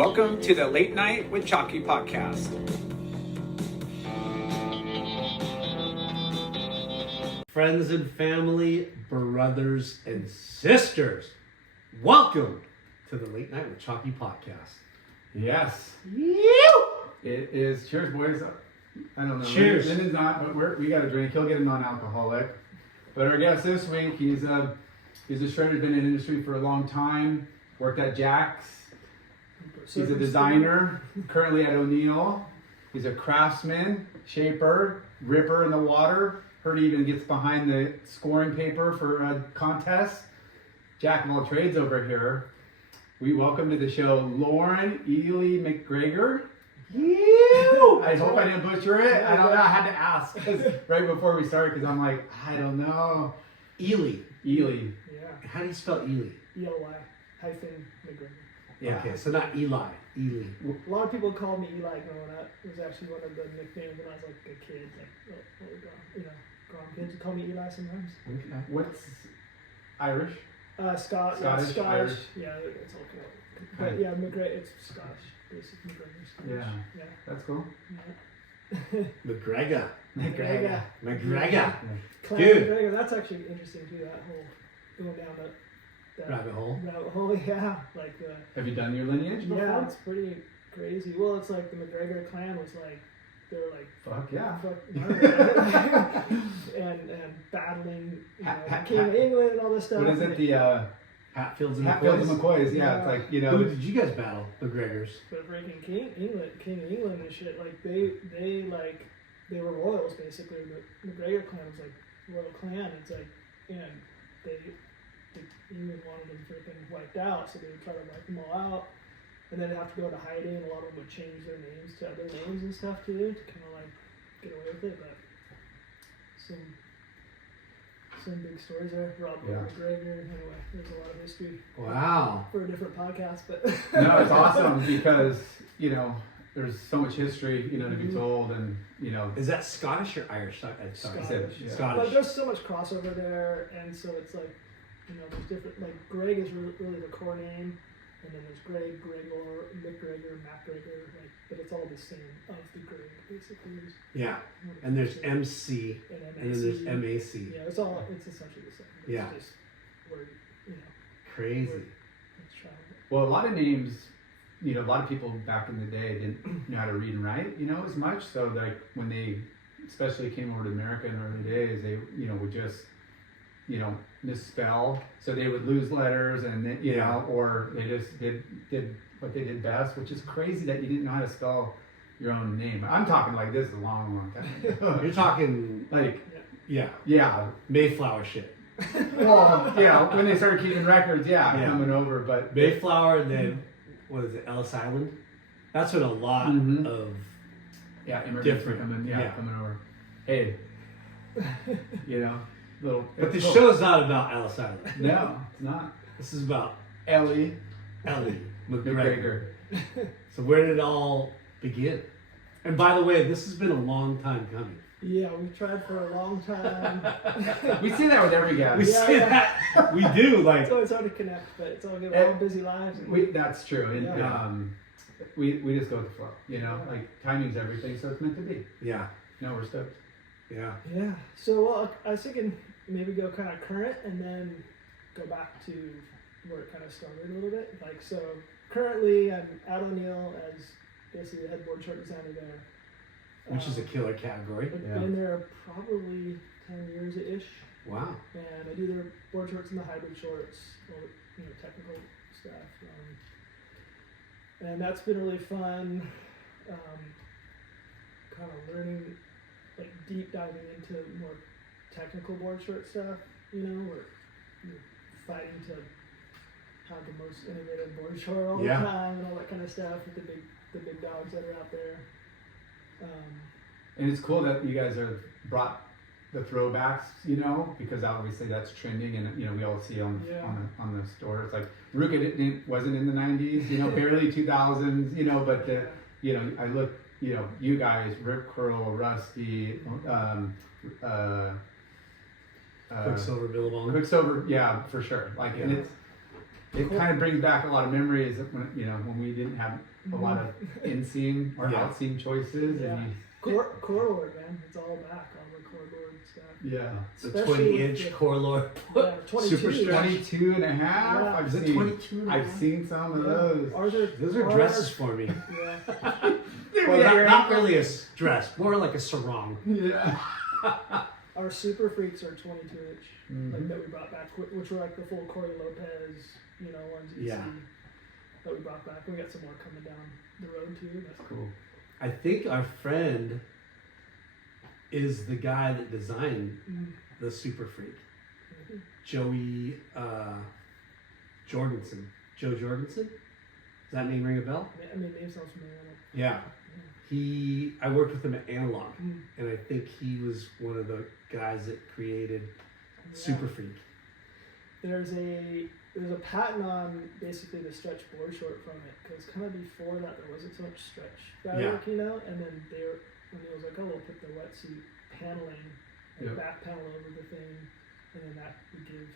Welcome to the Late Night with Chalky podcast. Friends and family, brothers and sisters, welcome to the Late Night with Chalky podcast. Yes. You. It is. Cheers, boys. I don't know. Cheers. Lyndon's not, but we got a drink. He'll get a non-alcoholic. But our guest this week, he's a shredder, been in the industry for a long time. Worked at Jack's. He's a designer, currently at O'Neill. He's a craftsman, shaper, ripper in the water. Heard he even gets behind the scoring paper for a contest. Jack of all trades over here. We welcome to the show Lorin, ELY, McGregor. I hope I didn't butcher it. I don't know. I had to ask right before we started because I'm like, I don't know. ELY. ELY. Yeah. How do you spell ELY? ELY hyphen McGregor. Yeah. Okay, so not Eli. ELY. A lot of people called me Eli growing up. It was actually one of the nicknames when I was like a kid. Like, grown kids would call me Eli sometimes. Okay. What's Irish? Scottish. Irish. Yeah, it's all cool. But yeah, McGregor, it's Scottish. Basically, McGregor. Yeah. That's cool. Yeah. McGregor. McGregor. McGregor. Clan Dude. McGregor. That's actually interesting too. That whole going down that Rabbit hole. Rabbit hole. Yeah, like the. Have you done your lineage before? Yeah, it's pretty crazy. Well, it's like the McGregor clan was like, they were like, Fuck yeah. and battling, King of England and all this stuff. What is it? The Hatfields and Hatfields and McCoys. McCoys. Yeah, it's like, Who did you guys battle? McGregors. But freaking King of England and shit. Like they were royals basically. The McGregor clan was like royal clan. It's like, and the England wanted them freaking wiped out, so they would try to wipe them all out. And then they'd have to go into hiding, and a lot of them would change their names to other names and stuff too, to kind of like get away with it. But some big stories there. McGregor. Anyway, there's a lot of history. Wow. For a different podcast, but no, it's awesome because there's so much history to be told, and Is that Scottish or Irish? Scottish. Yeah. Scottish. But there's so much crossover there, and so it's like, there's different, like Greg is really the core name, and then there's Greg, Gregor, McGregor, MacGregor, like, but it's all the same of the Greg, basically. Yeah, and there's MC, and then there's MAC. Yeah, it's essentially the same. It's Yeah. just word, Crazy. it's travel. well, a lot of names, a lot of people back in the day didn't know how to read and write, as much. So like when they, especially came over to America in the early days, they, would just, misspell. So they would lose letters, and then, or they just did what they did best, which is crazy that you didn't know how to spell your own name. I'm talking like this is a long, long time ago. You're talking Like, yeah, Mayflower shit. well, when they started keeping records, coming over, but Mayflower, and then what is it, Ellis Island? That's what a lot of immigrants different, coming over. Hey, little. But the show's not about Ellis Island. No, it's not. This is about ELY McGregor. So where did it all begin? And by the way, this has been a long time coming. Yeah, we've tried for a long time. We see that with every guy. We see that. We do, like. It's always hard to connect, but it's all good. We're all busy lives. That's true. And we just go with the flow, like timing's everything, so it's meant to be. Yeah. No, we're stoked. Yeah. Yeah. So I was thinking maybe go kind of current and then go back to where it kind of started a little bit. Like, so currently I'm at O'Neill as basically the head board short designer there. Which is a killer category. I've been there probably 10 years-ish. Wow. And I do their board shorts and the hybrid shorts, all technical stuff. And that's been really fun. Kind of learning, like deep diving into more technical board short stuff. Where you're fighting to have the most innovative board short all the time and all that kind of stuff with the big dogs that are out there. And it's cool that you guys have brought the throwbacks, because obviously that's trending, and we all see on the store. It's like Ruka wasn't in the 90s, barely 2000s, but I look, you guys, Rip Curl, Rusty, Quicksilver, Billabong. Quicksilver, for sure. Like, and it kind of brings back a lot of memories when when we didn't have a lot of inseam or Yeah. outseam choices, Yeah. and Core board, man. It's all back on the core board stuff. yeah, The Especially 20-inch with core lore. Yeah, 22. Super stretch. 22 and a half. Yeah. I've Is it seen 22 and a I've half? seen some of Yeah. those. Ours are, Those are ours- dresses for me. Yeah. Well, not really a dress, more like a sarong. Yeah. Our Super Freaks are 22 inch, Mhm. like that we brought back, which were like the full Corey Lopez, ones you Yeah. see that we brought back. We got some more coming down the road too. That's Cool. I think our friend is the guy that designed the Super Freak. Joey Jorgensen. Joe Jorgensen? Does that name ring a bell? I mean, name sounds familiar. Yeah. I worked with him at Analog, Mm. and I think he was one of the guys that created Yeah. Super Freak. There's a patent on basically the stretch board short from it, because kind of before that there wasn't so much stretch fabric, and then when it was like, oh, we'll put the wetsuit paneling, Yep. back panel over the thing, and then that would give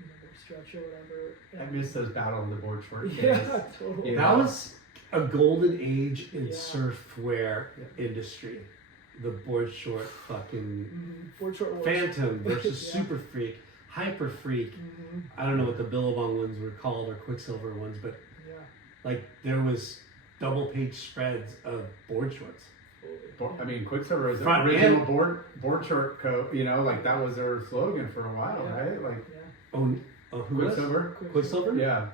more stretch or whatever. I miss those Battle of the Board short days. Yeah, totally. Yeah. That was a golden age in Yeah. surfwear industry. The board short fucking Board short wars. Phantom versus Yeah. Super Freak, Hyper Freak. Mhm. I don't know what the Billabong ones were called or Quicksilver ones, but Yeah. like there was double page spreads of board shorts. I mean, Quicksilver was the Front original end. board short coat. Like that was their slogan for a while, Yeah. right? Like Yeah. Oh, who was? Quicksilver. Quicksilver? Yeah.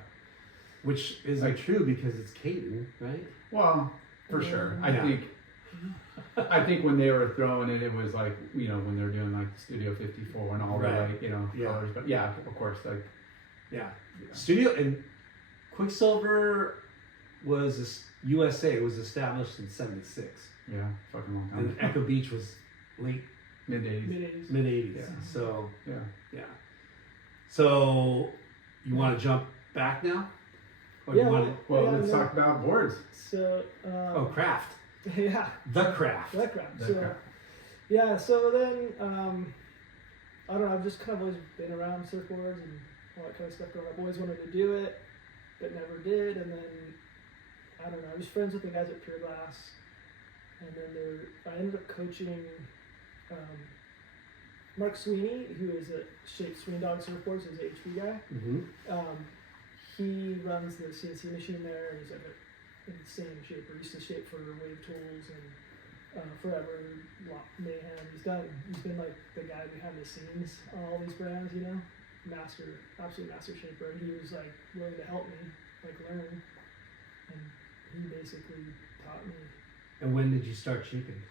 Which is Like- true because it's Caden, right? Well, for sure. Yeah. I think when they were throwing it, it was like when they're doing like Studio 54 and all Right. the Yeah. colors. But yeah, of course, like Yeah. Studio and Quicksilver was USA was established in '76, fucking long and time. Echo Beach was late Mid '80s. Mid-80s. mid '80s. Yeah. So Yeah. yeah. So you want to jump back now, or Yeah, you want to? Well, Yeah, let's no. talk about boards. So, Oh, craft. yeah. The craft. That crap. That So, crap. yeah, so then, I don't know, I've just kind of always been around surfboards and all that kind of stuff growing up. Always wanted to do it, but never did. And then, I don't know, I was friends with the guys at Pure Glass. And then I ended up coaching Mark Sweeney, who is at Sweeney Dog Surfboards, is the HB guy. Mm-hmm. He runs the CNC machine there, and he's like an insane shaper. He used to shape for Wave Tools and Forever, Mayhem. He's been like the guy behind the scenes on all these brands, absolute master shaper. And he was like willing to help me, like learn, and he basically taught me. And when did you start shaping?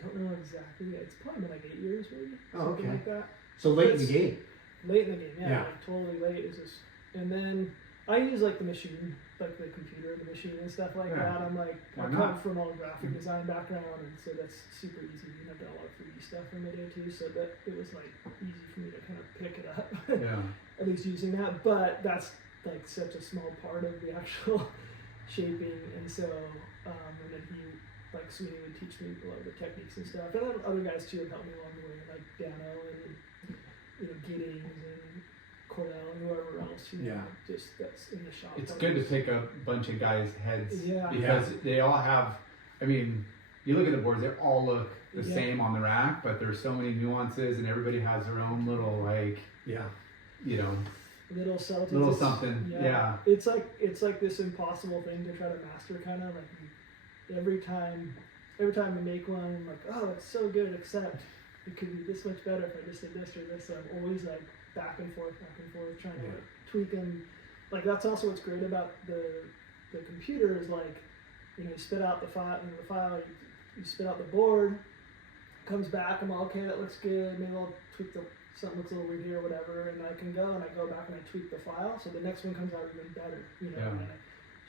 I don't know exactly. It's probably been like 8 years, maybe. Oh, something okay. like that. So late in the It's- game. Late in the game, yeah, Yeah. like totally late. And then I use like the machine, like the computer, the machine and stuff like Yeah. that. I'm like, Why I not? come from a graphic design background, and so that's super easy. I've done a lot of 3D stuff in the day too, so that it was like easy for me to kind of pick it up, Yeah. at least using that. But that's like such a small part of the actual shaping, and so and then he, like Sweeney, would teach me a lot of the techniques and stuff, and then other guys too would help me along the way, like Dano and Giddings and Cordell and whoever else, Yeah. just that's in the shop. It's good to pick a bunch of guys' heads Yeah. because they all have. I mean, you look at the boards; they all look the Yeah. same on the rack, but there's so many nuances, and everybody has their own little Yeah. little subtleties. little It's- something. Yeah. It's like this impossible thing to try to master, kind of like every time I make one, I'm like, oh, it's so good, except it could be this much better if I just did this or this. So I'm always like back and forth, trying to like, tweak them. Like that's also what's great about the computer is like, you spit out the file, you spit out the board, comes back, I'm all, okay, that looks good, maybe I'll tweak something looks a little weird here or whatever, and I go back and I tweak the file, so the next one comes out even better, Yeah. and I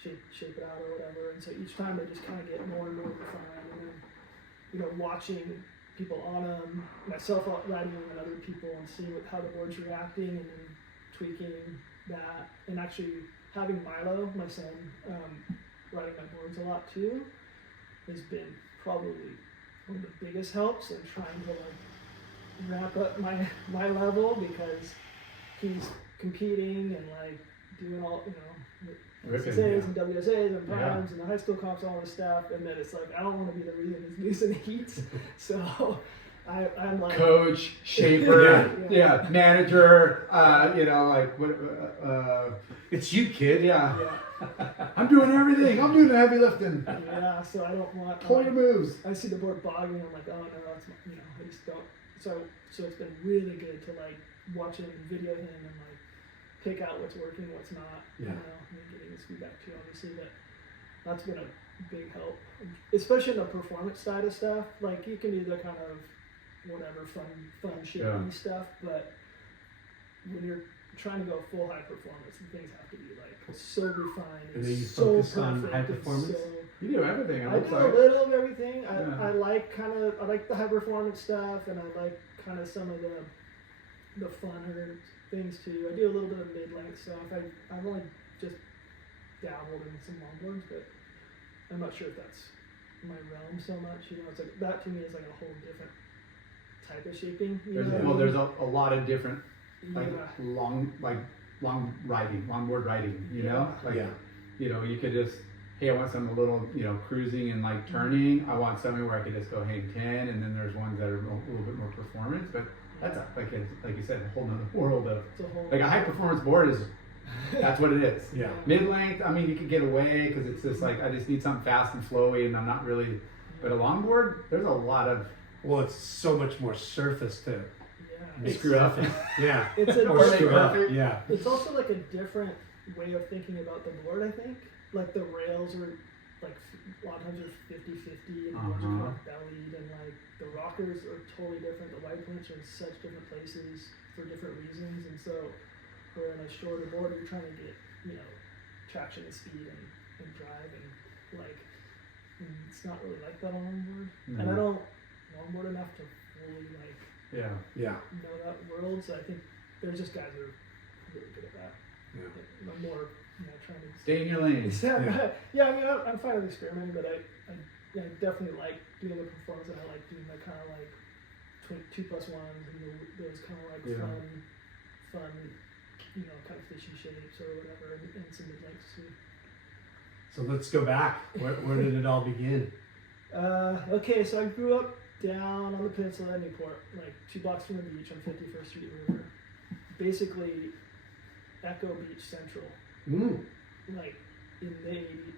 shape it out or whatever, and so each time they just kind of get more and more refined, and then, watching people on them, myself writing them and other people and seeing how the board's reacting and then tweaking that, and actually having Milo, my son, writing my boards a lot too, has been probably one of the biggest helps in trying to like ramp up my level, because he's competing and like doing all, Ripping, SSAs yeah. and WSAs and Yeah. primes and the high school comps, all this stuff, and then it's like I don't want to be the reason he's losing heats, so I'm like Coach, shaper, Yeah. manager, like what? It's you, kid. Yeah. yeah, I'm doing everything. I'm doing the heavy lifting. yeah. So I don't want. Pull your moves. I see the board bogging. I'm like, oh no, that's not, I just don't. So it's been really good to like watch him, video him, and like pick out what's working, what's not. Yeah. And getting his feedback too, obviously, but that's been a big help, especially in the performance side of stuff. Like you can do the kind of whatever fun shit Yeah. stuff, but when you're trying to go full high performance, the things have to be like so refined And then you so focus on perfect high and performance? so- You do everything. It I looks do like. a little of everything. Yeah. I like the high performance stuff, and I like kind of some of the funner things too. I do a little bit of mid length stuff. I've only just dabbled in some longboards, but I'm not sure if that's my realm so much. It's like that to me is like a whole different type of shaping. You know what I mean? There's a lot of different like yeah. long riding, longboard riding. Like Yeah. you could just. Hey, I want something a little, cruising and like turning. I want something where I could just go hang 10, and then there's ones that are a little bit more performance. But that's like you said, a whole nother world of It's a whole like a high performance board is. That's what it is. Yeah. Mid length, I mean, you could get away because it's just like I just need something fast and flowy, and I'm not really. But a longboard, there's a lot of Well, it's so much more surface to yeah. screw up. Yeah. It's a Or Or make screw up. perfect. Yeah. It's also like a different way of thinking about the board, I think. Like the rails are like a lot of times they're 50-50 and the ones are kind of bellied, and like the rockers are totally different. The wide points are in such different places for different reasons, and so where in a shorter board you're trying to get, traction and speed and drive and like it's not really like that on longboard. And I don't longboard enough to fully like Yeah. know that world, so I think there's just guys who are really good at that. Yeah. I'm more trying to Stay in your lane. yeah, I mean, I'm fine with experimenting, but I definitely like doing the performance, and I like doing the kind of like 2+1s and those kind of like fun, kind of fishy shapes or whatever, and some mid lengths too. So let's go back. Where did it all begin? Okay, so I grew up down on the peninsula in Newport, like 2 blocks from the beach on 51st Street River. Basically, Echo Beach Central. Like in the 80s,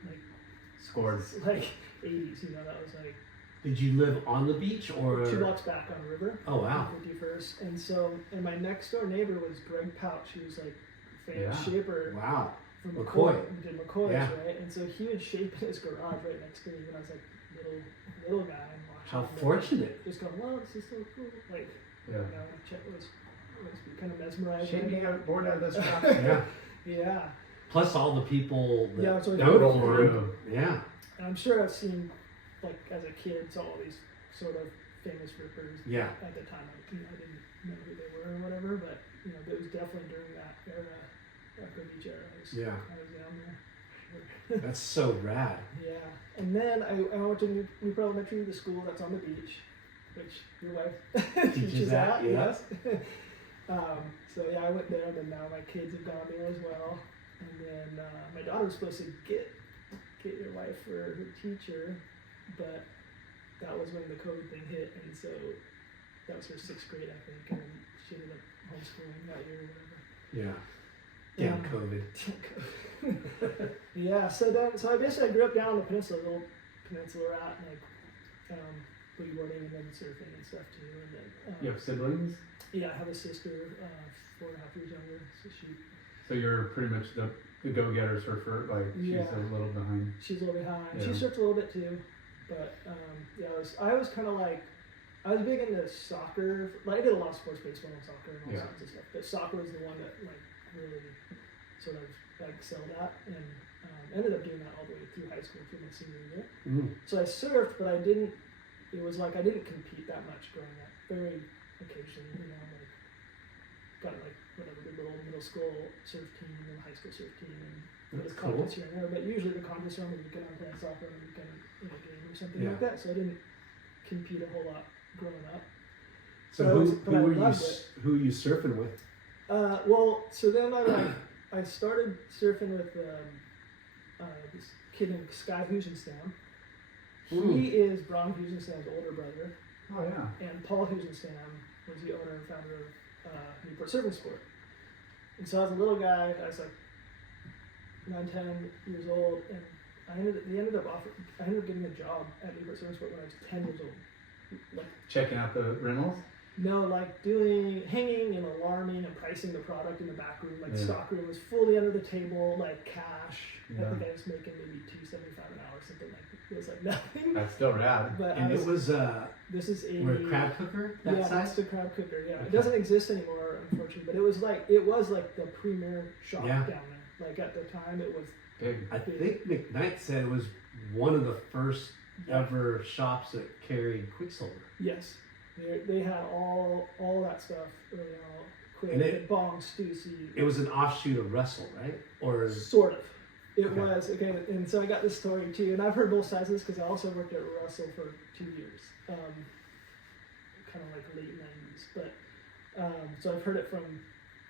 Scored. like 80s, that was like Did you live on the beach or 2 blocks back on the river. Oh wow. 51st, and my next door neighbor was Greg Pouch, who was like famous shaper Wow. from McCoy. Who did McCoy's, Yeah. right? And so he would shape in his garage right next to me when I was like little guy and watching. How him, fortunate. Just going, wow, this is so cool. Like, Chet was kind of mesmerized. Shaking out board out of this stuff. Yeah. Yeah. Plus all the people that Yeah, so that roll roll through. through. Yeah. And I'm sure I've seen, like, as a kid, saw all these sort of famous rippers. Yeah. At the time, I didn't know who they were or whatever, but, it was definitely during that era, Echo Beach era. I was down there. Sure. That's so rad. Yeah. And then I went to Newport Elementary, the school that's on the beach, which your wife teaches at. Yeah. Yes. So yeah, I went there, and then now my kids have gone there as well. And then my daughter was supposed to get your wife for her teacher, but that was when the COVID thing hit, and so that was her 6th grade, I think, and then she ended up homeschooling that year or whatever. Yeah. Damn COVID. Yeah, so I basically grew up down on the peninsula, little peninsula rat, and like boogie boarding and then surfing and stuff too. And then You have siblings? yeah, I have a sister, 4.5 years younger, so So you're pretty much the go-getter surfer, like she's Yeah. a little behind. she's a little behind. Yeah. She surfed a little bit too, but yeah, I was kind of like, I was big into soccer. Like I did a lot of sports, baseball and soccer and all Yeah. sorts of stuff. But soccer was the one that like really sort of like excelled at, and ended up doing that all the way through high school through my senior year. So I surfed, but I didn't. It was like I didn't compete that much growing up. Very occasionally, like got like whatever the little middle school surf team and then high school surf team and That's the cool. contests here and there. But usually the contests are on the weekend. I'm playing soccer on the weekend in a game or something Yeah. like that. So I didn't compete a whole lot growing up. So But I who was- but I were you loved it. who are you surfing with? Well, so then I like I started surfing with this kid named Sky Hugenstam. He is Bron Hugenstam's older brother, Oh yeah. and Paul Hugenstam was the owner and founder of Newport Surfing Sport. And so I was a little guy, I was like 9, 10 years old, and I ended up getting a job at Newport Surfing Sport when I was 10 years old. Like, Checking out the rentals. no, like hanging and alarming and pricing the product in the back room. Like Yeah. stock room was fully under the table, like cash. Yeah. I think I was making maybe $2.75 an hour, something like it was like nothing. That's still rad. But And it was this is a where crab cooker that yeah, size. that's the crab cooker. Yeah, Okay. it doesn't exist anymore, unfortunately. But it was like the premier shop Yeah. down there. Like at the time, it was Big. I think McKnight said it was one of the first ever shops that carried Quicksilver. yes. They had all that stuff early on. Quick, And it- Bong, Stussy. It was an offshoot of Russell, right? Or Sort of. It Okay. was, okay, and so I got this story too, and I've heard both sides of this because I also worked at Russell for 2 years, kind of like late 90s, but, so I've heard it from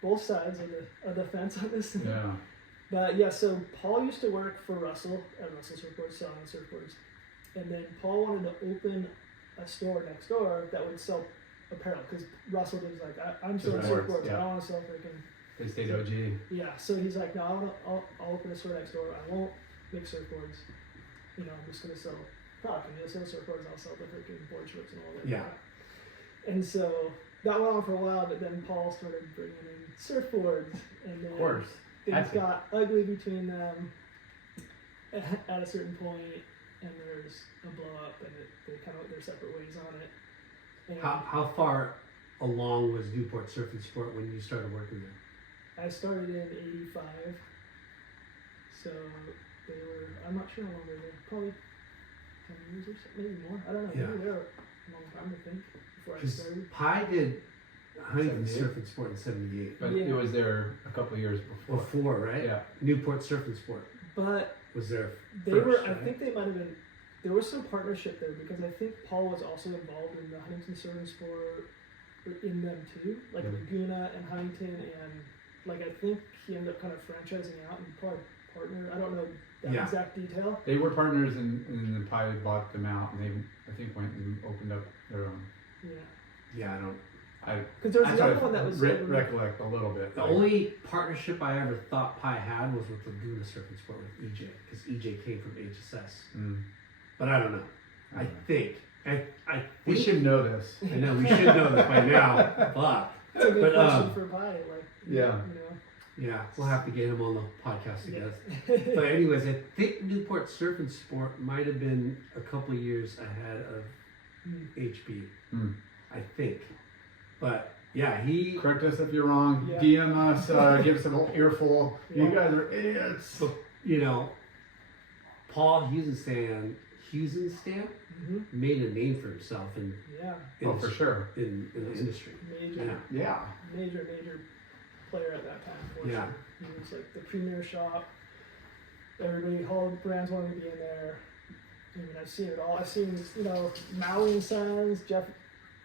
both sides of the fence on this. Yeah. But yeah, so Paul used to work for Russell at Russell Surfboards, selling surfboards, and then Paul wanted to open a store next door that would sell apparel because Russell was like, I'm selling Surfboards, surfboards, yeah. I want to sell freaking. They stayed OG. Yeah, so he's like, no, I'll open a store next door. I won't make surfboards. You know, I'm just gonna sell product. And he'll sell surfboards. I'll sell the freaking board shorts and all that. Yeah. And so that went on for a while, but then Paul started bringing in surfboards, and then Of course. things Had to. got ugly between them at a certain point, and there's a blow up, and they kind of went their separate ways on it. And how far along was Newport Surfing Sport when you started working there? I started in '85, so they were, I'm not sure how long they were, probably 10 years or so, maybe more, I don't know, Yeah. maybe they were a long time, I think, before I Because started. Pi did Huntington 78? Surfing Sport in '78. But Yeah. it was there a couple of years before. Before, right? Yeah. Newport Surfing Sport But was there they first, were, I right? think they might have been, there was some partnership there, because I think Paul was also involved in the Huntington Surfing Sport in them too, like Mhm. Laguna and Huntington, and like I think he ended up kind of franchising out and probably partner, I don't know that Yeah. exact detail. They were partners and then Pi bought them out and they, I think, went and opened up their own. Yeah. Yeah, I don't. Because there was I the other sort one that of was recollect a little bit. The like- only partnership I ever thought Pi had was with Laguna Surfing Sport with EJ, because EJ came from HSS. Mm. But I don't know. I I don't know. think. We should know this. I know we should know this by now. Fuck. It's a good But, question for Pi, like Yeah. you know. Yeah, we'll have to get him on the podcast Yeah. again. But anyways, I think Newport Surfing Sport might have been a couple years ahead of Hmm. HB. Mm. I think. But yeah, he. Correct us if you're wrong. Yeah. DM us. Give us an earful. Yeah. You guys are idiots. You know, Paul Hugenstam Mhm. made a name for himself in Yeah, Oh, for sure. in the industry. major, Yeah. Yeah. major player at that time. For Yeah. sure. He was like the premier shop. Everybody, all the brands wanted to be in there. I mean, I've seen it all. I've seen, Maui and Sons, Jeff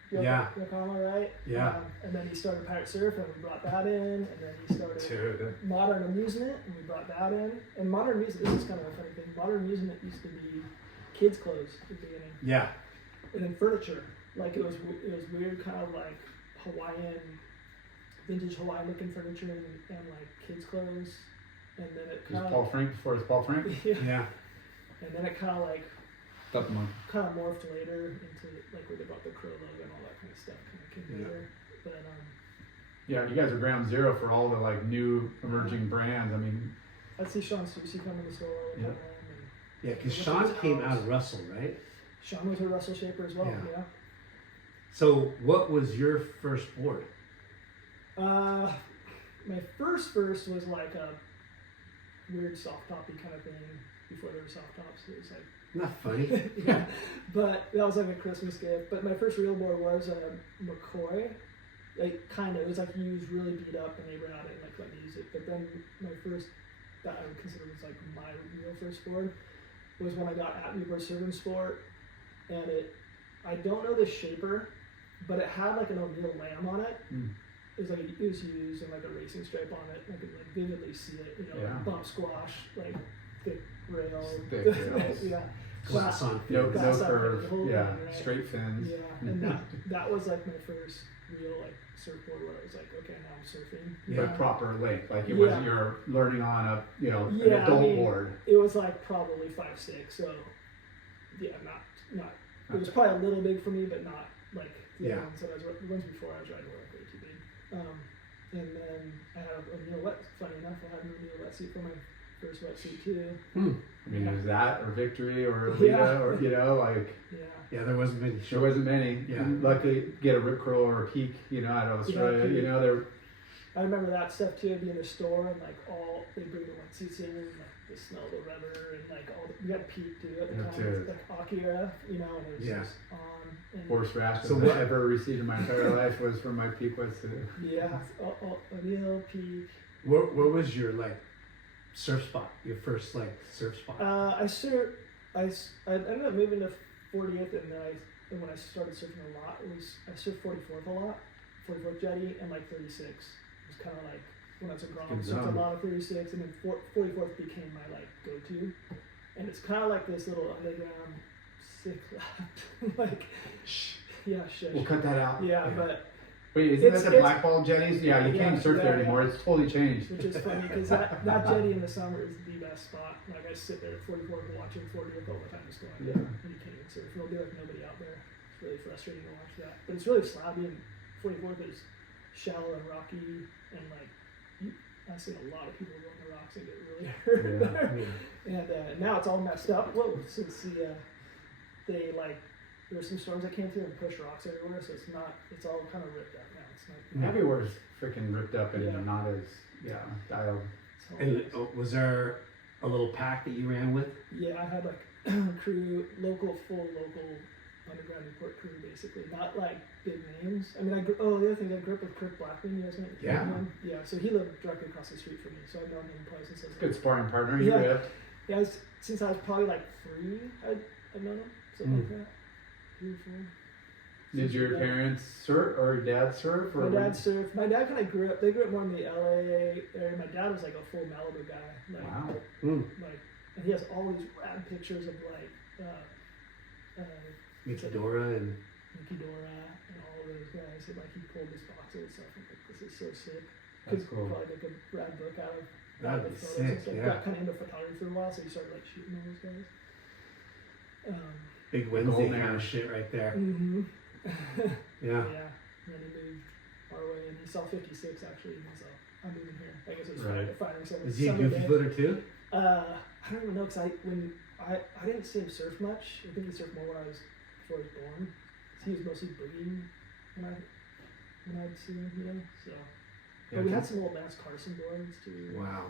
Yeah. Yokohama, right? Yeah. And then he started Pirate Surf, and we brought that in. And then he started Dude. Modern Amusement, and we brought that in. And Modern Amusement, this is kind of a funny thing. Modern Amusement used to be kids' clothes at the beginning, Yeah. and then furniture. Like it was weird, kind of like Hawaiian, vintage Hawaiian looking furniture, and like kids' clothes. And then it It was kind Paul of Frank before it was Paul Frank. yeah. Yeah. And then it kind of like Stop the monkey. kind of morphed later into like where they brought the Crow logo and all that kind of stuff kind of came Yeah. later. But Yeah, you guys are ground zero for all the like new emerging brands. I mean, I'd see Sean Stussy come in the store all the Yeah. time. And Yeah, because Sean came out of Russell, right? Sean was a Russell Shaper as well. Yeah. Yeah. So what was your first board? My first was like a weird soft toppy kind of thing before there were soft tops. It was like Not funny. yeah, but that was like a Christmas gift. But my first real board was a McCoy. Like it was like used, really beat up, and they ran out and like let me use it. But then my first that I would consider was like my real first board was when I got at Newport Surfing Sport, and I don't know the shaper, but it had like an O'Neill lamb on it, Mm. it was used and like a racing stripe on it. I could like vividly see it. You know, Yeah. bump squash, like thick rail, Thick rails. yeah. Glass on No, field. no Glass up curve. the whole Yeah, thing, right? straight fins. Yeah, and that was like my first real like surfboard where it was like, okay, now I'm surfing. But proper length, like it Yeah. wasn't you're learning on a an Yeah, adult I mean, board. It was like probably 5'6", so yeah, not. It was probably a little big for me, but not like the Yeah. ones that the ones before I was riding were like way too big. And then I had a Neil wet. Funny enough, I had a Neil wetsuit for my first wetsuit too. I mean, it was that or Victory or Yeah. Lita or like Yeah. Yeah, there wasn't many. there wasn't many. Yeah. And luckily, get a rip curl or a peak, out of Australia. Peak. They're I remember that stuff too. I'd be in the store and like they bring the wetsuits in and like the smell of the rubber and like we got Peak too at the Yeah, time. too. Like Akira, and it was Yeah. just on. And worst rash So I've what- ever received in my entire life was from my peak wetsuit. Yeah, O'Neill, Peak. Where was your like surf spot? Your first like surf spot? I ended up moving to 40th, and when I started surfing a lot, I surfed 44th a lot, 44th jetty, and like 36. It was kind of like when I was a grown up, Good surfed a zone. lot of 36, and then 44th became my like go-to, and it's kind of like this little underground sick lap, like yeah, shush. We'll cut that out. Yeah, but Wait, isn't It's- that the it's- blackball jetties? Yeah, you Yeah, can't surf there yeah, anymore. yeah. It's totally changed. which is funny because that jetty in the summer is the best spot. Like I sit there at 44th watching 40th all the time, just going, Yeah. and you can't even surf. There'll be like nobody out there. It's really frustrating to watch that. But it's really slabby, and 44th is shallow and rocky, and like I've seen a lot of people go on the rocks and get really hurt. Yeah. And now it's all messed up. Whoa, since there were some storms that came through and pushed rocks everywhere, so it's all kind of ripped up now. It's not. Everywhere's freaking ripped up and Yeah. not as dialed. It's all And was there a little pack that you ran with? Yeah, I had like full local underground report crew basically. Not like big names. I mean, the other thing, I grew up with Kirk Blackman. You guys know Yeah. him? Yeah, so he lived directly across the street from me, so I've known him probably since I was Good like, sparring partner. You Yeah. ripped. yeah, since I was probably like 3, I've known him, something like that. 3 or 4. Did your Yeah. parents surf or your dad surf? Or My dad surfed. My dad kind of grew up. They grew up more in the LA area. My dad was like a full Malibu guy. Like, Wow. like, and he has all these rad pictures of like Mickey Dora and Mickey Dora and all of those guys. And like he pulled this box and stuff. I'm like, this is so sick. That's Could cool. probably make a rad book out of That'd the be photos and sick, stuff. yeah. Got kind of into photography for a while, so he started like shooting all those guys. Big Wednesday Golden kind of era. shit right there. Mm-hmm. Yeah. Yeah. And then he moved our way, and he saw 56 actually. And he's like, I'm moving here. I guess it was Right. finally summer. Is he a summer goofy day. footer too? I don't even know because I didn't see him surf much. I think he surfed more before I was born. He was mostly boogieing when I'd see him, So, but we had some old Max Carson boards too. Wow.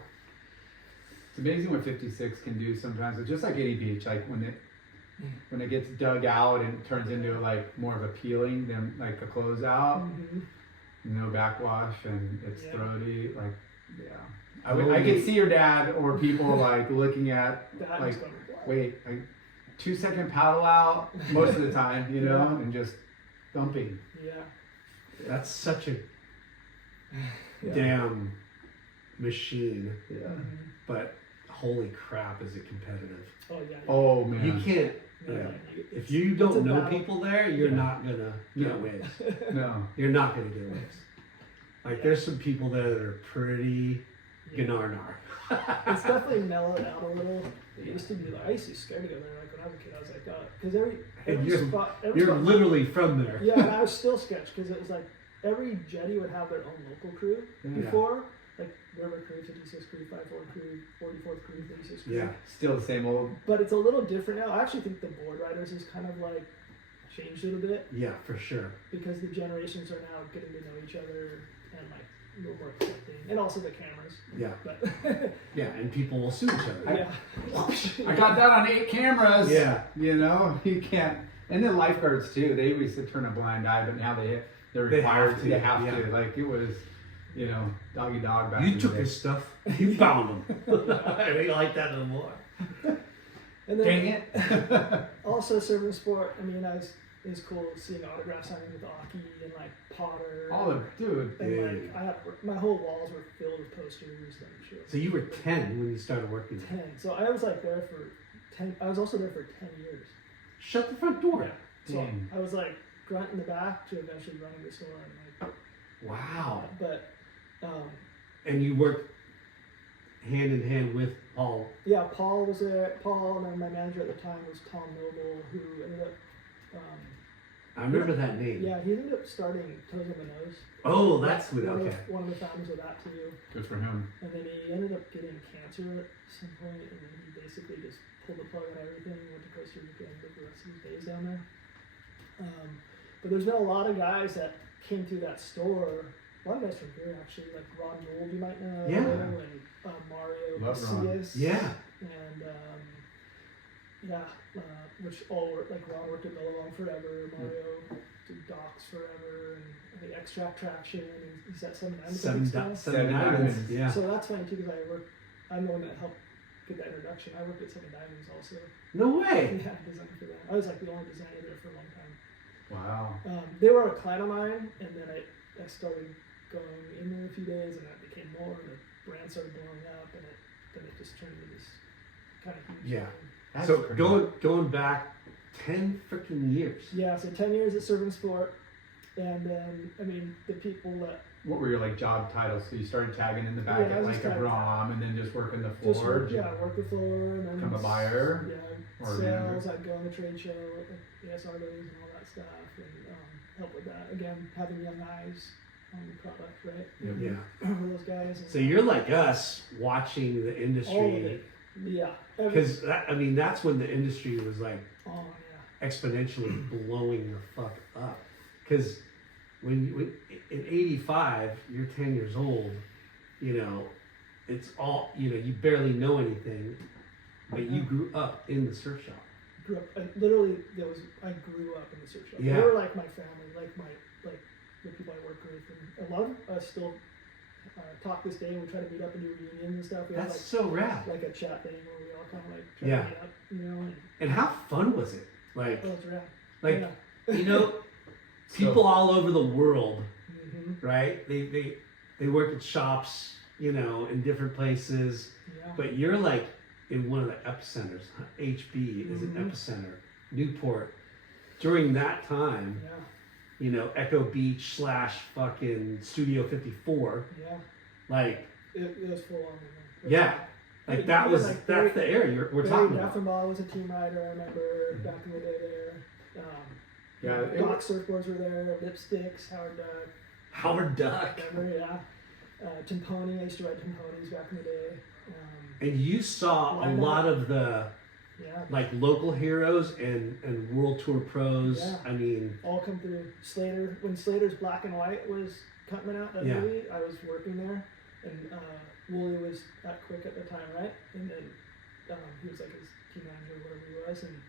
It's amazing what 56 can do sometimes. It's just like any beach, like when it gets dug out and turns into like more of a peeling than like a closeout. Mm-hmm. No backwash and it's Yeah. throaty. Like, yeah. I Only- could see your dad or people like looking at That was like, going wild. wait, like 2-second paddle out most of the time, Yeah. and just thumping. Yeah. That's such a Yeah. damn machine. Yeah. Mhm. But holy crap, is it competitive? Oh yeah. Oh man. You can't. Yeah. Yeah. It's- If you it's don't a know battle. people there, you're Yeah. not gonna get No. waves. No. You're not gonna get waves. Like there's some people there that are pretty Yeah. gnarnar. It's definitely mellowed out a little. It used to be like I used to be scared to go there. Like when I was a kid, I was like, because every you're- spot, You're literally from there. yeah, and I was still sketched because it was like every jetty would have their own local crew Yeah. before, like River Crew, 56 Crew, 54 Crew, 44th Crew, 36 Crew. Yeah. Still the same old. But it's a little different now. I actually think the board riders has kind of like changed it a bit Yeah, for sure. because the generations are now getting to know each other and like a little more connecting, and also the cameras. Yeah. But Yeah, and people will sue each other. yeah, I got that on 8 cameras. Yeah. You can't. And then lifeguards too. They used to turn a blind eye, but now they're They required have to. They have yeah. to. Like it was, doggy dog back. You in took the day. his stuff. You found him. I ain't like that no more. and then Dang it. also serving sport. I mean, it was cool seeing autograph signing with Aki and like Potter. Oh, dude. And like I had my whole walls were filled with posters and shit. So you were 10 when you started working there. 10. So I was like there for 10. I was also there for 10 years. Shut the front door. Yeah. So I was like grunt in the back to eventually running the store and like. Wow. But. And you worked hand in hand with Paul. Yeah, Paul was there. Paul, and then my manager at the time was Tom Noble, who ended up. I remember that name. Yeah, he ended up starting Toes on the Nose. Oh, that's what. One Okay. one of the founders of that too. Good for him. And then he ended up getting cancer at some point, and then he basically just pulled the plug on everything and went to Costa Rica and lived the rest of his days down there. But there's been a lot of guys that came through that store. A lot of guys from here actually, like Ron Gould, you might know, Yeah. and Mario Love Ron. Casillas. Yeah. And which all worked, like Ron worked at Billabong forever, Mario did Docs forever, and I think Extract Traction, and he's at 7 Diamonds. Seven Diamonds. Yeah. So that's funny too, because I'm the one that helped get that introduction. I worked at 7 Diamonds also. No way. Yeah, designing for them. I was like the only designer there for a long time. Wow. They were a client of mine, and then I started going in there a few days, and that became more, and the brand started blowing up, and then it just turned into this kind of huge Yeah. thing. That's So crazy. going back 10 freaking years. Yeah, so 10 years at Servant Sport, and then, I mean, the people that What were your like job titles? So you started tagging in the back Yeah, I at was like just a tagging. ROM and then just working the just floor. work the floor, and then Become a buyer? Yeah, Or sales, I'd go on the trade show, the ESR days and all that stuff, and help with that. Again, having young eyes on the product, right? Yeah. For those guys. And So you're like us watching the all of industry. it. Yeah. Because, that's when the industry was like Oh, yeah. exponentially blowing the fuck up. Because when in 85, you're 10 years old, it's all, you barely know anything, but you grew up in the surf shop. Grew up, I grew up in the surf shop. Yeah. They were like my family, like the people I work with, and a lot of us still talk this day. We try to meet up and do reunions and stuff. We have That's so rad. like a chat thing where we all kind of like try Yeah. to meet up, and And how fun was it? Like, oh, it's rad. like Yeah. people all over the world, Mhm. right? They work at shops, in different places, Yeah. but you're like in one of the epicenters. HB is an Mhm. epicenter. Newport. During that time, Yeah. Echo Beach / fucking Studio 54, Yeah. like, It was full on. Man. yeah, like that was, that's the area we're talking about. Barry was a team rider, I remember back in the day there. Yeah, it Doc surfboards were there, lipsticks, Howard Duck. Howard Duck. Remember, yeah. Timponi, I used to ride Timponis back in the day. And you saw a Why not? lot of the, Yeah, like, local heroes and World Tour pros. Yeah. I mean, all come through. Slater, when Slater's Black and White was coming out, that Yeah. movie, I was working there. And Wooly was at Quick at the time, right? And then he was like his team manager or whatever he was, and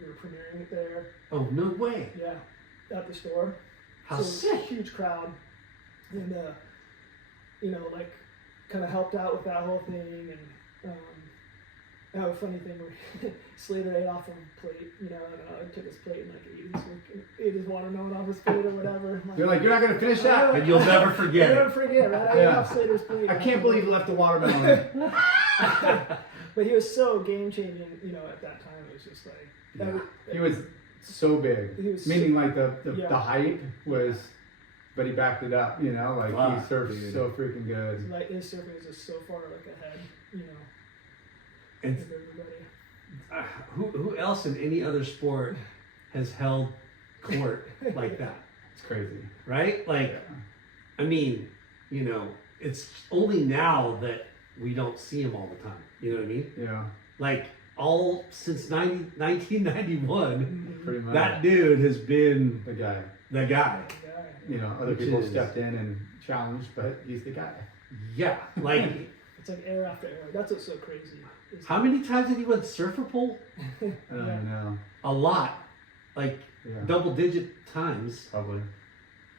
we were premiering it there. oh, no way. Yeah, at the store. How so sick. Huge crowd, and like kind of helped out with that whole thing, and I have a funny thing where Slater ate off a plate, and I took his plate and like ate his watermelon off his plate or whatever. You're like, you're not gonna finish that. And you'll never I'll forget never it. forget, right? I ate Yeah. off Slater's plate. I can't believe you left the watermelon. But he was so game changing, at that time. It was just like that Yeah. was, He was so big. He was Meaning like the Yeah. hype was, but he backed it up, like Fuck, he surfed dude. so freaking good. like his surfing was just so far like ahead, And of everybody. who else in any other sport has held court like that, It's crazy. right? Like, I mean, it's only now that we don't see him all the time. You know what I mean? Yeah, Like, all since 1991, pretty much. that dude has been the guy. the guy. Other Which people is- stepped in and challenged, but he's the guy. Yeah. Like, It's like air after air. That's what's so crazy. It's- how many times did he win surfer pole? I don't even know. A lot. Like, Yeah, double-digit times. probably.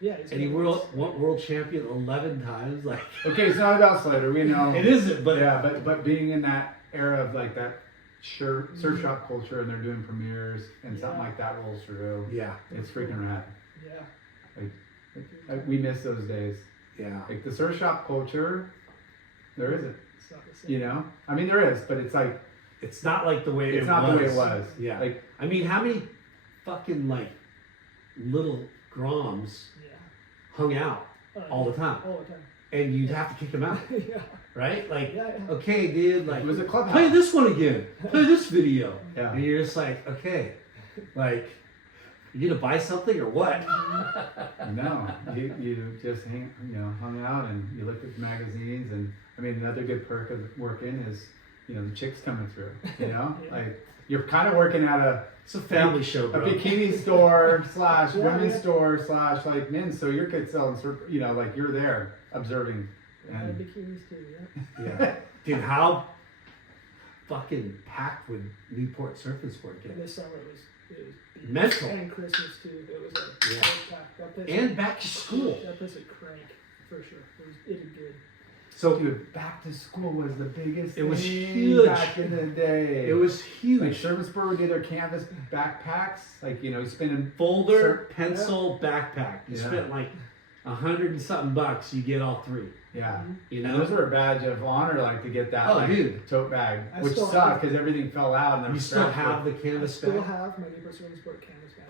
Yeah, he's And he got this- world champion 11 times. Like, Okay, it's not about Slater. We know it isn't, but yeah, but being in that era of like that surf shop culture, and they're doing premieres, and something like that rolls through. Yeah. It's freaking rad. Yeah. We miss those days. Yeah. Like the surf shop culture, there isn't. It's not the same. You know, I mean there is, but it's like It's not like the way it's it not was. the way it was. Yeah. Like I mean, how many fucking like little groms Yeah. hung out all the time, All the time. and you'd have to kick them out, Yeah. right? Like, Yeah. okay, dude, like it was a clubhouse. play this one again, play this video, Yeah. and you're just like, okay, like, you gonna buy something or what? No, you just hung out and you looked at the magazines, and I mean another good perk of working is the chicks coming through. Yeah. Like you're kind of working at It's a family show, a bro. bikini store / Yeah, women's yeah. store / like men's. So your kids selling, like you're there observing. I had And bikinis too, yeah. Yeah, dude, how fucking packed would Newport Surf and Sport get? This summer it was big. Mental. And Christmas too. It was like Yeah. packed. That place And back to school. That place would crank for sure. It did good. So dude, back to school was the biggest. It was thing huge. back in the day. it was Like huge. Shermansburg would do their canvas backpacks, like spinning. Folder, pencil, backpack. You Yeah. spent like $100 and something bucks. You get all three. Yeah, You and know. those were a badge of honor, like to get that Oh, like, dude. tote bag, I which still sucked have- because everything fell out. And You still have the I canvas still bag? have my Newport Surf and Sport canvas bag.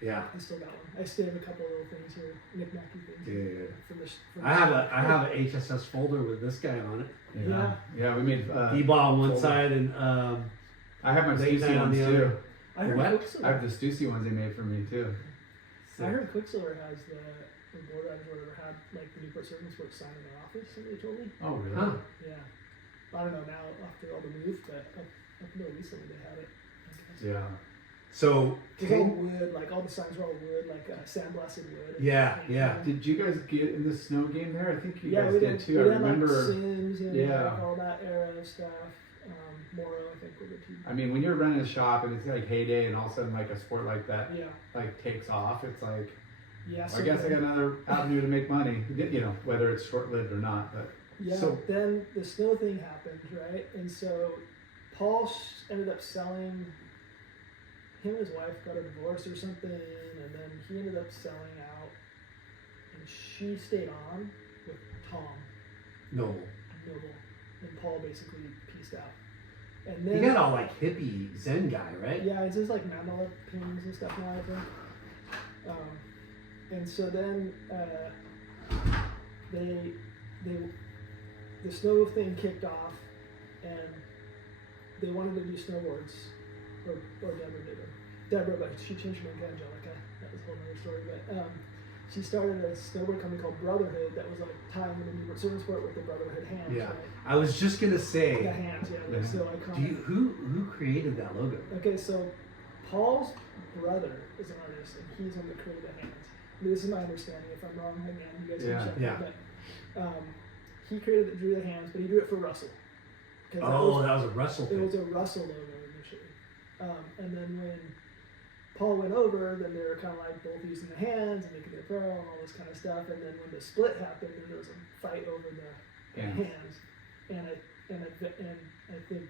Yeah. I still got one. I still have a couple of little things here, knick-knacky things. Dude. For the I have a HSS folder with this guy on it. Yeah, we made. D-ball on one folder. side and I have my Late night Stussy on ones the too. other. I heard What? I Quicksilver. have the Stussy ones they made for me too. I heard Quicksilver has the board riders or whatever had like the Newport Surf and Sport sign in their office. Somebody told me. Oh really? Huh. Yeah. I don't know now after all the move, but up until recently they had it. I guess. Yeah. So It was all wood, like all the signs were all wood, like sandblasted wood. Yeah. Did you guys get in the snow game there? I think you Yeah, guys we did did. too. We I had remember. like Sims and Yeah. like all that era of stuff. Moro, I think, were the two. I mean, when you're running a shop and it's like heyday, and all of a sudden like a sport like that Yeah. like takes off, it's like. Yeah. I guess I got another avenue to make money. Whether it's short lived or not, but. Yeah, So- then the snow thing happened, right? And so Paul ended up selling. Him and his wife got a divorce or something, and then he ended up selling out, and she stayed on with Tom no. Noble, and Paul basically pieced out. And You then got all like hippie Zen guy, right? yeah, it's just like mandala paintings and stuff now, I think. And so then the snow thing kicked off, and they wanted to do snowboards, or Deborah did it. Deborah, but she changed her name to Angelica. That was a whole other story. But she started a snowboard company called Brotherhood that was like tying in the Newport Surf and Sport with the Brotherhood hands. Yeah. Right? I was just gonna The say, hands, yeah, they're so do you, iconic. who created that logo? Okay, so Paul's brother is an artist, and he's on the creative hands. This is my understanding. If I'm wrong, again, you guys can Yeah. check. Yeah. But he drew the hands, but he drew it for Russell. 'Cause Oh, that was a Russell it was thing. a Russell logo initially. And then when Paul went over, then they were kind of like both using the hands and making their pro and all this kind of stuff. And then when the split happened, then there was a fight over the Yeah. hands. And I think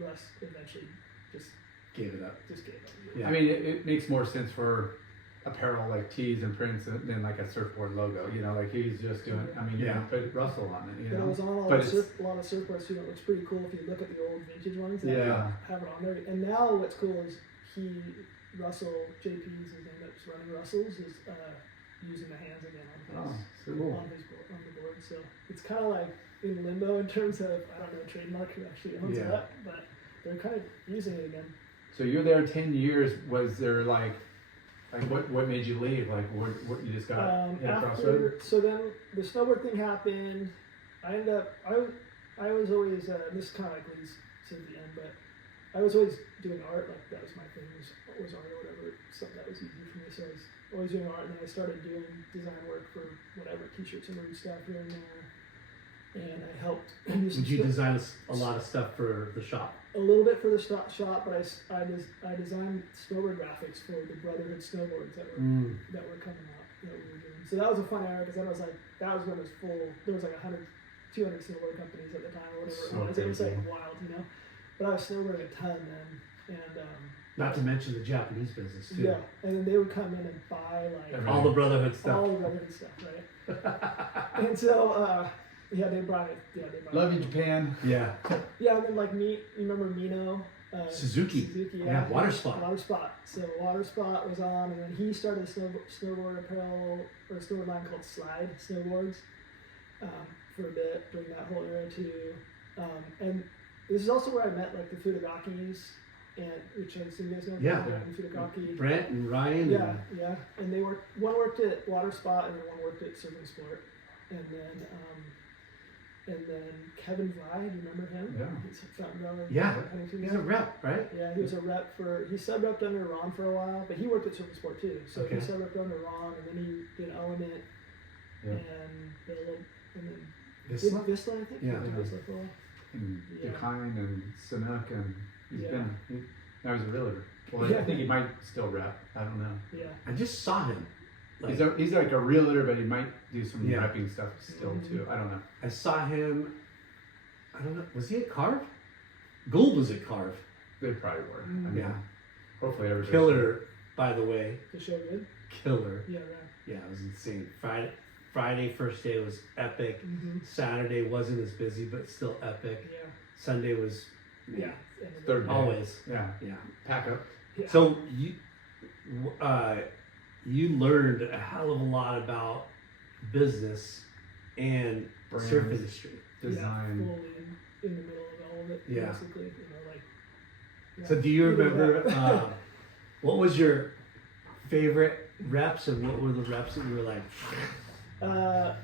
Russ eventually just Gave it up. gave up. Yeah. I mean, it makes more sense for apparel like tees and prints than like a surfboard logo. Like he's just doing. I mean, Yeah. put Russell on it. But it was on a lot But of it's- a lot of surfboards too. It looks pretty cool if you look at the old vintage ones. That Yeah. have it on there. And now what's cool is Russell JP's his name that's running Russell's is using the hands again on Oh, his so cool. on the board. So it's kind of like in limbo in terms of I don't know trademark who actually owns Yeah. that, but they're kind of using it again. So you're there 10 years. Was there like what made you leave? Like what you just got hit a crossroad? So then the snowboard thing happened. I ended up I was always this kind of like leads to the end, but I was always doing art. Like that was my thing was art or whatever. Something that was easy for me. So I was always doing art, and then I started doing design work for whatever t-shirts and weird stuff here and there. And I helped. Did you design a lot of stuff for the shop? A little bit for the shop, but I designed snowboard graphics for the Brotherhood snowboards that were coming out that we were doing. So that was a fun era because then I was like, that was when it was full. There was like 200 snowboard companies at the time or whatever So it was. It was like crazy. wild, but I was snowboarding a ton then, and Not to mention the Japanese business too. yeah, and then they would come in and buy like All the brotherhood stuff. all the brotherhood stuff, right? And so yeah, they brought it. Yeah, they brought Love it. you, Japan. Yeah. Yeah, and then like you remember Mino? Suzuki. Yeah, Water Spot. Water Spot. So Water Spot was on, and then he started a snowboard apparel or a snowboard line called Slide Snowboards for a bit during that whole era too. And this is also where I met like the Fudagakis, and which I assume you guys know. Yeah. The Fudagaki. Brent and Ryan. Yeah, yeah, and they worked. One worked at Water Spot, and then one worked at Surfing Sport, and then Kevin Vry, do you remember him? Yeah. He's a front rower. Yeah. Huntington He's a rep, right? Yeah, he was a rep he sub-repped under Ron for a while, but he worked at Surfing Sport too. So Okay. he sub-repped under Ron, and then he did Element, Yeah. and then This did one? Vista, I think. Yeah. He did Vista for a while. And Yeah. Dekine and Sanuk, and he's Yeah. now he's a realtor. Well, Yeah. I think he might still rep. I don't know. Yeah. I just saw him. Like, He's like a realtor, but he might do some Yeah. repping stuff still too. I don't know. I saw him. I don't know. Was he at Carve? Gould was at Carve. They probably were. I mean, Yeah. hopefully everybody's Killer, by the way. The show good? Killer. Yeah, right. Yeah, it was insane. Friday first day was epic. Mm-hmm. Saturday wasn't as busy, but still epic. Yeah. Sunday was Yeah. Third day. always. Yeah. Yeah. Pack up. Yeah. So you learned a hell of a lot about business and Brands. surf industry. Design. Yeah, fully in the middle of all of it, Yeah. basically. You know, like. Yeah. So do you Either remember that. what was your favorite reps and what were the reps that you were like, Whoa.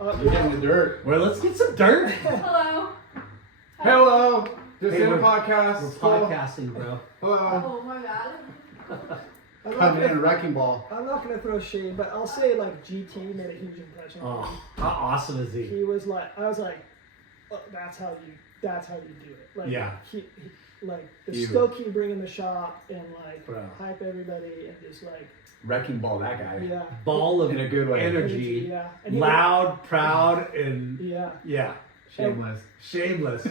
uh, You're getting the dirt. well, let's get some dirt. Hello. Hello. Just Hey, in a we're podcast. podcasting, bro. Hello. Oh my god. I'm not Coming in a gonna- wrecking ball. I'm not gonna throw shade, but I'll say like GT made a huge impression. on me. Oh, how awesome is he? He was like, I was like, oh, that's how you do it. Like, Yeah. he like the You- stoke he bring in the shop and like Bro. hype everybody and just like, Wrecking ball, that guy. yeah, Ball of In a good way. energy, yeah, and he loud, proud, and yeah. yeah, Shameless. shameless.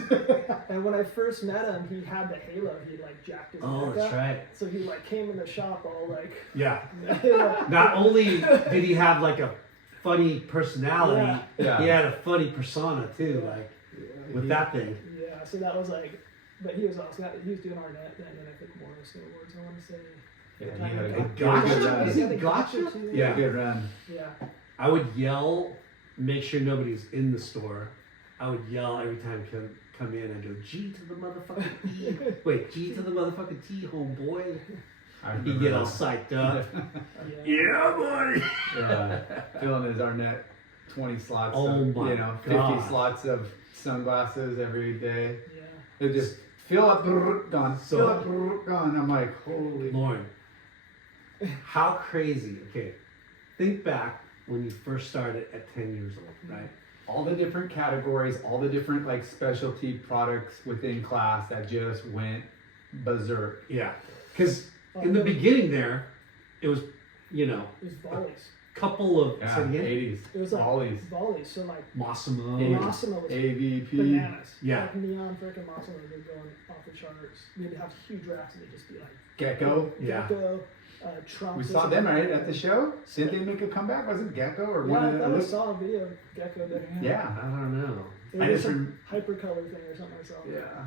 And when I first met him, he had the halo. He like jacked his Oh, neck that's up. right. So he like came in the shop all like, Yeah. yeah, Not only did he have like a funny personality, Yeah. he had a funny persona too, like with that thing. yeah. So that was like, but he was awesome. He was doing Arnett then, and I think more snowboards. I want to say. Yeah, he had a good, Gotcha. good run. Is He he Gotcha? too. Yeah. had a good run. Yeah. I would yell, make sure nobody's in the store. I would yell every time I come in. I go, G to the motherfucking E. Wait, G to the motherfucking T, homeboy. I He'd remember get all that. psyched up. Yeah. Yeah, buddy. Yeah. Filling his Arnett 20 slots. Oh of, my 50 God. slots of sunglasses every day. Yeah. It just fill up, gone. So- Fill up, gone. I'm like, holy. Lauren, how crazy. Okay, think back when you first started at 10 years old, right? All the different categories, all the different like specialty products within class that just went berserk. Yeah, because in the beginning there, it was, you know, It was volleys. couple of, Yeah, say it again? 80s. It was like Volleys. volleys. So like Massimo. Yeah. Massimo was AVP. bananas. Yeah. Like neon freaking Massimo were going off the charts. They'd have huge racks and they'd just be like Gecko. Yeah. Gecko, Trump. We saw them right at the show. Didn't they make a comeback? Was it Gecko or Yeah, one I of thought I the saw a video of Gecko there. Yeah. I don't know. It I was just some hypercolor thing or something I saw. Yeah.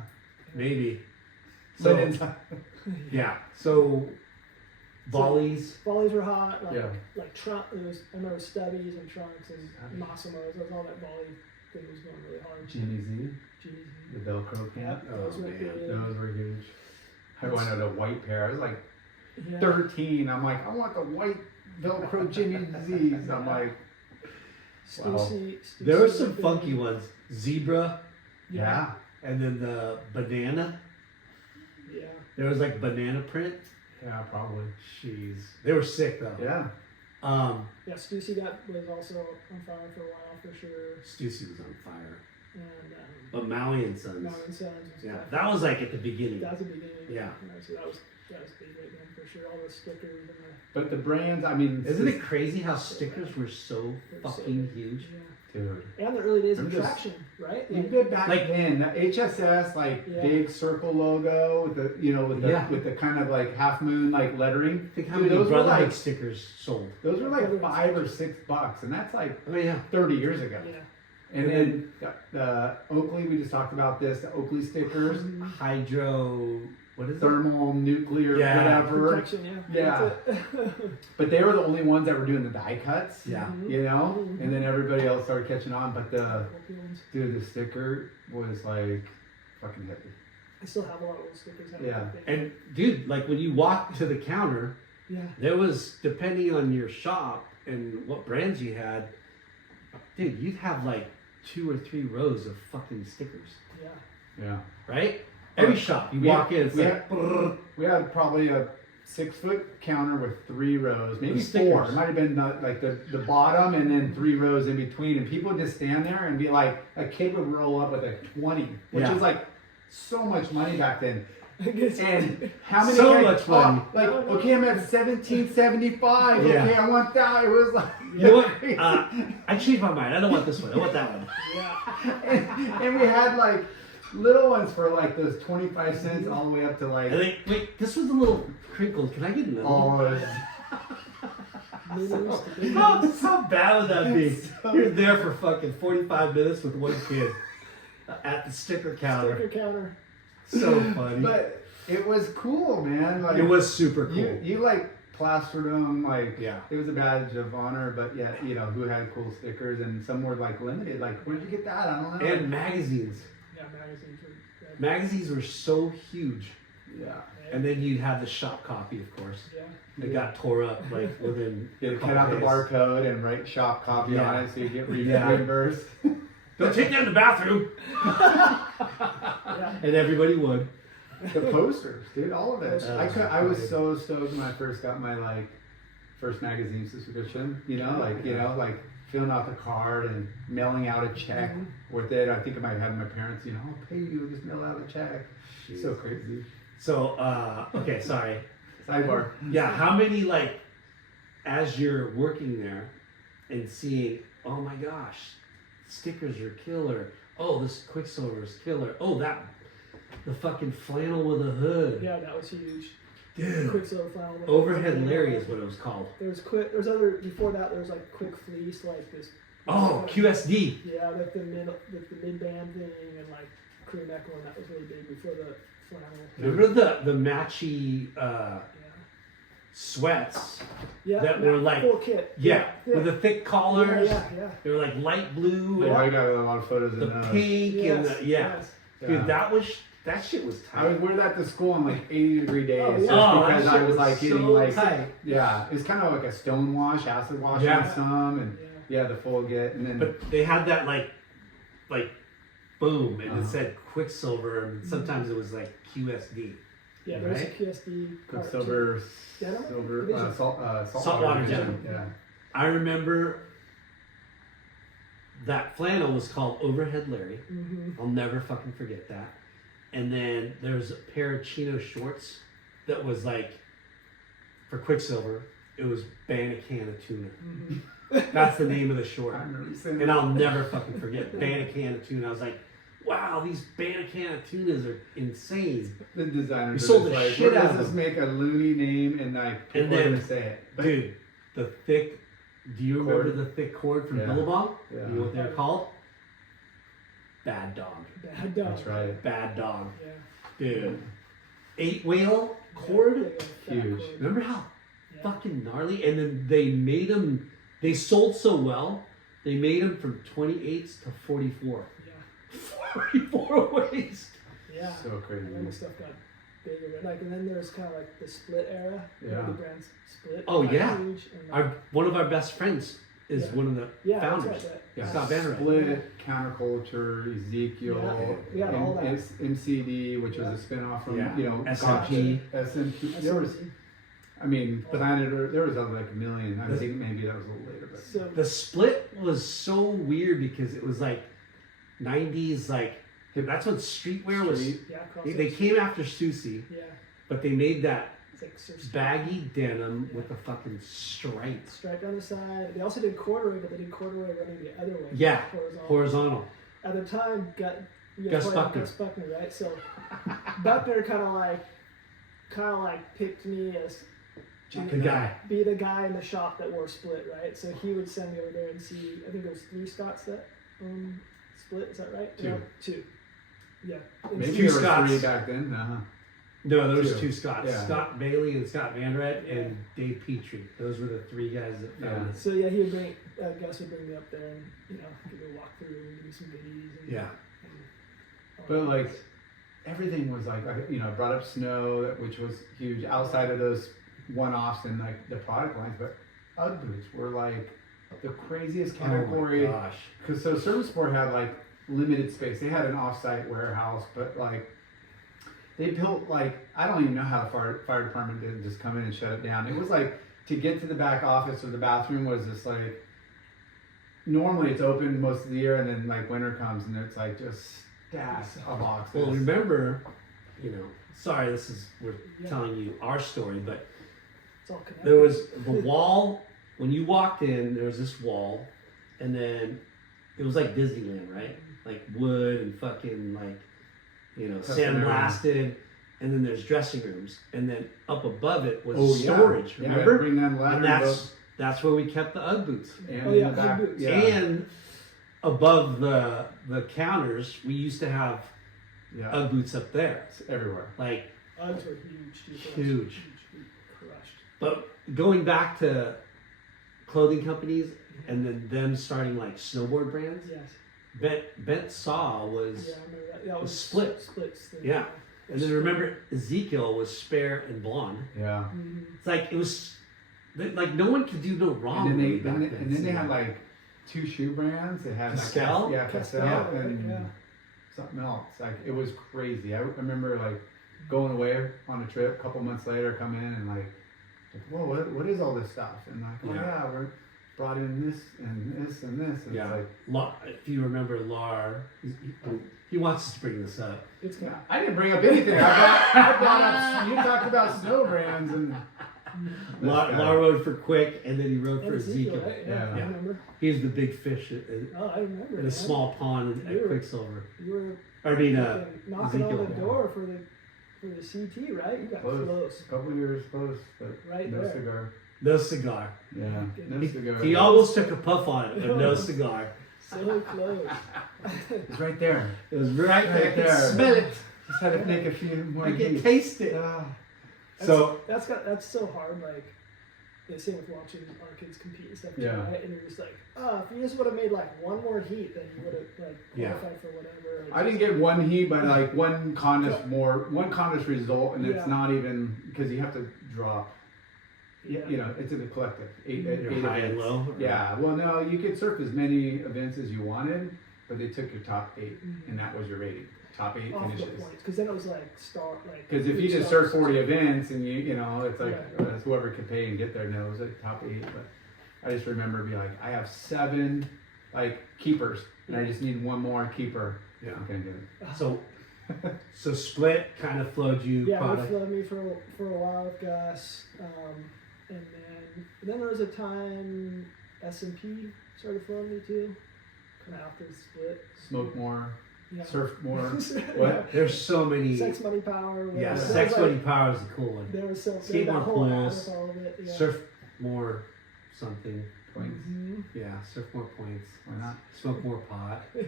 Maybe. So So, yeah, so volleys. Volleys were hot. Like, Yeah. like Trump. It was. I remember Stubbies and Trunks and Massimos. That was all that volley thing was going really hard. Jimmy Z, Jeez. the Velcro Yeah, pant. those Oh, were man. good. Those were huge. I wanted a white pair. I was like Yeah. 13. I'm like, I want the white Velcro Jimmy Z's. I'm like, wow. Stussy, There were Stussy some was good. funky ones. Zebra, Yeah. and then the banana. Yeah. There was like banana print. Yeah, probably. Jeez. They were sick though. Yeah. Yeah, Stussy was also on fire for a while for sure. Stussy was on fire. And But Maui and Sons. Mountain Sons. Was Yeah, definitely- that was like at the beginning. That's the beginning. Yeah. So that was big right then for sure. All the stickers and But the brands, I mean, Isn't it crazy how stickers were so They're so fucking big. huge? Yeah. Dude. And the early days of I'm just- traction, right? You did back Like- then, the HSS Yeah. big circle logo with the with the kind of like half moon like lettering. Think how Dude, many those were Brotherhood like stickers sold? those were like $5 or $6, and that's like Oh yeah. 30 years ago. Yeah. And then the Oakley, we just talked about this. The Oakley stickers, Hydro. What is it? thermal, nuclear, Yeah. whatever. Protection, Yeah. But they were the only ones that were doing the die cuts. Yeah. You know, and then everybody else started catching on. But the Scorpions. the sticker was like fucking heavy. I still have a lot of those stickers. Yeah. And dude, like when you walk to the counter, Yeah. there was, depending on your shop and what brands you had, dude, you'd have like 2 or 3 rows of fucking stickers, Yeah. Yeah. right? Every shop you We walk had- in, it's we like, brrr. We had probably a 6-foot counter with 3 rows, maybe With 4. stickers. It might have been like the bottom and then 3 rows in between. And people would just stand there and be like, a kid would roll up with a 20, which Yeah. is like so much money back then. I guess. And how many? So like, much money. Like, okay, I'm at 1775. Yeah. Okay, I want that. It was like, You know what? I changed my mind. I don't want this one. I want that one. Yeah. and we had like little ones for like those 25 cents all the way up to like. I think, wait, this was a little crinkled. Can I get another one? Oh, Minis to big How, ones. how bad would that be? You're there for fucking 45 minutes with one kid at the sticker counter. Sticker counter. So funny. but it was cool, man. Like It was super cool. you like plastered them like Yeah. it was a badge of honor, but yeah, you know who had cool stickers and some were like limited. Like where'd you get that? I don't know. And magazines. Yeah, magazines were. Magazines were so huge. yeah, And then you'd have the shop copy, of course. Yeah. It got tore up like within. you a cut out the couple days. barcode and write shop copy Yeah. on it so you get Yeah. reimbursed. Don't take that in the bathroom. Yeah. And everybody would. The posters, dude, all of it. Posters. I was so stoked when I first got my like first magazine subscription. You know, like filling out the card and mailing out a check with it. I think I might have my parents. You know, I'll pay you. Just mail out a check. So crazy. So, okay, sorry. Sidebar. Yeah, how many, like, as you're working there and seeing, oh my gosh, stickers are killer. Oh, this Quicksilver is killer. Oh, the fucking flannel with a hood. Yeah, that was huge. Dude. Quicksilver flannel. Overhead Larry is what it was called. There's other before that. There was like quick fleece, like this. Oh, QSD. Yeah, like the mid band thing, and like crew neck one that was really big before the flannel. Remember the matchy sweats Yeah, that were like, full kit. yeah, with the thick collars. Yeah. They were like light blue Oh, I and got a lot of photos the in those. pink and the, yeah. Yes. Dude, that shit was I would tight. wear that to school on like 80-degree days Oh, yeah. just Oh, because that I shit was was like getting so like tight. yeah, it's kind of like a stone wash, acid wash Yeah. on some, and Yeah. the full get, and then But they had that like boom, and it Uh-huh. said Quicksilver, and sometimes it was like QSD. Yeah, there's Right? a QSD. part Quicksilver, too. Yeah, I don't know. silver, Division. Saltwater division. Gem. Yeah. I remember that flannel was called Overhead Larry. Mhm. I'll never fucking forget that. And then there's a pair of chino shorts that was like for Quicksilver. It was Ban a Can of Tuna. Mhm. That's the name of the short. I remember seeing And that. I'll never fucking forget Ban a Can of Tuna. I was like, wow, these Ban a Can of Tunas are insane. The designers We are sold just the like, shit we're out gonna of just them. make a loony name and like people And are then- gonna say it. But Dude, the thick, do you remember Cord. the thick cord from Yeah. Billabong? Yeah. You know what they're called? Bad Dog. Bad dog. That's right. Bad Dog. Yeah. Dude. 8 whale cord? Yeah, fat Huge. cord. Remember how Yeah. fucking gnarly? And then they made them, they sold so well, they made them from 28s to 44. Yeah. 44 waist. Yeah. So crazy. And then the stuff got bigger. Like, and then there's kind of like the split era. You know, Yeah. the brands split. Oh, got yeah. huge, and like, One of our best friends is Yeah. one of the yeah, founders. That's right, Yeah. Scott Vanderbilt. Split, Counterculture, Ezekiel, Yeah, we had all that. MCD, which Yeah. was a spinoff from Yeah. you know SMG. SMP. There was, I mean, Planet Earth. There was like a million. I think maybe that was a little later, but So The split was so weird because it was like 90s, like, that's when streetwear was. Street. yeah, They came after Stussy, yeah, but they made that fixture stuff. Baggy denim with a fucking stripe. Stripe down the side. They also did corduroy, but they did corduroy running the other way. Yeah, Horizontal. horizontal. At the time, Gus Buckner. Gus Buckner, right? So Buckner kind of like picked me as The guy. be the guy in the shop that wore split, right? So he would send me over there and see. I think there was 3 Scots that split. Is that right? 2. No, 2. Yeah. Maybe Two there were Scots. 3 back then. No, there was 2. 2 Scots. Yeah. Scott Bailey and Scott Van Rett and Dave Petrie. Those were the 3 guys that found it. So yeah, he would bring Gus would bring me up there and give me a walkthrough and give me some goodies. And, Yeah. and But like everything was like brought up snow, which was huge outside of those one-offs and like the product lines. But UGG boots were like the craziest category. Oh my gosh. Because so Service Sport had like limited space. They had an off-site warehouse, but like they built like I don't even know how the fire department didn't just come in and shut it down. It was like to get to the back office or the bathroom was just like normally it's open most of the year, and then like winter comes and it's like just stacks of boxes. Well, remember, sorry, we're Yeah. telling you our story, but it's all connected. there was the wall. When you walked in, there was this wall, and then it was like Disneyland, right? Like wood and fucking like, sandblasted. And then there's dressing rooms, and then up above it was storage. Yeah, Remember? bring that ladder And that's where we kept the UGG boots. and Oh, in yeah, the back, UGG boots. yeah. And above the counters, we used to have yeah, UGG boots up there. it's everywhere. Like, Uggs were huge. Dude. Huge. Crushed. but going back to clothing companies and then them starting like snowboard brands, Yes. Bent Saw was, Yeah, I remember that. Yeah, it was was split. Splits. Thing. Yeah. And then remember Ezekiel was spare and blonde. Yeah. It's like, it was, like no one could do no wrong. And then back then. they had like 2 shoe brands. They had Castell? like, Castell Yeah, and yeah. something else. Like it was crazy. I remember like going away on a trip a couple months later, come in and like whoa, what is all this stuff? And like, oh yeah, we're brought in this and this and this. And Yeah. it's like, If you remember Lar, he wants us to bring this up. It's good. I didn't bring up anything. I brought up, you talked about snow brands and Lar rode for Quick, and then he rode for And Ezekiel, Ezekiel. right? Yeah, I Yeah. remember. He was the big fish Oh, I remember. in a man. small pond You at were- Quicksilver. You were I mean, knocking on Ezekiel. the door for the CT, right? You got Close. close. a couple years close, but Right no there. cigar. No cigar. Yeah, no He, cigar. he almost took a puff on it, but no cigar. So close. It's right there. It was right Right there. I there. could smell it. Just had to make a few more. I can beats. taste it. Ah. So that's so hard. Like the same with watching our kids compete and stuff. Too, Yeah. right? And you're just like, if you just would have made like one more heat, then you would have like Yeah. qualified for whatever. I didn't get one heat, but like one contest result, and Yeah. it's not even because you have to drop. Yeah. It's in a collective. Eight Your high and events. low. Yeah. Well, no, you could surf as many events as you wanted, but they took your top 8, and that was your rating. Top 8 off the finishes. points, because then it was like Because if you just stars. surf 40 events and it's like Right. it's whoever could pay and get there knows like top 8. But I just remember being like, I have 7 like keepers, and I just need one more keeper. Yeah. I'm gonna get it. So Split kind of flowed you Yeah, product. they flowed me for a while with Gus, and then there was a time S&P started flowing me too, kind of after the split. Smoke more, Yeah. surf more. Yeah. What? There's so many. Sex, money, power. Yeah, whatever. Sex, There was, Money, Power is a cool one. There was so Skate that more whole ad pools, with all of it. Yeah. Surf more something. Points. Mhm. Yeah, surf more points. Why not? Smoke more pot. Yeah.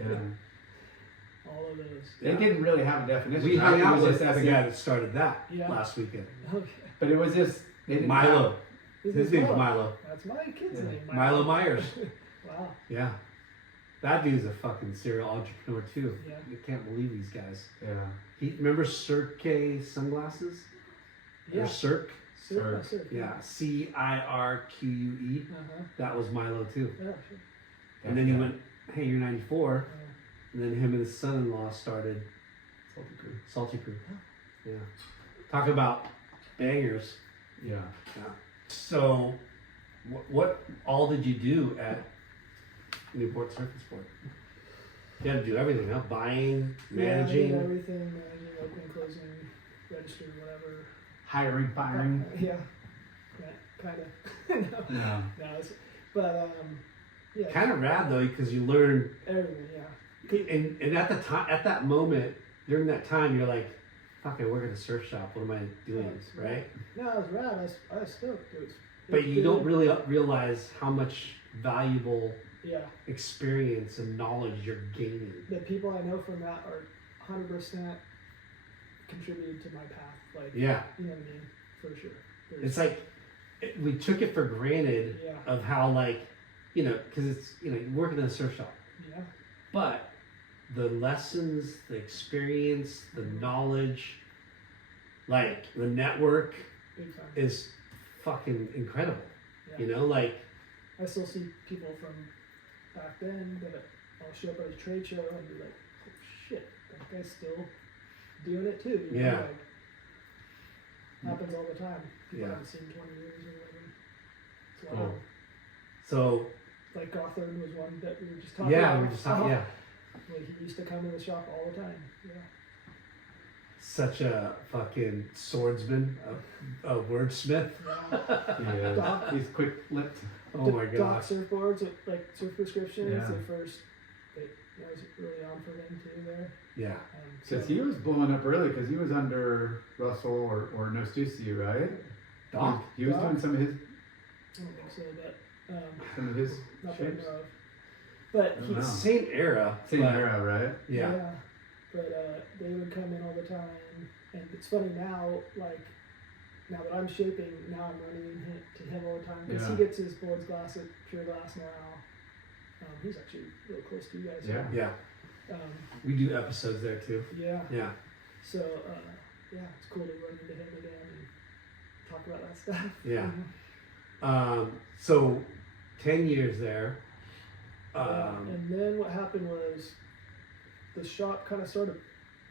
All of those. They didn't really have a definition. We hung It out was with just the guy that started that Yeah. last weekend. Okay. But it was just they didn't Milo. This His is name's Milo. Milo. That's my kid's Yeah. name. Milo Myers. Wow. Yeah. That dude's a fucking serial entrepreneur too. Yeah. You can't believe these guys. Yeah. Remember Cirque sunglasses? Yeah. Or Cirque? Surf. Yeah. CIRQUE. That was Milo too. Yeah, sure. And then he Yeah. went, hey, you're 94. Uh, And then him and his son-in-law started Salty Crew. Salty Crew. Yeah. Talk about bangers. Yeah. So, what all did you do at Newport Circuit Sport? You had to do everything, huh? Buying, Yeah, I did managing. everything, managing, opening, closing, register, whatever. hiring, firing. Yeah, kind of. No. But yeah. Kind of rad though, because you learn, Everything, yeah. and at the time, at that moment, during that time, you're like, fuck, I work at a surf shop. What am I doing, right? No, it was rad. I was stoked. But you don't really realize how much valuable Yeah. experience and knowledge you're gaining. The people I know from that are 100% contributed to my path. Like, Yeah. you know what I mean? For sure. It's like, we took it for granted Yeah. of how, like, you know, because it's, you know, you work in a surf shop. Yeah. But the lessons, the experience, the knowledge, like the network Big time. is fucking incredible. Yeah. You know, like, I still see people from back then that I'll show up at a trade show and be like, oh shit, that guy's still doing it too. You know? Yeah. Like, happens all the time. People I Yeah. haven't seen 20 years or whatever. It's Cool. wild. so, Like Gothard was one that we were just talking yeah, about. we were just talking, yeah. Like he used to come to the shop all the time. Yeah. Such a fucking swordsman, a wordsmith. Yeah. Yeah. Doc- He's quick-lipped. Oh my Doc gosh. surfboards, like surf prescriptions. Yeah. The first, that was really on for him too there. Yeah. Because he was blowing up early because he was under Russell or No Stussy, right? Doc? He was Doc? doing some of his I don't think so, but not that I shapes. know of. But I don't he, know. Same era. Same but- era, right? Yeah. But they would come in all the time, and it's funny now. Like now that I'm shaping, now I'm running to him all the time because he Yeah. gets his boards glass at Pure Glass now. He's actually real close to you guys. Yeah. Yeah. Um, We do episodes there too. yeah. Yeah. So yeah, it's cool to run into him again and talk about that stuff. Yeah. So 10 years there. And then what happened was the shop kind of started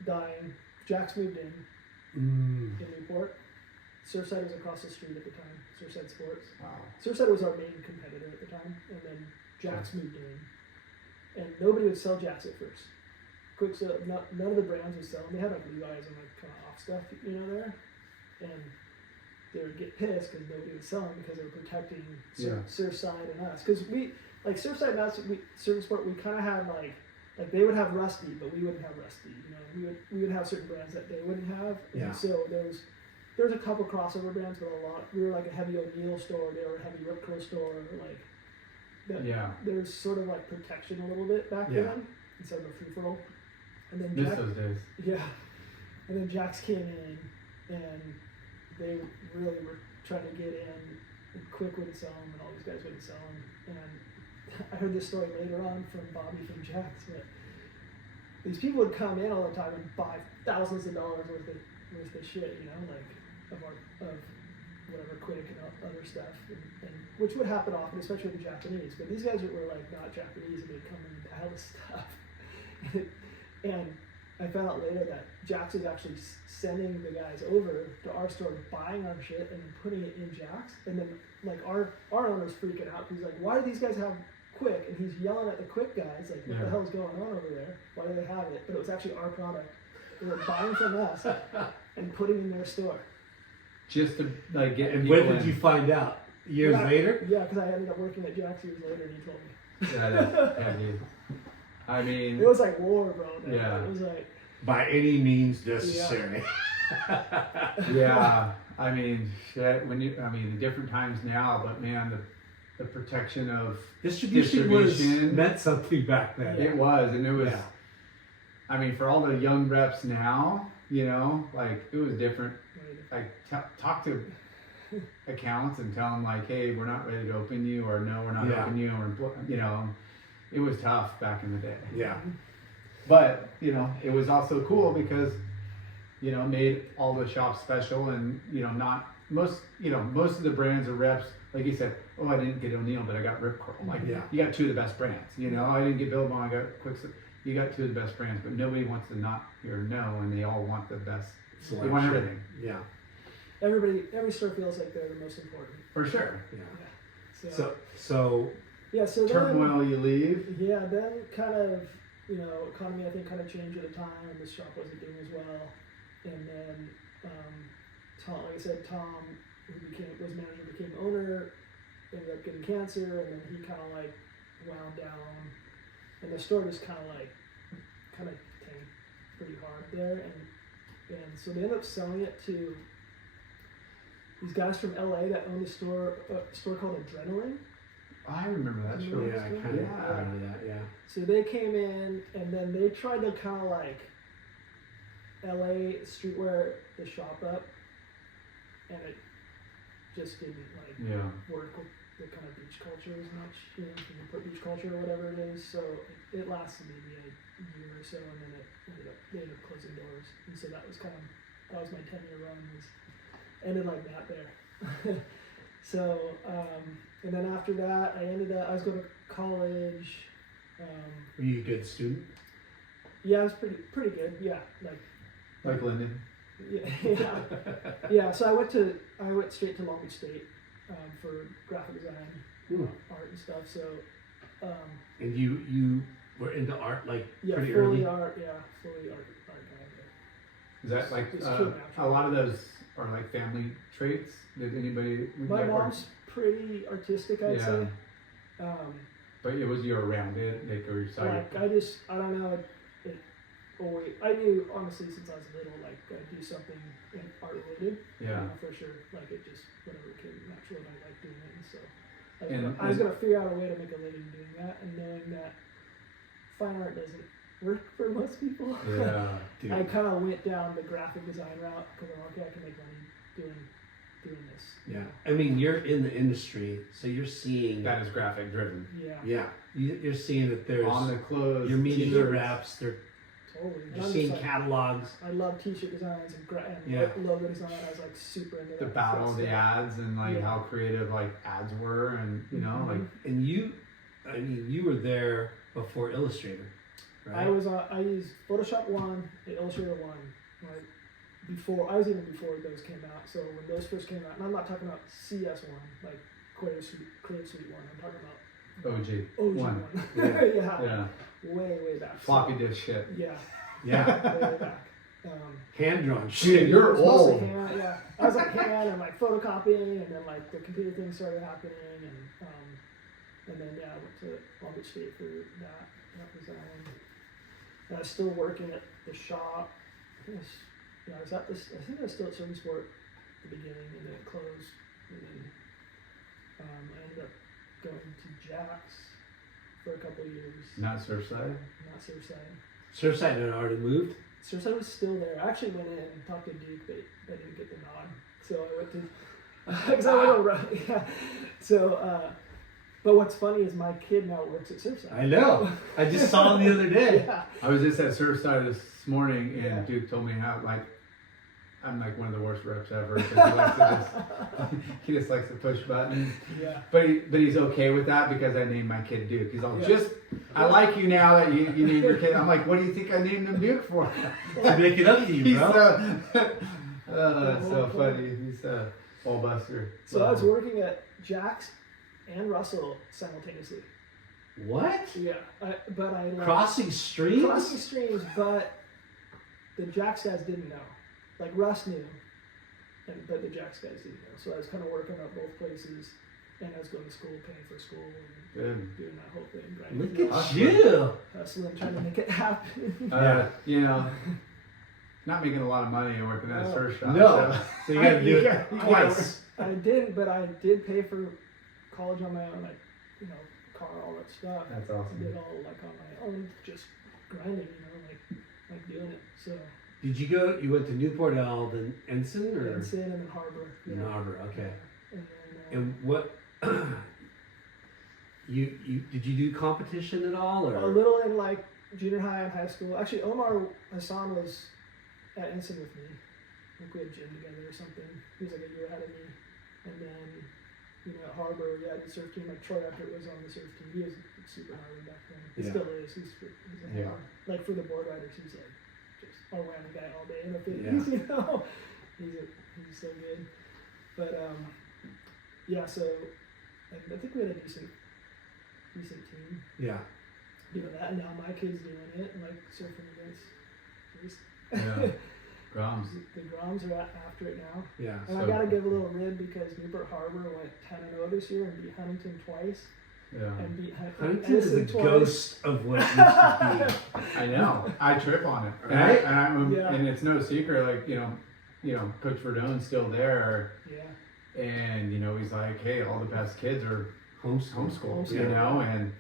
dying. Jax moved in Newport. Surfside was across the street at the time. Surfside Sports. Wow. Surfside was our main competitor at the time, and then Jax moved in, and nobody would sell Jax at first. None of the brands would sell them. They had like Levi's and like kind of off stuff, you know, there, and they would get pissed because nobody would sell them because they were protecting Surfside and us. Because we like Surfside and us, Surf Sport, we kind of had like they would have Rusty, but we wouldn't have Rusty. You know, we would have certain brands that they wouldn't have. And Yeah. so there was a couple crossover brands, but a lot. We were like a heavy O'Neill store. They were a heavy Rip Curl store. Like that, Yeah. there was sort of like protection a little bit back Yeah. then instead of a free for all. And then Miss those days. yeah, and then Jax came in, and they really were trying to get in. And Quick wouldn't sell them, and all these guys wouldn't sell them. And I heard this story later on from Bobby from Jax, but these people would come in all the time and buy thousands of dollars worth of shit, you know, like of whatever Quick and other stuff, and which would happen often, especially with the Japanese. But these guys were like not Japanese, and they'd come in and buy all this stuff. And I found out later that Jax was actually sending the guys over to our store, buying our shit and putting it in Jax. And then like our owner's freaking out. He's like, why do these guys have Quick? And he's yelling at the Quick guys, like, what the hell's going on over there? Why do they have it? But it was actually our product. They were buying from us and putting it in their store. Just to like get. And people when did in. you find out? Years later? Yeah, because I ended up working at Jax years later, and he told me. Yeah, that's heavy. I mean. It was like war, bro. Man. Yeah. It was like. By any means necessary. Yeah, I mean, shit. The different times now, but man, the protection of Distribution was meant something back then. it was, and it was. Yeah. I mean, for all the young reps now, you know, like it was different. Like talk to accounts and tell them like, hey, we're not ready to open you, or no, we're not opening you, or you know, it was tough back in the day. Yeah. But, you know, it was also cool because, you know, made all the shops special, and, you know, most of the brands or reps, like you said, oh, I didn't get O'Neill, but I got Rip Curl. Like, Yeah. you got two of the best brands, you know, I didn't get Billabong, I got you got two of the best brands, but nobody wants to not hear no, and they all want the best. They want everything. Yeah. Every store feels like they're the most important. For sure. Yeah. Yeah. So So Turmoil, you leave. Then, yeah, then kind of, you know, economy I think kind of changed at the time, and the shop wasn't doing as well, and then Tom, like I said, Tom, who was manager, became owner, ended up getting cancer, and then he kind of like wound down, and the store just kind of tanked pretty hard there, and so they ended up selling it to these guys from LA that owned a store called Adrenaline. I remember that show. Yeah, I kind of remember that. Yeah. So they came in, and then they tried to kind of like LA streetwear the shop up, and it just didn't work with the kind of beach culture as much, you know, Newport beach culture or whatever it is. So it lasted maybe a year or so, and then they ended up closing doors. And so that was my 10-year run, ended like that there. So and then after that, I was going to college. Were you a good student? Yeah, I was pretty good. Yeah, Like Lyndon. Yeah. So I went straight to Long Beach State for graphic design, art and stuff. So. And you were into art like pretty fully early. Art guy. Is that like It's a lot of those are like family traits? Did anybody? My mom's pretty artistic, I'd say. But it was you around it, like or Like I don't know. I knew honestly since I was little, like I'd do something art related. Yeah. For sure. Like it just whatever came natural, and I liked doing it, and so. And I was gonna figure out a way to make a living doing that, and knowing that fine art doesn't work for most people. Yeah. Dude. I kind of went down the graphic design route because I'm like, okay, I can make money doing this. Yeah, I mean, you're in the industry, so you're seeing That is graphic driven. Yeah. Yeah, you're seeing that there's On the clothes. you're meeting the t-shirts. reps. Totally. And You're I'm seeing just like, catalogs. I love t-shirt designs and Yeah. logo design. I was like super into The that battle of the stuff. ads and like Yeah. how creative like ads were, and you know like And you were there before Illustrator, right? I used Photoshop 1 and Illustrator 1, like before I was even before those came out. So when those first came out, and I'm not talking about CS1, like Creative Suite 1. I'm talking about OG. OG One. 1. Yeah. Yeah. Way back. Floppy disk shit. Yeah. Yeah, Way back. hand drawn Dude, shit. you're It was mostly old. hand, yeah. I was like hand and like photocopying, and then like the computer thing started happening, and then I went to Long Beach State for that design. And I was still working at the shop. I was at this. I think I was still at Serviceport at the beginning, and then it closed. And then I ended up going to Jack's for a couple of years. Not Surfside. Not Surfside. Surfside had already moved. Surfside was still there. I actually went in and talked to Duke, but I didn't get the nod. So I went to, because I went over, yeah. So, but what's funny is my kid now works at Surfside. I know. I just saw him the other day. Yeah. I was just at Surfside this morning, and Yeah. Duke told me how like I'm like one of the worst reps ever because he just likes to push buttons. Yeah. But he's okay with that because I named my kid Duke. He's all Yeah. I like you now that you named your kid. I'm like, what do you think I named him Duke for? To make it up to you, He's bro. that's so funny. He's a ball buster. So I was working at Jack's and Russell simultaneously. What? Yeah. But I like, Crossing streams? crossing streams, but the Jack's guys didn't know. Like Russ knew, but the Jack's guys didn't know. So I was kind of working at both places, and I was going to school, paying for school, and Good. doing that whole thing. Look at Awesome. you. Hustling, trying to make it happen. You know, not making a lot of money and working at a No. surf shop. No. So you got to do it Yeah. twice. I didn't, but I did pay for college on my own, like, car, all that stuff. That's I awesome. did all like on my own, just grinding, like doing it. So Did you go? You went to Newport L, then Ensign, or Ensign and then Harbor. in Harbor? Okay. And then, And what? you did you do competition at all, or a little in like junior high and high school. Actually, Omar Hassan was at Ensign with me. I think we had gym together or something. He was like a year ahead of me. And then, at Harbor, the surf team, like Troy Eckert was on the surf team. He was super hard back then. He Yeah. still is. He's a hammer. Like for the board riders, he's like just all around guy all day in the 50s, He's so good. But so I think we had a decent team yeah? doing that, and now my kid's doing it, and like surfing against. Yeah. Grums. The Groms are after it now. Yeah. And I gotta give a little rib because Newport Harbor went 10-0 this year and beat Huntington twice. Yeah. And beat Huntington is the Edison twice. ghost of what used to I know. I trip on it. Right? Yeah. And it's no secret, like, you know, Coach Verdone's still there. Yeah. And, you know, he's like, hey, all the best kids are be. homeschooled, Yeah. you know? And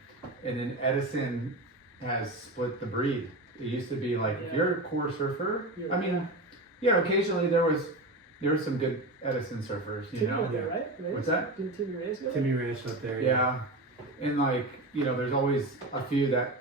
then Edison has split the breed. It used to be like, if Yeah. you're a core surfer, Yeah. I mean, yeah, occasionally there was some good Edison surfers, you Timmy know? went there, right? Rays? What's that? Didn't Timmy Rays go there? Timmy Ranch up there. Yeah. And like, you know, there's always a few that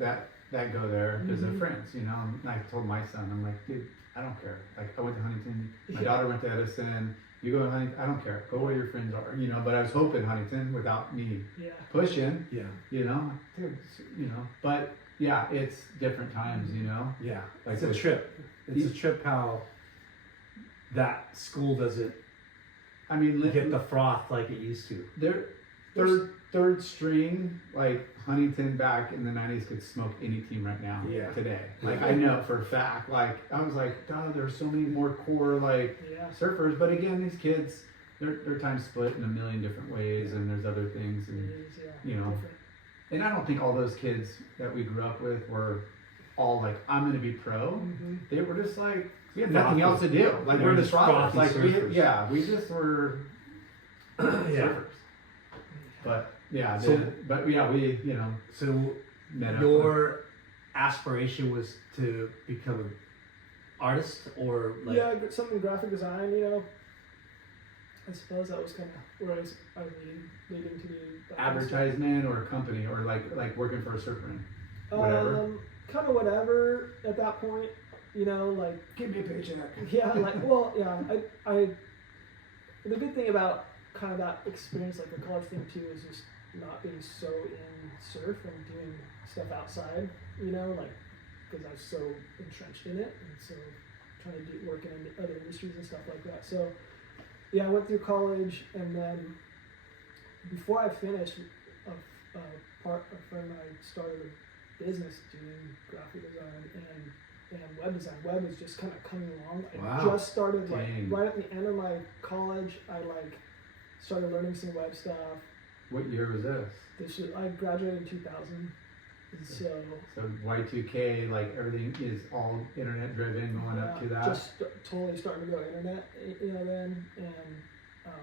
go there because Mhm. they're friends, you know? And I told my son, I'm like, dude, I don't care. Like, I went to Huntington, my Yeah. daughter went to Edison, you go to Huntington, I don't care. Go where your friends are, you know? But I was hoping Huntington without me Yeah. pushing, Yeah. you know? Dude, you know? But yeah, it's different times, you know? Yeah. Like It's a with- trip. It's a trip how that school doesn't I mean, get the froth like it used to. They're third string, like Huntington back in the 90s could smoke any team right now. Yeah. Today. Like I know for a fact. Like I was like, God, there's so many more core like Yeah. surfers. But again, these kids, their time's split in a million different ways, and there's other things, It and is, yeah. you know. Different. and I don't think all those kids that we grew up with were all like, I'm gonna be pro. Mhm. They were just like, we had nothing else to do. Like They're we're just just rockers. frothy Like surfers. we just were Yeah. surfers. But yeah, So- we you know So met up. your aspiration was to become an artist or like Yeah, something graphic design, you know. I suppose that was kind of where I was leading to be. advertisement or a company or like working for a surfer ring. Whatever. Kind of whatever at that point, you know, like Give me a paycheck. yeah, like well, yeah. I the good thing about kind of that experience, like the college thing too, is just not being so in surf and doing stuff outside, you know, like because I was so entrenched in it and so trying to do work in other industries and stuff like that. So yeah, I went through college and then before I finished, a friend and I started a business doing graphic design and web design. Web is just kind of coming along. Wow. I just started like Dang. right at the end of my college. I like started learning some web stuff. What year was this? I graduated in 2000, and so So Y2K, like everything is all internet driven going up to that. just totally starting to go internet, you know, then and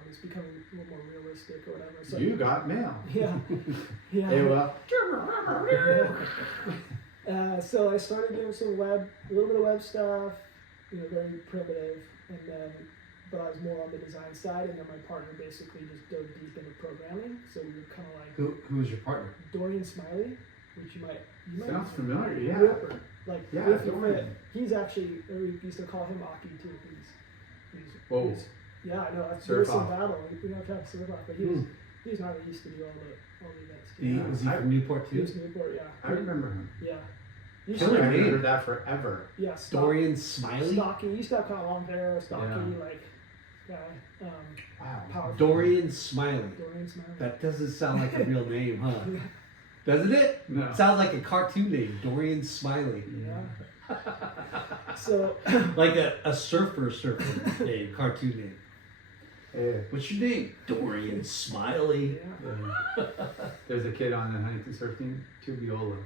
it's becoming a little more realistic or whatever. So You got mail. yeah, yeah. Hey, well, So I started doing some a little bit of web stuff, you know, very primitive, and then, but I was more on the design side, and then my partner basically just dove deep into programming. So we were kind of like who was your partner? Dorian Smiley, which you might sounds familiar. Yeah. Ripper, like Yeah, if you Dorian. fit. He's actually we used to call him Aki too. Whoa. Yeah, I know. That's Surf some off. battle. We don't try to surf off, but he's not used to do all the events too. He, was he from Newport He too? was Newport, yeah. I remember him. Yeah. He used Killer to- I've name. heard that forever. Yeah, Dorian Smiley? stocky. He used to have kind of long hair, stocky, Yeah. like guy. Wow. Powerful. Dorian Smiley. Dorian Smiley. That doesn't sound like a real name, huh? Doesn't it? No. Sounds like a cartoon name, Dorian Smiley. Yeah. So Like a surfer name, cartoon name. Hey, What's your name? Dorian Smiley. yeah. there's a kid on the Huntington surf team, Tubiola.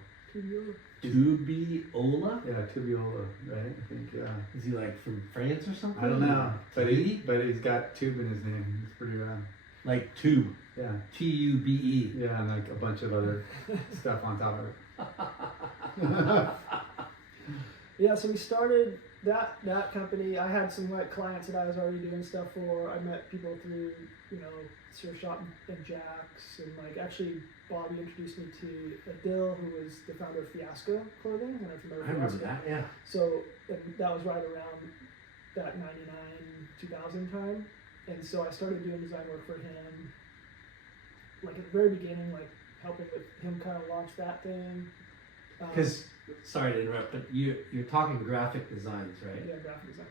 Tubiola? Yeah, Tubiola, right? I think, yeah. Is he like from France or something? I don't know, but Tahiti? he's got tube in his name. It's pretty rad. Like tube. Yeah, Tube. yeah, and like a bunch of other stuff on top of it. Yeah, so we started that company. I had some like clients that I was already doing stuff for. I met people through, you know, Surf Shop and Jack's, and like actually Bobby introduced me to Adil, who was the founder of Fiasco Clothing. I don't know if you remember I remember Fiasco. that, yeah. So and that was right around that 99, 2000 time. And so I started doing design work for him, like at the very beginning, like helping with him kind of launch that thing. Because, sorry to interrupt, but you're talking graphic designs, right? Yeah, graphic design.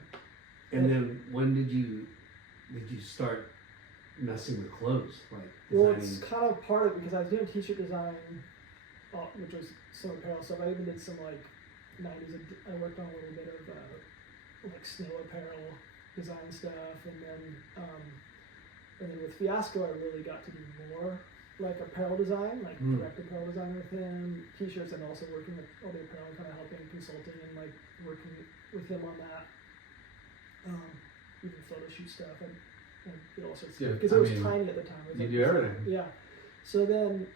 And then when did you start messing with clothes, like Well, designing? it's kind of part of it because I was doing t-shirt design, which was some apparel stuff. I even did some like 90s. I worked on a little bit of like snow apparel design stuff, and then with Fiasco, I really got to do more like apparel design, like direct apparel design with him, t-shirts, and also working with all the apparel, kind of helping consulting and like working with him on that. Even photo shoot stuff and did all sorts of stuff because it was tiny at the time. You do everything. Yeah. So then,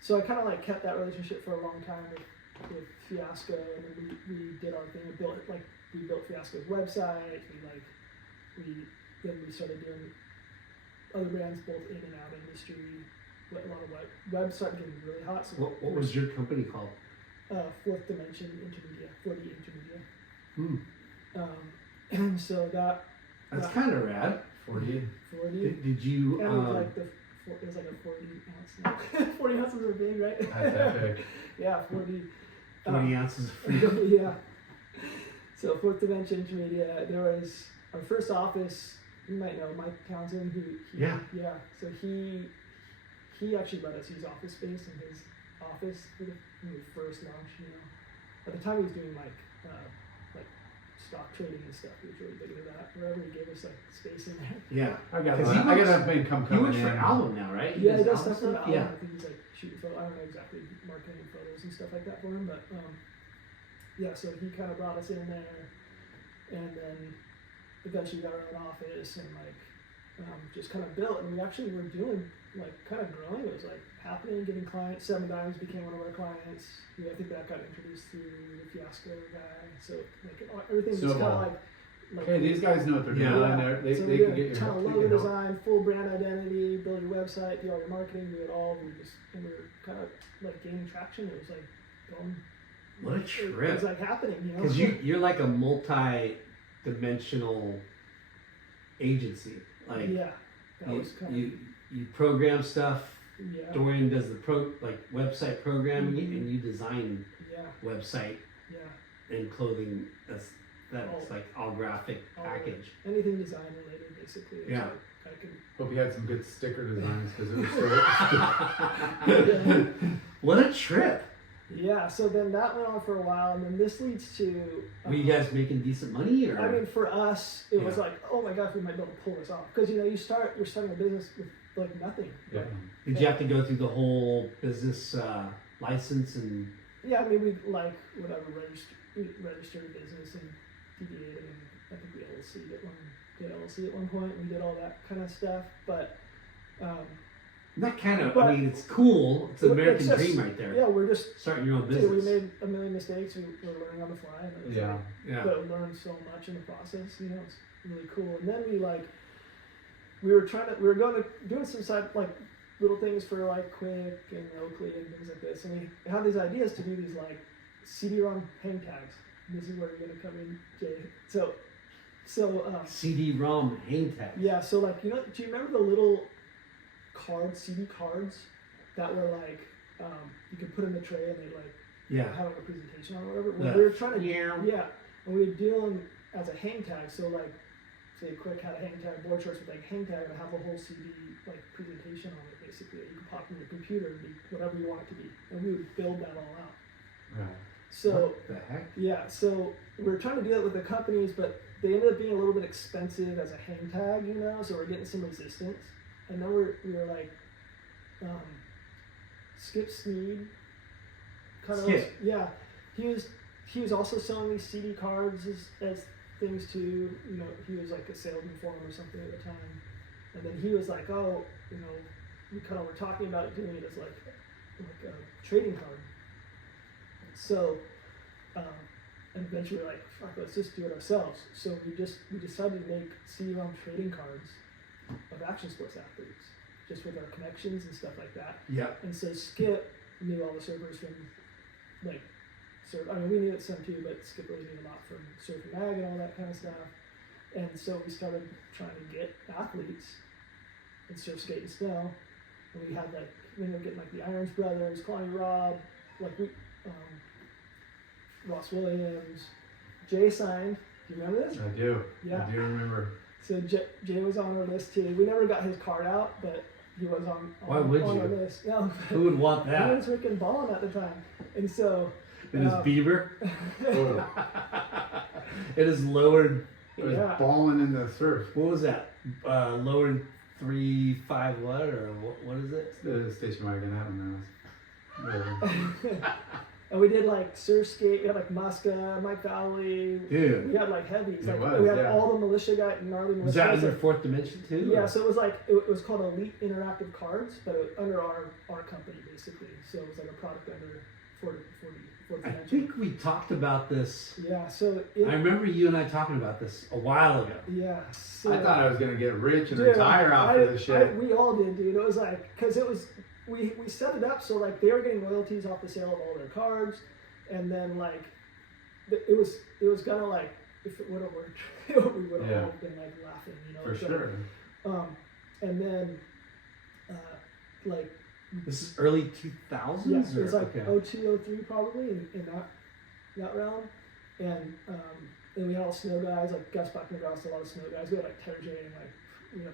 so I kind of like kept that relationship for a long time with Fiasco, and then we did our thing. We built Fiasco's website. Then we started doing other brands both in and out of industry. A lot of web started getting really hot. So what was your company called? Fourth Dimension Intermedia, 4D Intermedia. And so that's kind of rad. 40. Did you? And it was like a 40 ounce. 40 ounces are big, right? That's epic. Yeah, 40. 40 ounces of freedom. Yeah. So Fourth Dimension Intermedia, there was our first office. You might know Mike Townsend. Yeah. So he actually let us use office space in his office when we first launched. At the time he was doing like stock trading and stuff. He was really big into that. Wherever he gave us like space in there. Yeah. I got enough income He coming works in. for Album now, right? He does stuff for Album. Yeah. I think he's like shooting photos. I don't know exactly marketing photos and stuff like that for him, but so he kind of brought us in there, and then eventually got our own office and just kind of built. And we actually were doing kind of growing. It was like happening, getting clients. 7 Dimes became one of our clients. I think that got introduced through the Fiasco guy. So everything was kind of like hey, these guys know what they're doing. Yeah. They so can get your kind of they logo can help. design, full brand identity, build your website, do all your marketing, do it all. We were kind of gaining traction. It was going. What a It trip! was happening, Because you're like a multi-dimensional agency. Like yeah, that was kind you program stuff. yeah, Dorian does the website programming, and you design yeah, website yeah. and clothing. That's like all graphic package. Anything design related, basically. Yeah. I can. Hope you had some good sticker designs because it was so. What a trip! Yeah. So then that went on for a while, and then this leads to. Were you guys making decent money, or? I mean, for us, it was Yeah. like, oh my gosh, we might be able to pull this off because you're starting a business with nothing. Yeah. Did you have to go through the whole business license and? Yeah, I mean, we whatever registered business and DBA, and I think we did LLC at one point. We did all that kind of stuff, but That kind of, But- I mean, it's cool. It's an American it's just- dream right there. yeah, we're just Starting your own we business. made a million mistakes. We were learning on the fly. And it was Yeah. Yeah. but we learned so much in the process. It's really cool. And then we were doing some side little things for Quick and Oakley and things like this, and we had these ideas to do these CD-ROM hang tags. This is where you're gonna come in, Jay. So CD-ROM hang tag. yeah. So do you remember the little CD cards that were you could put in the tray and they Yeah. have a presentation or whatever? Well, Yeah. we were trying to Yeah. and we would do them as a hang tag. So say Quick had a hang tag, board shorts with hang tag and have a whole CD presentation on it basically. You could pop in your computer and be whatever you want it to be, and we would build that all out. Right. So What the heck? yeah, so we were trying to do that with the companies, but they ended up being a little bit expensive as a hang tag, so we're getting some resistance. And then we were Skip Sneed, kind of Skip. yeah. He was also selling these CD cards as things too. He was like a salesman for him or something at the time. And then he was like, oh, we kind of were talking about doing it as like a trading card. So, and eventually we're like, fuck, let's just do it ourselves. So we decided to make CD-ROM trading cards of action sports athletes, just with our connections and stuff like that. Yeah. And so Skip knew all the surfers from we knew it some too, but Skip really knew a lot from Surf and Mag and all that kind of stuff. And so we started trying to get athletes in surf, skate, and snow. And we had we ended up getting the Irons Brothers, Kwame Robb, Ross Williams, Jay signed. Do you remember this? I do. Yeah. I do remember. So Jay was on our list too. We never got his card out, but he was on Why would on you? our list. No, Who would want he that? was freaking balling at the time, and so In his beaver? Oh. It is lowered. It was Yeah. balling in the surf. What was that? Lowered 3.5 what or what is it? The station wagon, I don't know. And we did like surf skate. We had like Muska, Mike Valley. Dude, We had like heavies. It Like was, we had yeah. all the militia guys, gnarly militia was that guys. under Like, fourth dimension too? yeah, or- so it was like it was called Elite Interactive Cards, but under our company basically. So it was like a product under 40 I dimension. think we talked about this. Yeah, so I remember you and I talking about this a while ago. yeah. So, I thought I was gonna get rich and dude, retire off of this shit. we all did, dude. It was like because it was we set it up so like they were getting royalties off the sale of all their cards, and then like it was gonna like if it would have worked, we would have Yeah. all been like laughing, you know. For so, sure. And then like. This is early 2000s? Yeah, it was or- like okay. 02, 03 probably in that realm. And we had all snow guys, like Gus Buckner got us a lot of snow guys. We had like Terry J and like, you know,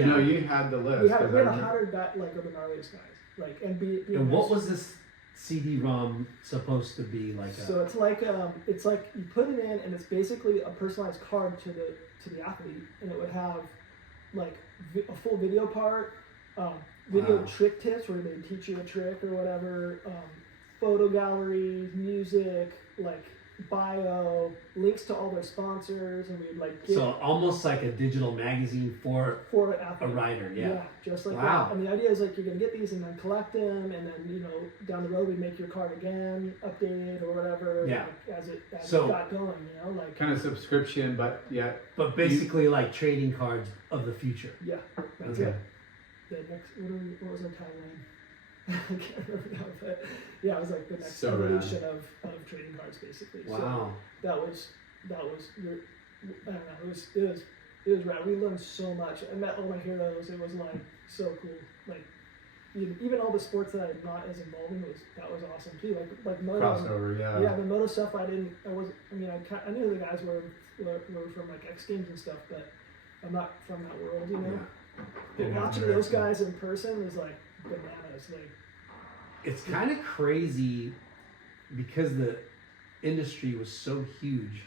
Yeah, no, you had the list. we had 'cause I 100 guys, like of the gnarliest guys. Like, and And what was this CD-ROM supposed to be like? So it's like you put it in and it's basically a personalized card to the athlete, and it would have like a full video part, video Wow. trick tips where they teach you a trick or whatever, photo galleries, music, like bio, links to all their sponsors, and we'd like give So almost like a digital magazine for for an a athlete. rider, yeah. just like Wow. that. And the idea is like you're gonna get these and then collect them, and then you know down the road we make your card again, updated or whatever. Yeah. Like, as it So- got going, you know, like kind of subscription, but yet But basically like trading cards of the future. yeah, that's Okay. it. The next what was our timeline? I can't remember now, but yeah, it was like the next So rad. evolution of trading cards basically. So Wow. that was your I don't know, it was rad. We learned so much. I met all my heroes. It was like so cool. Like even all the sports that I'm not as involved in that was awesome too. Like moto. crossover, yeah. Yeah, the moto stuff I knew the guys were from like X Games and stuff, but I'm not from that world, you know. But Yeah, watching they're those excellent. guys in person was like bananas. Like It's kind of crazy because the industry was so huge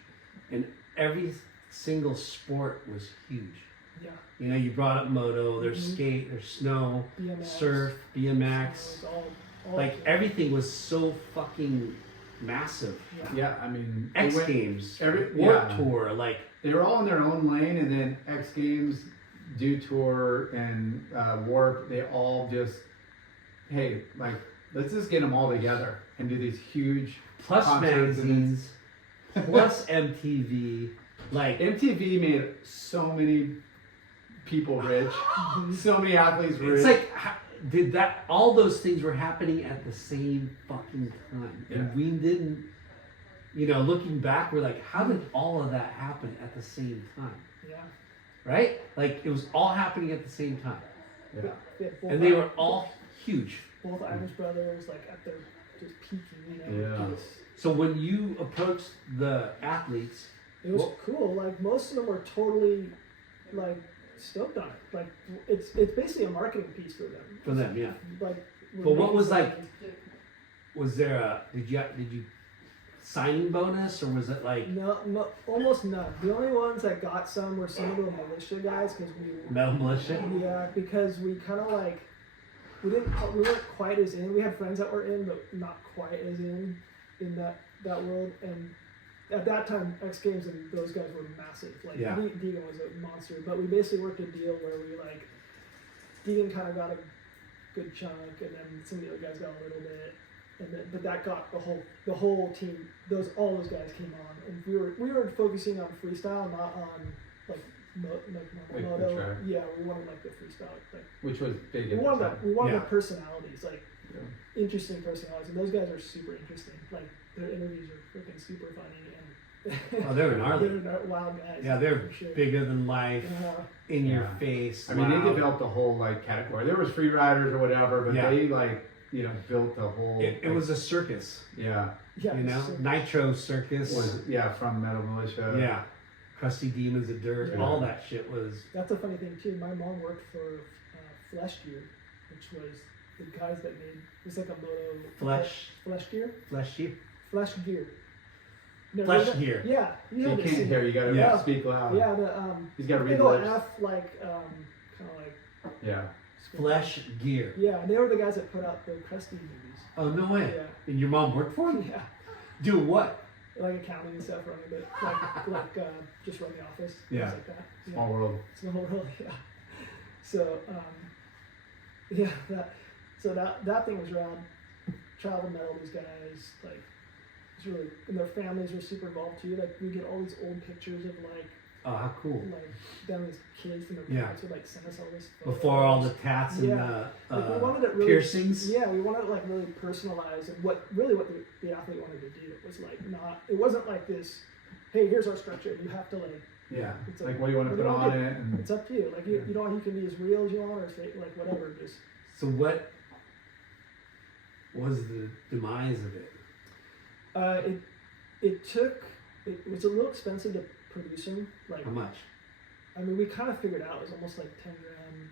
and every single sport was huge. yeah, You know, you brought up moto, there's Mhm. skate, there's snow, BMX, surf, it BMX. was all Like yeah. everything was so fucking massive. Yeah. Yeah, I mean, X it went- Games, every- Warped yeah. Tour, like they were all in their own lane, and then X Games, Dew Tour, and Warp, they all just, hey, like, let's just get them all together and do these huge plus concerts and magazines, plus MTV, like MTV made so many people rich, so many athletes rich. it's like did that all those things were happening at the same fucking time, Yeah. and we didn't. You know, looking back, we're like, how did all of that happen at the same time? Yeah. Right? Like it was all happening at the same time, yeah. They had both and they were Irish- all huge. both Irish brothers like at their just peaking, you know. Yeah. Just- So when you approached the athletes, it was What- cool. Like most of them were totally like stoked on it. Like it's basically a marketing piece for them. for them, yeah. Like. But what was like? Was there a did you signing bonus or was it like No, almost none. The only ones that got some were some of the militia guys because metal militia? yeah, because we kind of like we weren't quite as in. We had friends that were in, but not quite as in that world. And at that time, X Games and those guys were massive. Like Yeah. Deegan was a monster, but we basically worked a deal where we like Deegan kind of got a good chunk, and then some of the other guys got a little bit. And then, but that got the whole team. All those guys came on, and we were focusing on freestyle, not on like Like the moto. track. Yeah, we wanted like the freestyle. Like Which was big we at the wanted time. Yeah. the personalities, like Yeah. interesting personalities, and those guys are super interesting. Like their interviews are freaking super funny, and Oh, they were gnarly. they're wild guys. Yeah, they're for sure. bigger than life, in your Yeah. face. I mean, they loud. developed a whole like category. There was free riders or whatever, but Yeah. they like built the whole. It was a circus, yeah, Yeah, you know, so- Nitro Circus. was from Metal Militia. Yeah, Crusty Demons of Dirt, Yeah. all that shit was. That's a funny thing too. My mom worked for Flesh Gear, which was the guys that made. It's like a moto. Flesh Flesh Gear. sheep. Flesh Gear. No, Flesh they're- gear. Yeah, So you you had to can't see. hear. You gotta Yeah. speak loud. Yeah, He's gotta the read big old lips. F, like kind of like. Yeah. Flesh gear. Yeah, and they were the guys that put out the Krusty movies. Oh no way. Yeah. And your mom worked for him? Yeah, Do what? like accounting and stuff, running it, like just run the office, Yeah. things like that. Yeah. Small world. Small world, yeah. So, yeah, that thing was rad. Travel met all these guys, like, it's really, and their families were super involved too. Like, we get all these old pictures of Oh, how cool. them as kids, and their Yeah. parents would like send us all this. Before all the tats and Yeah. Like, we wanted it really, piercings. Yeah, we wanted it like really personalized, and what the athlete wanted to do. It was like not. It wasn't like this. Hey, here's our structure. You have to like. Yeah. It's Like what do you want to put on it? And It's up to you. Like you know, you can be as real as you want, or fake, like whatever. Just. So what was the demise of it? It was a little expensive to produce them. Like How much? I mean, we kind of figured out it was almost like 10 grand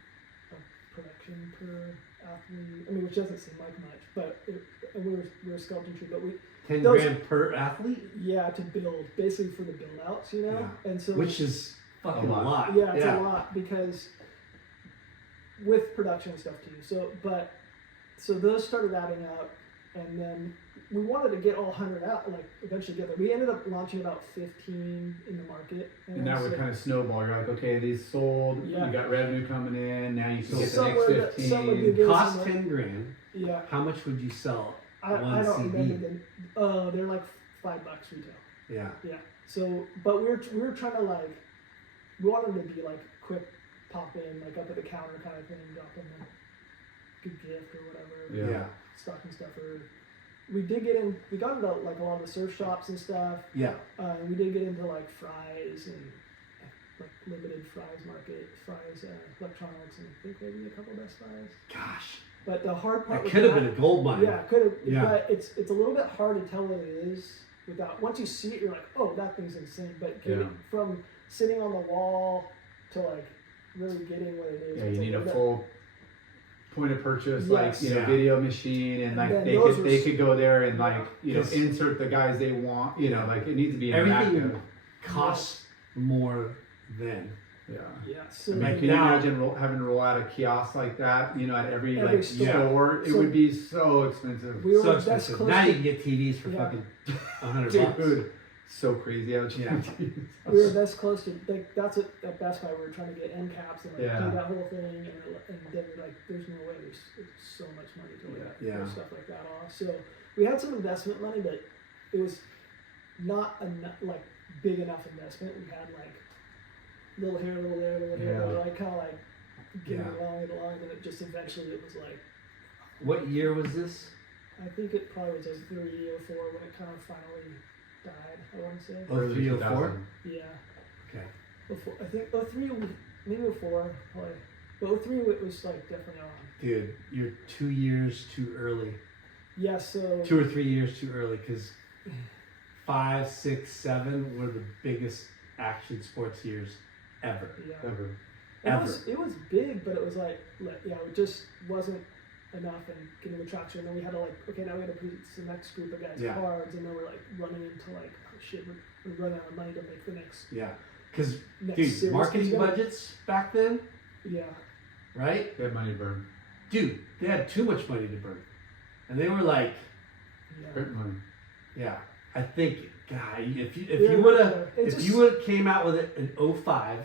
of production per athlete. I mean, which doesn't seem like much, but and we were sculpting, but we 10 those- grand per athlete? yeah to build basically for the build outs, you know, Yeah. and so Which is fucking a lot. lot. yeah, it's a lot because with production and stuff too. So those started adding up, and then we wanted to get all 100 out, like eventually get there. We ended up launching about 15 in the market, And that would so- kind of snowball. You're like, okay, these sold. Yeah. You got revenue coming in. Now you can get the Some next were the- 15. some would be good. Cost 10 grand. yeah. How much would you sell? I One don't CD. remember them. They're like $5 retail. Yeah. Yeah. So, but we were trying to like, we wanted them to be like quick pop in, like up at the counter kind of thing, drop in a good gift or whatever. Yeah. Stocking stuffer. We got into like a lot of the surf shops and stuff. Yeah. We did get into like fries and like limited fries market, electronics, and I think maybe a couple Best Buys. Gosh. But the hard part That with could have that- been a gold mine. yeah, could have. Yeah. But it's a little bit hard to tell what it is without. Once you see it, you're like, oh, that thing's insane. But getting from sitting on the wall to like really getting what it is. Yeah, it's you need a little bit- full point of purchase, Yes. like Yeah. video machine, and like then they those could were go there and like Yes. insert the guys they want. Like it needs to be Everything interactive. costs more than. Yeah. Yeah. So Like, can you Now- imagine having to roll out a kiosk like that? At every Every like store. store, it So- would be so expensive. we were So that's expensive. close Now to- you can get TVs for Yeah. fucking $100 bucks. Dude, so crazy how cheap Yeah. it is. we were this close to like that's at Best Buy. We were trying to get end caps and like Yeah. do that whole thing, and then we're like, there's no way. There's so much money to like Yeah. pull stuff like that off. So we had some investment money, but it was not enough, like big enough investment. We had like little here, little there, little here, Yeah. like kind of like getting Yeah. along, and it just eventually it was like What year was this? I think it probably was 03 or 04 when it kind of finally died. I want to say. Early 03, 04? 2000. Yeah. Okay. Before, I think 03, maybe 04, probably. But 03 it was like definitely on. Dude, you're 2 years too early. Yeah, so 2 or 3 years too early because 5, 6, 7 were the biggest action sports years ever. yeah, Ever. it was big, but it was like yeah, it just wasn't enough and getting the traction. And then we had to like okay, now we had to produce the next group of guys Yeah. cards, and then we're like running into like oh shit, we're running out of money to make the next Yeah. Because, next dude, series marketing comes out. budgets back then, Yeah, right? They had money burned. Dude, they had too much money to burn. And they were like, yeah. Print money. yeah, I think, God, if Yeah, you would have it if just- you would have came out with it in 05,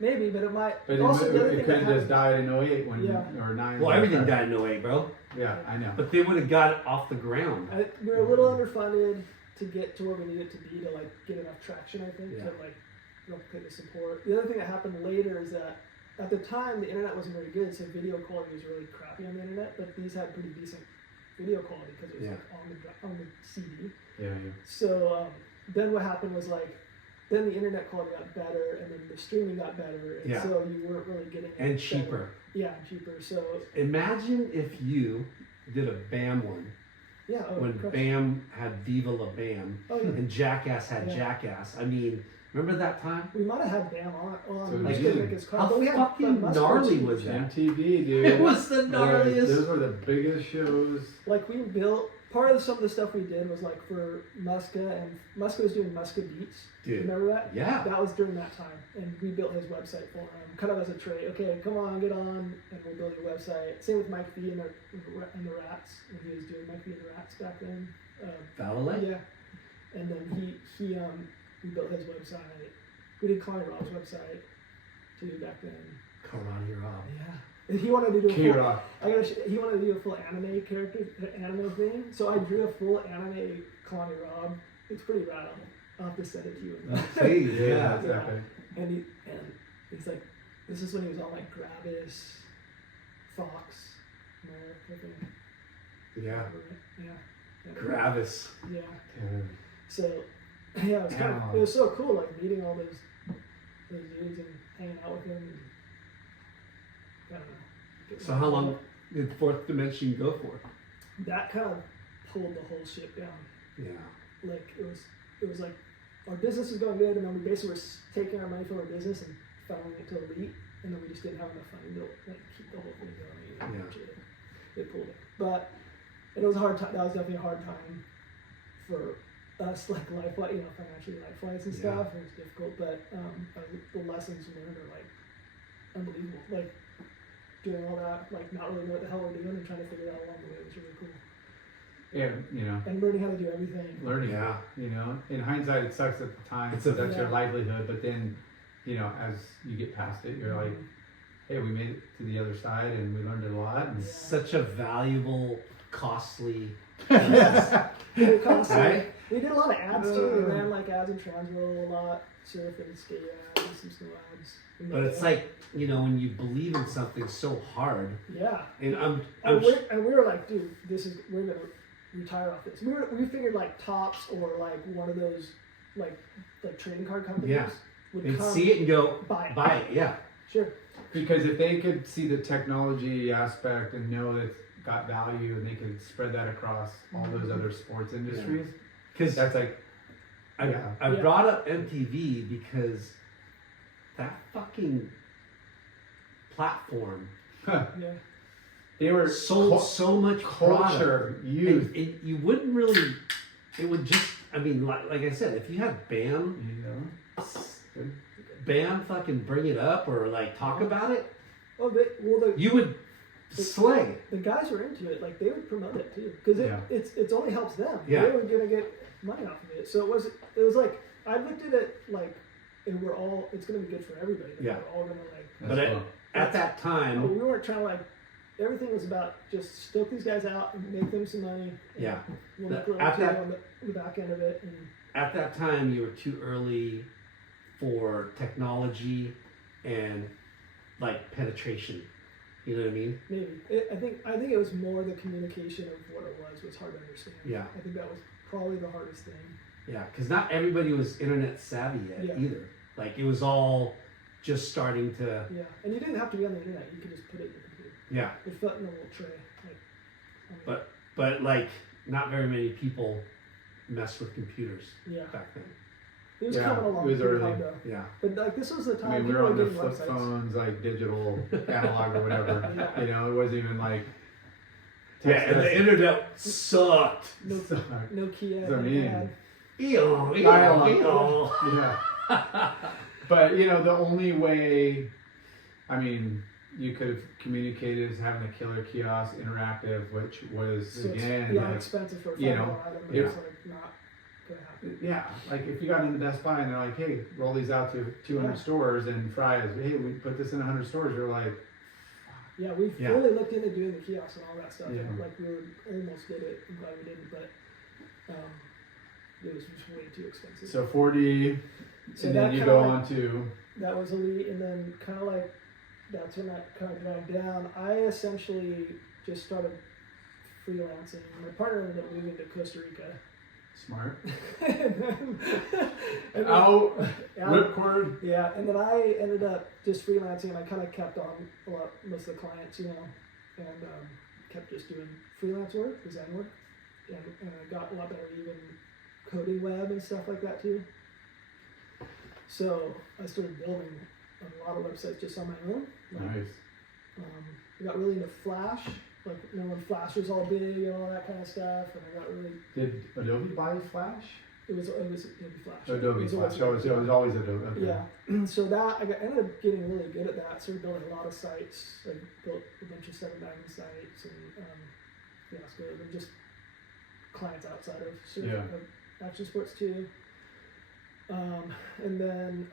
maybe, but it might. But also, the other it thing could that have just happened- died in 08 when Yeah. or 9. well, everything died in 08, bro. Yeah, I know. But they would have got it off the ground. We were a little underfunded to get to where we needed to be to like get enough traction. I think Yeah. to like replicate the support. The other thing that happened later is that at the time the internet wasn't very good, so video quality was really crappy on the internet. But these had pretty decent video quality because it was Yeah. like on the CD. Yeah. So then what happened was like then the internet quality got better, and then the streaming got better, and Yeah. so you weren't really getting And better. cheaper. Yeah, and cheaper. So Imagine if you did a BAM one yeah, when crush. BAM had Viva La BAM Oh yeah. and Jackass had Yeah. Jackass. I mean, remember that time? We might have had Bam on So we like, couldn't dude, make his car, How but we had fucking Musk gnarly Cartoons. was that? MTV, dude. It was the Those gnarliest. were the biggest shows. Like we built part of some of the stuff we did was like for Muska, and Muska was doing Muska Beats. Dude. Remember that? Yeah. That was during that time, and we built his website for him, kind of as a trade. Okay, come on, get on, and we'll build your website. Same with Mike V and the Rats, when he was doing Mike V and the Rats back then. Valet? Yeah, and then he we built his website. We did Connie Rob's website too back then. Karate Rob. Yeah. And he wanted to do a full, K-Rock. he wanted to do a full anime character, anime thing. So I drew a full anime Connie Rob. It's pretty rad. I'll have to send it to you. Hey, Yeah, that's epic. And he's like, this is when he was on like Gravis, Fox, Merrick, I think. Yeah. Yeah. Gravis. Yeah. Dude. So yeah, it was kind of, it was so cool, like meeting all those dudes and hanging out with them. And, I don't know. So how long did Fourth Dimension go for? That kind of pulled the whole ship down. Yeah. Like it was like our business was going good, and then we basically were taking our money from our business and funneling it to Elite, and then we just didn't have enough funding to like keep the whole thing going. Yeah. It pulled it, but it was a hard time. That was definitely a hard time for us, like financially life-wise and stuff. It was difficult, but the lessons learned are like unbelievable. Like doing all that, like not really know what the hell we're doing and trying to figure it out along the way was really cool. Yeah, And learning how to do everything. learning. Yeah. In hindsight, it sucks at the time It's because a- that's your Yeah. livelihood. But then, as you get past it, you're like, hey, we made it to the other side and we learned a lot. And Such a valuable, costly. Very costly. Right? We did a lot of ads too. We ran like ads in Transworld a lot, surf and skate ads, and some snow ads. But it's like, when you believe in something so hard, yeah. and And we were like, dude, we're gonna retire off this. We figured like Tops or like one of those like trading card companies would they'd come see it and go, buy it. Yeah. Sure. Because if they could see the technology aspect and know that it's got value and they could spread that across all those other sports industries, Because that's like, I brought up MTV because that fucking platform Yeah. they were sold so much product. culture, youth. You wouldn't really. It would just. I mean, like I said, if you had Bam fucking bring it up or like talk about it, you would slay. The guys were into it. Like they would promote it too, because it's only helps them. Yeah. They were gonna get money off of it. So it was like I looked at it like, and it's gonna be good for everybody. Like, Yeah. we're all gonna like. But at that time, we weren't trying to like. Everything was about just stoke these guys out and make them some money. And Yeah. We'll make a little At too that- on the back end of it. And at that time, you were too early for technology and like penetration. You know what I mean? maybe I think it was more the communication of what it was hard to understand. Yeah. I think that was probably the hardest thing. Yeah, because not everybody was internet savvy yet either. Like it was all just starting to. Yeah, and you didn't have to be on the internet. You could just put it in your computer. Yeah. It fit in a little tray. Like, But like not very many people messed with computers yeah, back then. it was Yeah, coming along. it was pretty early. hard though. Yeah. But like this was the time I mean, we people were on the getting flip websites. phones, like digital, analog, or whatever. Yeah. It wasn't even like. Yeah, and the internet sucked. Nokia. I mean, had. yeah. But the only way, you could have communicated is having a killer kiosk interactive, which was So again, it's like, expensive for a you $5 know, item. yeah. It's like not gonna happen. yeah, like if you got into Best Buy and they're like, hey, roll these out to 200 Yeah. stores and Fry's, hey, we put this in 100 stores, you're like, Yeah, we Yeah. fully looked into doing the kiosks and all that stuff. Yeah. And like we almost did it. I'm glad we didn't, but it was just way too expensive. so 40, So and that then you kinda go like- on to, That was elite, and then kind of like that's when that kind of dragged down. I essentially just started freelancing. My partner ended up moving to Costa Rica. smart, and then, out, yeah, ripcord, yeah, and then I ended up just freelancing, and I kind of kept on most of the clients, and kept just doing freelance work, design work, and I got a lot better even coding web and stuff like that too. So I started building a lot of websites just on my own. nice, I got really into Flash like when Flash was all big and all that kind of stuff, and I got really. Did Adobe buy Flash? It was Adobe Flash. Adobe It Flash. always- It was always Adobe. Okay. Yeah, so that ended up getting really good at that. Started building a lot of sites. I built a bunch of 7 Diamond sites and Fiasco. They're just clients outside of action sports too. And then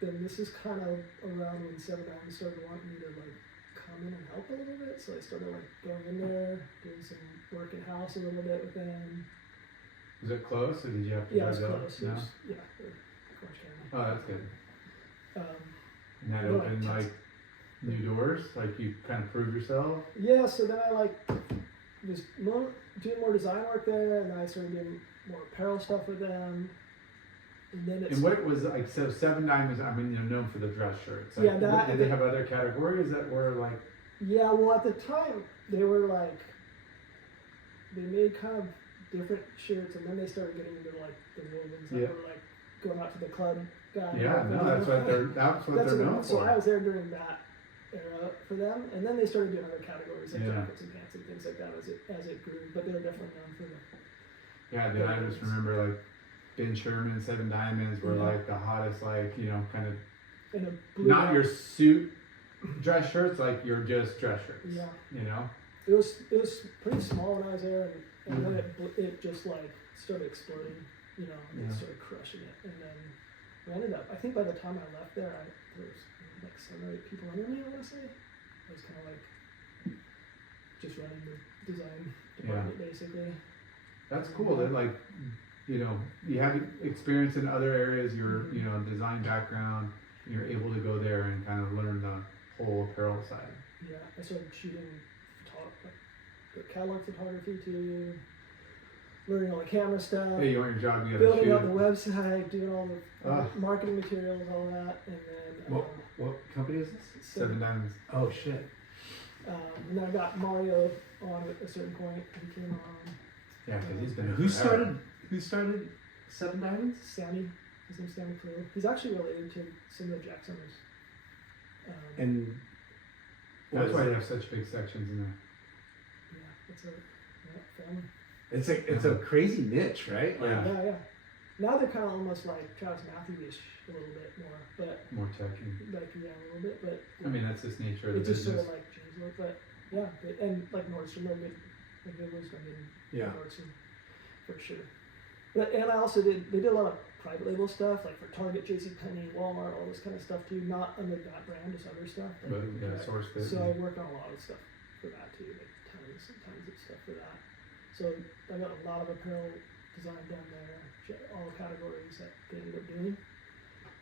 this is kind of around when 7 Diamond started wanting me to like come in and help a little bit. So I started like going in there, doing some work in house a little bit with them. Was it close, or did you have to? Yeah, it was drive close. No? It was, Orange County. Oh, that's good. And that Well, like opened Texas. like new doors. Like you kind of proved yourself. Yeah, so then I like was doing more design work there, and then I started doing more apparel stuff with them. And then it's And what was like, so 7 Diamonds, I mean, known for the dress shirts. Like, Yeah, that- did they have other categories that were like, yeah. Well, at the time they were like they made kind of different shirts, and then they started getting into like the wovens that Yeah. were like going out to the club guy. yeah, no, that's what they're known So for. I was there during that era for them, and then they started doing other categories like Yeah. jackets and pants and things like that as it grew. But they were definitely known for them. Yeah, then I just remember like Ben Sherman and 7 Diamonds were Yeah. like the hottest, like, you know, kind of And a blue not your suit dress shirts, like your just dress shirts. Yeah. You know? It was pretty small when I was there, and then it just like started exploding, you know, and Yeah. it started crushing it. And then we ended up, I think by the time I left there, there was like 7 or 8 people under me, I want to say. I was kind of like just running the design department basically. That's cool. That like, you know, you have experience in other areas. You're, you know, design background. You're able to go there and kind of learn the whole apparel side. Yeah, I started shooting catalog photography too, learning all the camera stuff. Hey, you want your job? You gotta Building shoot. out the website, doing all the Ah. marketing materials, all that, and then What company is this? 7 Diamonds. Oh shit. and then I got Mario on at a certain point. He came on. Yeah, because he's been. Who forever. started 7 Diamonds? Sammy, his name's Sammy Clear. He's actually related to some of the Jack Summers. And That's why you have such big sections in there. Yeah, it's a family. it's a crazy niche, right? Like, Yeah. Yeah. Now they're kind of almost like Travis Matthew-ish a little bit more, but More techy. like a little bit, but I mean, that's just nature of the it's just business. sort of like James look, but yeah, and like Nordstrom, they're good. Like they was going to Yeah. Nordstrom for sure. But and I also they did a lot of private label stuff like for Target, JCPenney, Walmart, all this kind of stuff too. Not under that brand, just other stuff. Like, But yeah, source fit. so I work on a lot of stuff for that too, like tons and tons of stuff for that. So I got a lot of apparel design done there, all categories that they ended up doing.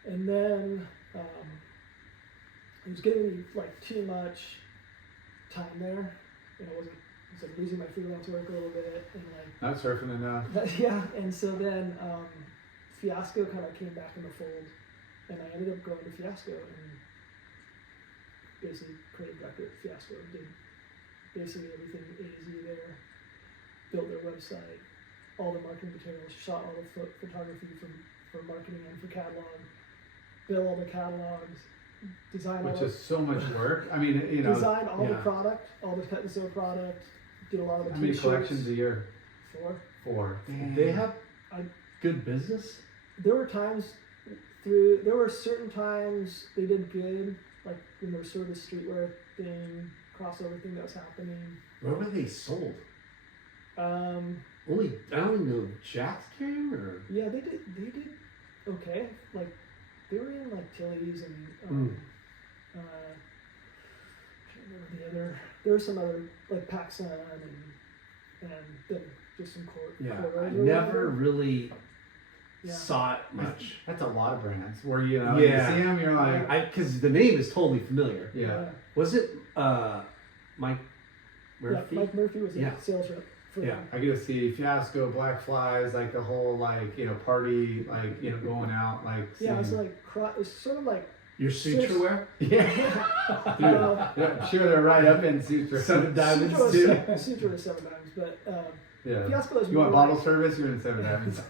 And then it was getting like too much time there, and I was like losing my freelance work a little bit, and like Not surfing enough. yeah, and so then Fiasco kind of came back in the fold, and I ended up going to Fiasco and basically created director at Fiasco, did basically everything A to Z there, built their website, all the marketing materials, shot all the photography for marketing and for catalog, built all the catalogs, design Which all is so much work. I mean, you know. design all the yeah. product, all the Pet and Sew product, did a lot of the How many t-shirts. collections a year? 4. 4. They have I- good business. There were certain times they did good, like when there was sort of the streetwear thing, crossover thing that was happening. Where were they sold? I Um, only know Jack's came or yeah, they did okay. Like they were in like Tilly's and I can't remember the other. There were some other like PacSun and then just some corduroys I or never whatever. really Yeah. saw it much. That's a lot of brands. Where, you know, Yeah. you see them, you're like, Because the name is totally familiar. yeah. Was it Mike Murphy? Yeah, Mike Murphy was a Yeah. sales rep for Yeah. them. I get to see Fiasco, Black Flies, like the whole, like, you know, party, like, you know, going out, like, Yeah, it's seeing- like it's sort of like Your suture wear? yeah. uh, Yeah, I'm sure they're right up in Suture. 7 Diamonds Suture was too. Suture was 7 Diamonds, but Yeah. Fiasco is You want more bottle like, service? You're in 7 Diamonds.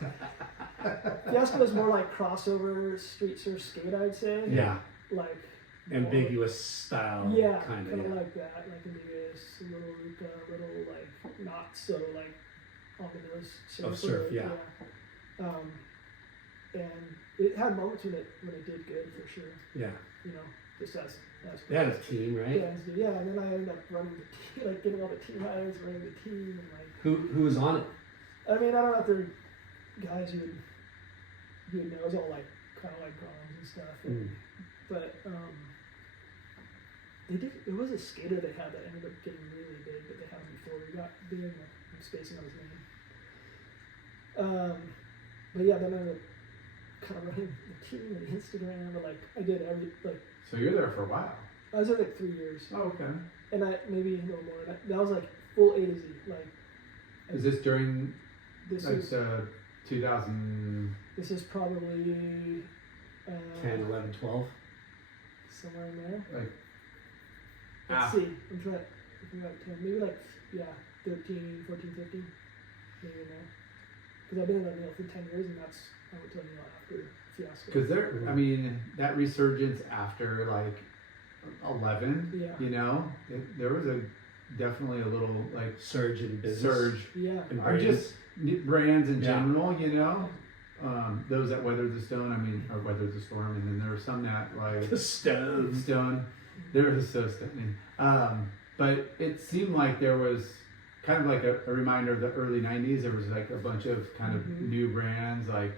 Fiasco is more like crossover street surf skate, I'd say. Yeah. Like ambiguous style. Yeah, kind kind of. of like that, like ambiguous, a little Luca, a little like not so like on the nose Of surf, yeah. And it had moments when it did good for sure. Yeah. You know, just as They had a team, right? yeah, and then I ended up running the team, like getting all the team hires, running the team, and like. Who was on it? I mean, I don't know if they're guys you would know. It was all like kind of like Gollums and stuff, but they did. It was a skater they had that ended up getting really big, but they hadn't before he got big. I'm spacing on his name. But yeah, then I ended up kind of running the team and Instagram, but like I did every like. So you're there for a while. I was there like 3 years. Oh, okay. And I maybe a little more. That was like full A to Z. Like. Is this during This like is 2000? this is probably 10, 11, 12? somewhere in there. Like Let's see. I'm trying. If we got 10, maybe like 13, 14, 15, maybe in there. Because I've been in the Neil for 10 years, and that's I went to Neil after Fiasco. Because there, I mean, that resurgence after like 11, Yeah. you know, there was definitely a little like Surge in business. surge. Yeah. in Or brands. just brands in Yeah. general, you know. Those that weathered the stone, I mean, or weathered the storm, and then there were some that like The stone. stone. They were so stunning. But it seemed like there was kind of like a reminder of the early 90s. There was like a bunch of kind of new brands like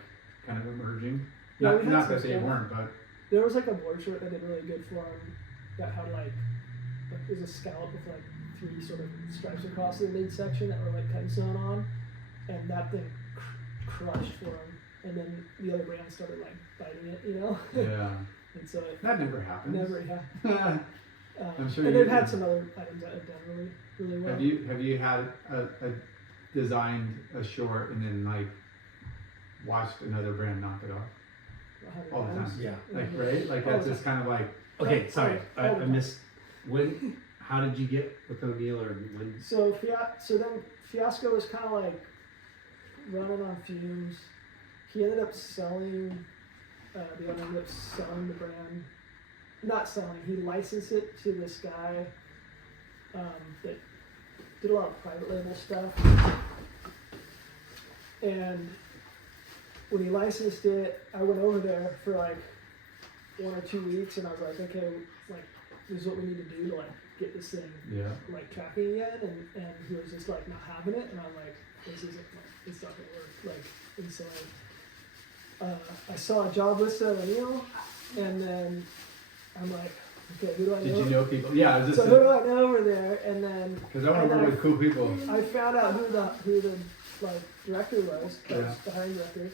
kind of emerging. Yeah, we had Not some that they stuff. weren't, but There was like a board short that did really good for him that had like it was a scallop with like 3 sort of stripes across the midsection that were like cut and sewn on, and that thing crushed for him. And then the other brand started like biting it, you know. yeah, And so it that never happens. never I'm sure and you- they've had some other items that have done really, really well. Have you had a designed a short and then like watched another brand knock it off 100 all the times. time? Yeah. Like right, like All that's the just kind of like Okay, sorry. I All the missed. When? How did you get with O'Neill, or when? So then Fiasco was kind of like running on fumes. He ended up selling. The owner ended up selling the brand. Not selling. He licensed it to this guy that did a lot of private label stuff. And when he licensed it, I went over there for like 1 or 2 weeks, and I was like, okay, like this is what we need to do to like get this thing like tracking again, and he was just like not having it, and I'm like, this isn't like, it's not gonna work, like, and so I saw a job listed at O'Neill, and then I'm like, okay, who do I know? Did you know people? Yeah, I was just So who do I know over there? And then because I want to work with cool people. I found out who the like director was, Yeah. the hiring director,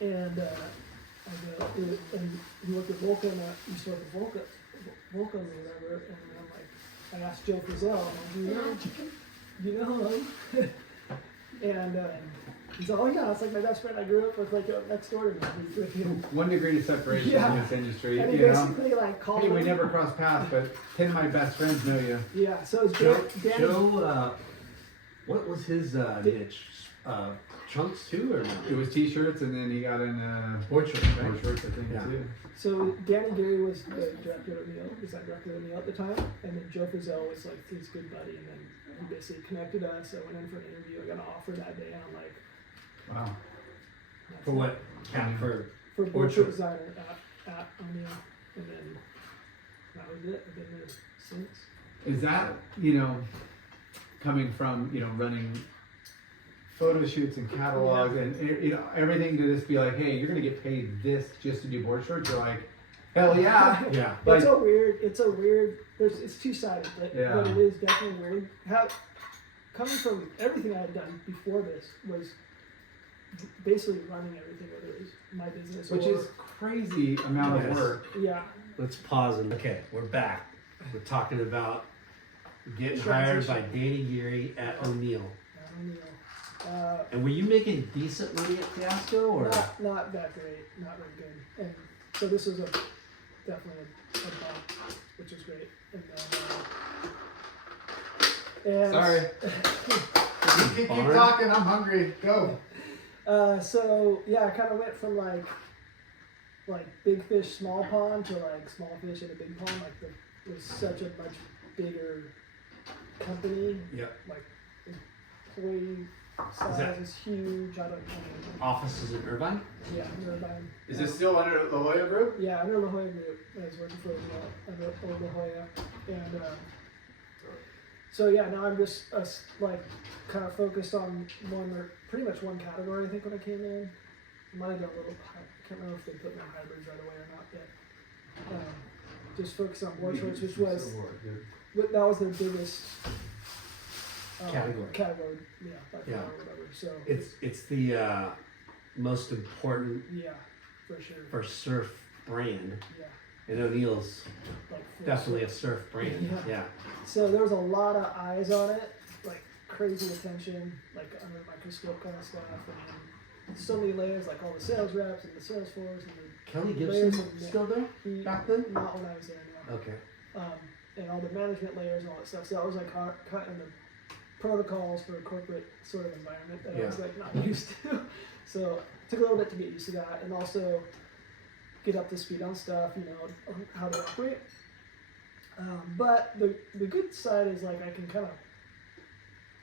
and I go, and he worked at Volca, and I used to work at Volca or whatever, and I'm like, I asked Joe Frizzell, I'm like, do you know him? And he's like, oh yeah, it's like my best friend I grew up with, like next door to me. He's freaking, 1 degree of separation Yeah. in this industry, and he you know. basically like called Hey, we him. never crossed paths, but 10 of my best friends know you. Yeah, so it's Joe. Danny. What was his niche? Trunks too, or no? It was t-shirts, and then he got in Board shorts, right? board shorts, I think, Yeah. too. So Danny Gary was the director of O'Neill, design director of O'Neill at the time, and then Joe Frizzell was like his good buddy, and then he basically connected us. I went in for an interview, I got an offer that day, and I'm like, Wow. that's For it. what? For For Board board short. designer at O'Neill, and then that was it. I've been there since. Is that, you know, coming from, you know, running photo shoots and catalogs and, you know, everything to just be like, hey, you're going to get paid this just to do board shorts? You're like, hell yeah. yeah. It's a weird. It's two-sided, but Yeah. it is definitely weird. Coming from everything I had done before this was basically running everything, whether it was my business Which or is crazy amount of Yes. work. yeah. Let's pause and okay, we're back. We're talking about getting hired by Danny Geary at O'Neill. O'Neill. And were you making decent money at Fiasco, or? Not that great, not very good. And so this was definitely a bump, which is great. And Sorry. keep Barn? talking, I'm hungry. Go. So yeah, I kind of went from like like big fish, small pond to like small fish in a big pond. Like it was such a much bigger company. Yep. Like employee size is huge. I don't know. Offices in Irvine? Yeah, Irvine. Is this still under the La Jolla Group? Yeah, under La Jolla Group. I was working for under La Jolla, and so yeah, now I'm just like kind of focused on pretty much one category. I think when I came in, I might have done a little. I can't remember if they put me on hybrids right away or not, but just focus on board shorts, which was that was their biggest category, yeah, by far or whatever. So it's the most important yeah, for sure for surf brand. Yeah. And O'Neill's like definitely a surf brand. Yeah. So there was a lot of eyes on it, like crazy attention, like under the microscope kind of stuff, and so many layers, like all the sales reps and the sales force and the Kelly layers Gibson still there back then? Not when I was there. No. Okay. And all the management layers and all that stuff. So that was like cut in the protocols for a corporate sort of environment that I was like not used to. So it took a little bit to get used to that, and also get up to speed on stuff, you know, how to operate. But the good side is like I can kind of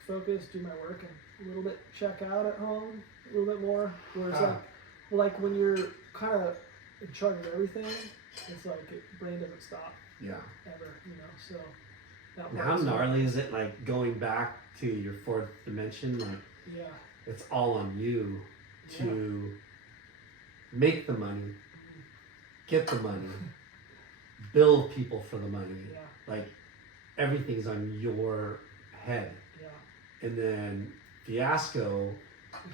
focus, do my work, and a little bit check out at home a little bit more. Whereas like when you're kind of in charge of everything, it's like brain doesn't stop. Yeah. Ever, you know. So. And how gnarly is it, like going back to your fourth dimension? Like, yeah, it's all on you to make the money, get the money, bill people for the money. Yeah. Like everything's on your head. Yeah. And then Fiasco,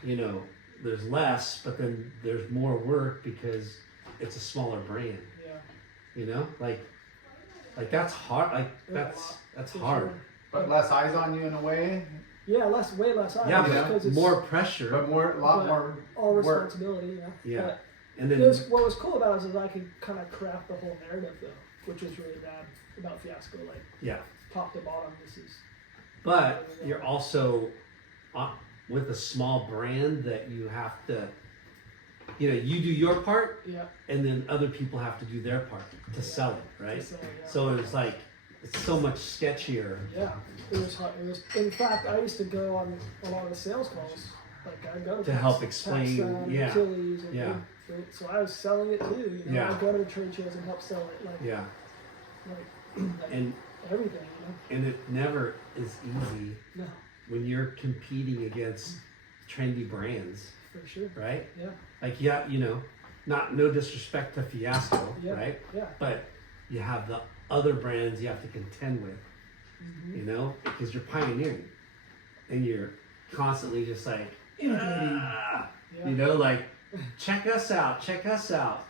you know, there's less, but then there's more work because it's a smaller brand. Yeah. You know, like that's hard. Like that's hard. Sure. But less eyes on you in a way. Yeah, way less eyes. Yeah, because but it's more pressure. But a lot more all work. responsibility. Yeah. Yeah. But And then what was cool about it is I could kind of craft the whole narrative though, which was really bad about Fiasco. Like top to bottom, this is. but you're also with a small brand that you have to, you know, you do your part, and then other people have to do their part to sell it, right? So it's like it's so much sketchier. Yeah, it was hard. It was. In fact, I used to go on a lot of the sales calls. Like I'd go to help explain, utilities and so I was selling it too. You know, I'd go to the trade shows and help sell it. Like, like and everything. You know? And it never is easy when you're competing against trendy brands. For sure. Right? Yeah. Like, you know, no disrespect to Fiasco, right? Yeah. But you have the other brands you have to contend with, you know, because you're pioneering and you're constantly just like, you know, like, check us out.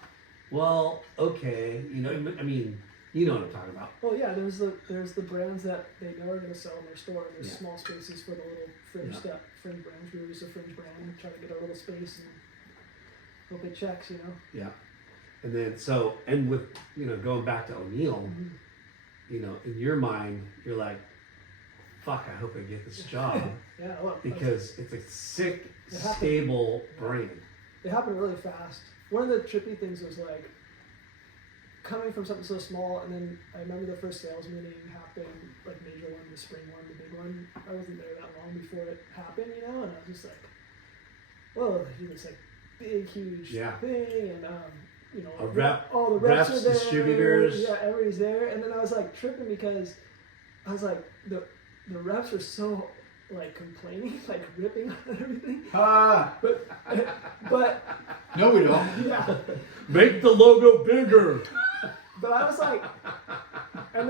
Well, okay, you know, I mean, you know what I'm talking about. Well, yeah, there's the brands that they know are going to sell in their store. And there's small spaces for the little fringe fringe brands. We were just a fringe brand, trying to get our little space and hope it checks, you know. Yeah. And then and with, you know, going back to O'Neill, you know, in your mind, you're like, fuck, I hope I get this job. Because it's a sick, stable brand. It happened really fast. One of the trippy things was like coming from something so small, and then I remember the first sales meeting happened, like major one, the spring one, the big one. I wasn't there that long before it happened, you know, and I was just like, whoa, this like big, huge thing, and you know, all the reps are there, distributors, everybody's there, and then I was like tripping because I was like the reps are so like complaining, like ripping on everything. But no, we don't. Make the logo bigger. But I was like, and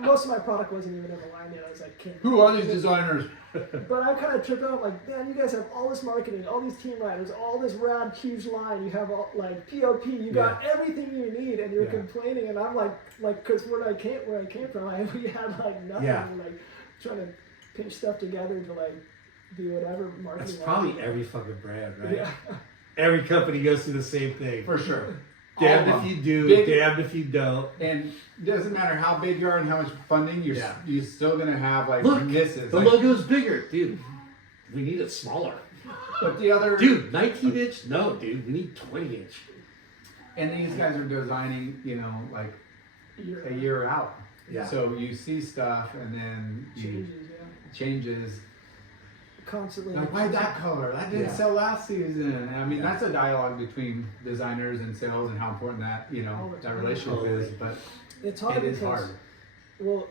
most of my product wasn't even in the line yet. I was like, who are these designers? But I kind of tripped out, like, man, you guys have all this marketing, all these team riders, all this rad, huge line. You have all, like POP. You got everything you need, and you're complaining. And I'm like, because where I came from, we had like nothing. Like trying to pinch stuff together to like do whatever marketing. That's probably every fucking brand, right? Yeah. Every company goes through the same thing. For sure. Damned if you do, damned if you don't. And it doesn't matter how big you are and how much funding, you're still going to have like misses. The logo's bigger. Dude, we need it smaller. But the other... Dude, 19 inch? No, dude, we need 20 inch. And these guys are designing, you know, like a year out. Yeah. So you see stuff and then changes. Constantly. Like, why that color? That didn't sell last season. And I mean, that's a dialogue between designers and sales and how important that, you know, that relationship is. But it's hard it is because, hard. well,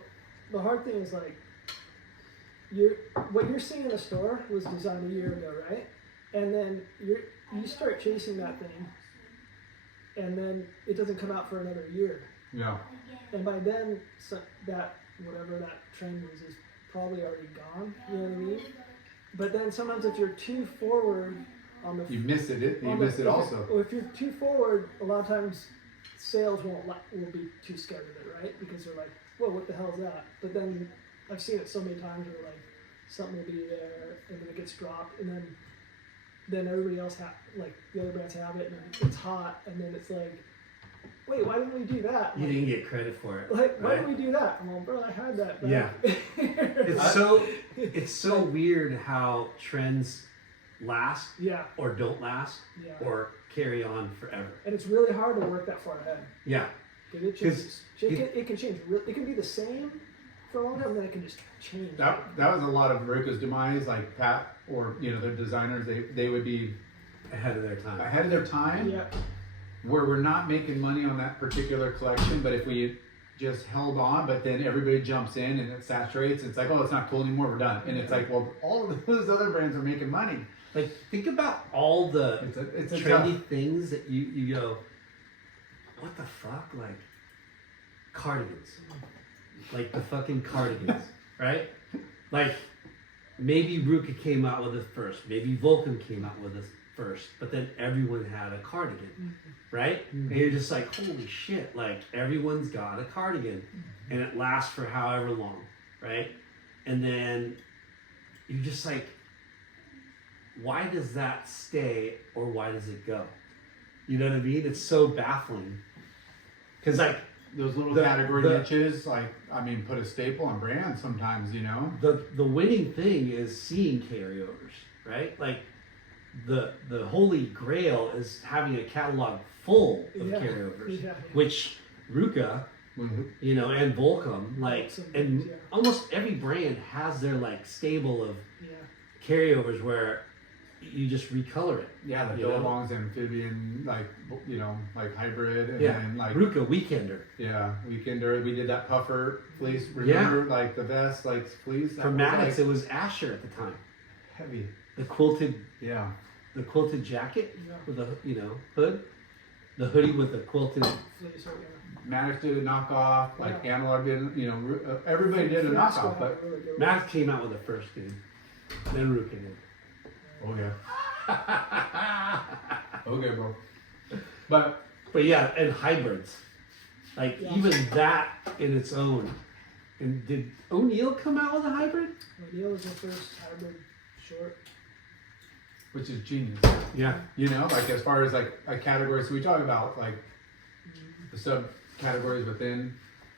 the hard thing is like, what you're seeing in the store was designed a year ago, right? And then you start chasing that thing, and then it doesn't come out for another year. Yeah. And by then, that whatever that trend is probably already gone. You know what I mean? But then sometimes if you're too forward on the You miss it. You miss it also. If you're too forward, a lot of times sales will be too scared of it, right? Because they're like, "Whoa, what the hell is that?" But then I've seen it so many times where like something will be there and then it gets dropped, and then everybody else like the other brands have it and it's hot, and then it's like, wait, why didn't we do that? You didn't get credit for it. Like, why didn't we do that? I'm like, bro, I had that back. Yeah. It's so weird how trends last or don't last or carry on forever. And it's really hard to work that far ahead. Yeah. Because it changes. It can change. It can be the same for a long time, and then it can just change. That was a lot of Veruca's demise. Like Pat or you know their designers, they would be Ahead of their time. ahead of their time. Yeah. Where we're not making money on that particular collection, but if we just held on, but then everybody jumps in and it saturates, it's like, oh, it's not cool anymore, we're done. And it's like, well, all of those other brands are making money. Like, think about all the It's a trendy tough. things that you go, what the fuck? Like, cardigans. Like, the fucking cardigans, right? Like, maybe Ruka came out with it first. Maybe Vulcan came out with it first. But then everyone had a cardigan, right? And you're just like, holy shit. Like, everyone's got a cardigan. And it lasts for however long, right? And then you're just like, why does that stay or why does it go? You know what I mean? It's so baffling. Because, like, Those little category niches, like, I mean, put a staple on brand sometimes, you know? the winning thing is seeing carryovers, right? Like, the holy grail is having a catalog full of carryovers, which Ruka, you know, and Volcom, like, and almost every brand has their, like, stable of carryovers where you just recolor it. Yeah, the Billabong's amphibian, like, you know, like hybrid, and then like Ruka Weekender. Yeah, Weekender. We did that puffer fleece. Remember, like the vest, like fleece. For Maddox, it was Asher at the time. Heavy. The quilted jacket with a hood, the hoodie with the quilted. Maddox did a knockoff. Like Analog did. You know, everybody did a knockoff, but Maddox came out with the first dude. Then Ruka did. Oh yeah. Okay, bro. But yeah, and hybrids, like even that in its own. And did O'Neill come out with a hybrid? O'Neill was the first hybrid short. which is genius. Yeah. You know, like as far as like a category. So we talk about like the subcategories within.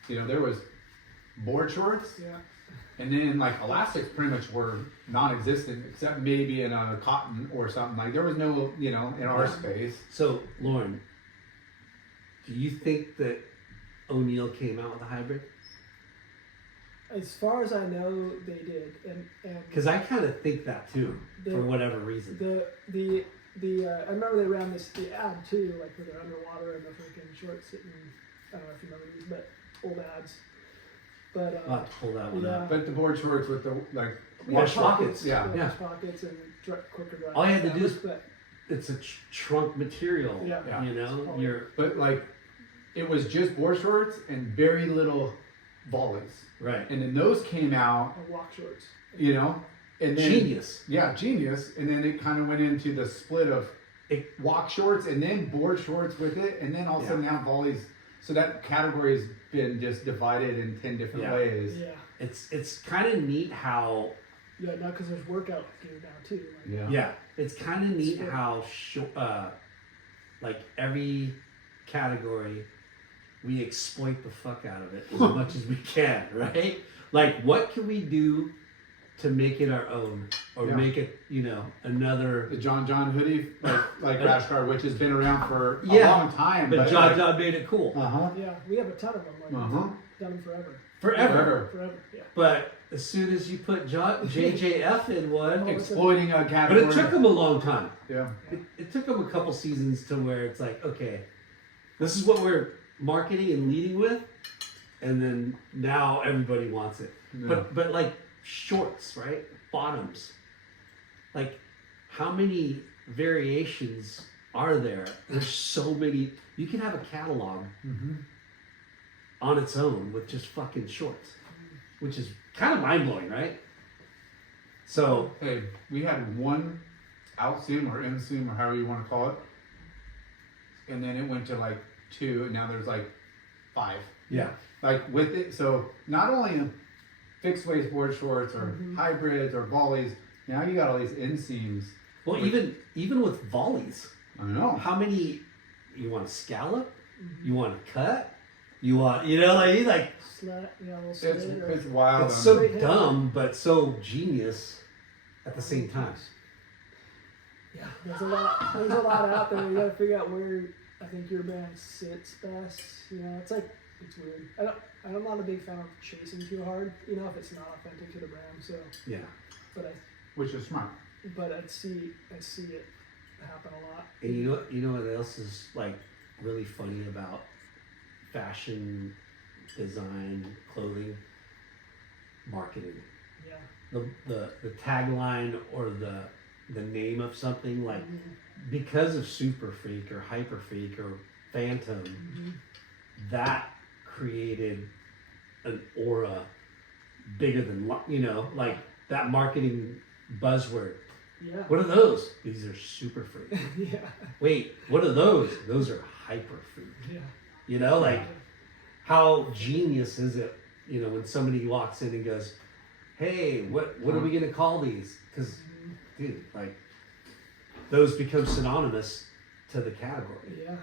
You know, there was board shorts. Yeah. And then like elastics pretty much were non-existent except maybe in a cotton or something. Like there was no, you know, in our space. So Lorin, do you think that O'Neill came out with a hybrid? As far as I know, they did, and because I kind of think that too, for whatever reason. I remember they ran the ad too, like where they're underwater and the freaking shorts sitting. I don't know if you remember these, but old ads. But I'll have to pull that one up. But the board shorts with the like wash pockets, yeah, wash pockets and quicker dry. All you had to do is it's a trunk material. Yeah. You know, but like it was just board shorts and very little volleys. Right. And then those came out. Or walk shorts. You know, and then genius. Yeah, genius. And then it kind of went into the split of walk shorts and then board shorts with it, and then all of a sudden now volleys. So that category has been just divided in 10 different ways. Yeah. It's kind of neat how. Yeah, now because there's workout gear now too. Like, yeah. It's kind of neat how like every category, we exploit the fuck out of it as much as we can, right? Like, what can we do to make it our own or Yeah. make it, another. The John hoodie, like rash guard, which has been around for a Yeah, long time. But John made it cool. Yeah, we have a ton of them. Like, Uh-huh. done them forever. Forever. Forever, yeah. But as soon as you put JJF in one, Exploiting a but category. it took them a long time. Yeah. It took them a couple seasons to where it's like, okay, this is what we're marketing and leading with, and then now everybody wants it. Yeah. But like shorts, right? Bottoms. Like, how many variations are there? There's so many. You can have a catalog on its own with just fucking shorts, which is kind of mind blowing, right? So Hey, we had one outseam or inseam or however you want to call it, and then it went to like 2, and now there's like 5. yeah, Like with it, so not only fixed waistboard shorts or hybrids or volleys, now you got all these inseams. well, even with volleys, I don't know. how many you want to scallop, you want to cut, you want, like Slat, yeah, a little slit. It's wild. it's on so it. dumb but so genius at the same time. Yeah, there's a lot out there. You gotta figure out where I think your brand sits best. It's like, it's weird. I'm not a big fan of chasing too hard. If it's not authentic to the brand. So, Yeah, Which is smart. but I see it happen a lot. and you know what else is like really funny about fashion, design, clothing, marketing. Yeah. The tagline or the name of something, like because of Super Freak or Hyper Freak or Phantom, that created an aura bigger than like that marketing buzzword. Yeah. What are those? These are Super Freak. Yeah. Wait, what are those? Those are Hyper Freak. Yeah. Like how genius is it? When somebody walks in and goes, "Hey, what are we gonna call these?" Because, dude, like those become synonymous to the category. Yeah.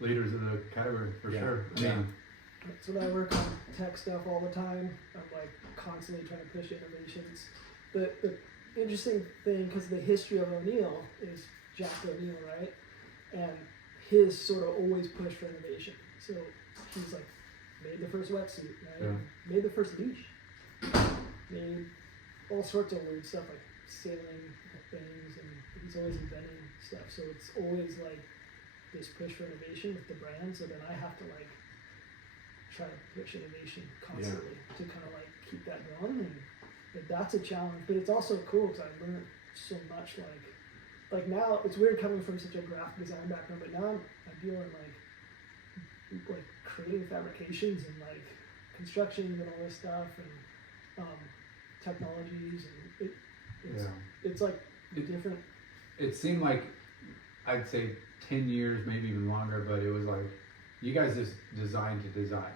Leaders of the category for Yeah. sure. Yeah. That's what I work on, tech stuff all the time. I'm like constantly trying to push innovations. The interesting thing, because the history of O'Neill is Jack O'Neill, right? And his sort of always push for innovation. So he's like made the first wetsuit, right? Yeah. Made the first leash. Made all sorts of weird stuff like sailing things, and he's always inventing stuff. So it's always like this push for innovation with the brand. So then I have to like try to push innovation constantly to kind of like keep that going, and that's a challenge. But it's also cool because I learned so much. Like now it's weird coming from such a graphic design background, but now I'm dealing like creating fabrications and like constructions and all this stuff and technologies, and it's like different. It seemed like I'd say 10 years, maybe even longer, but it was like you guys just designed to design.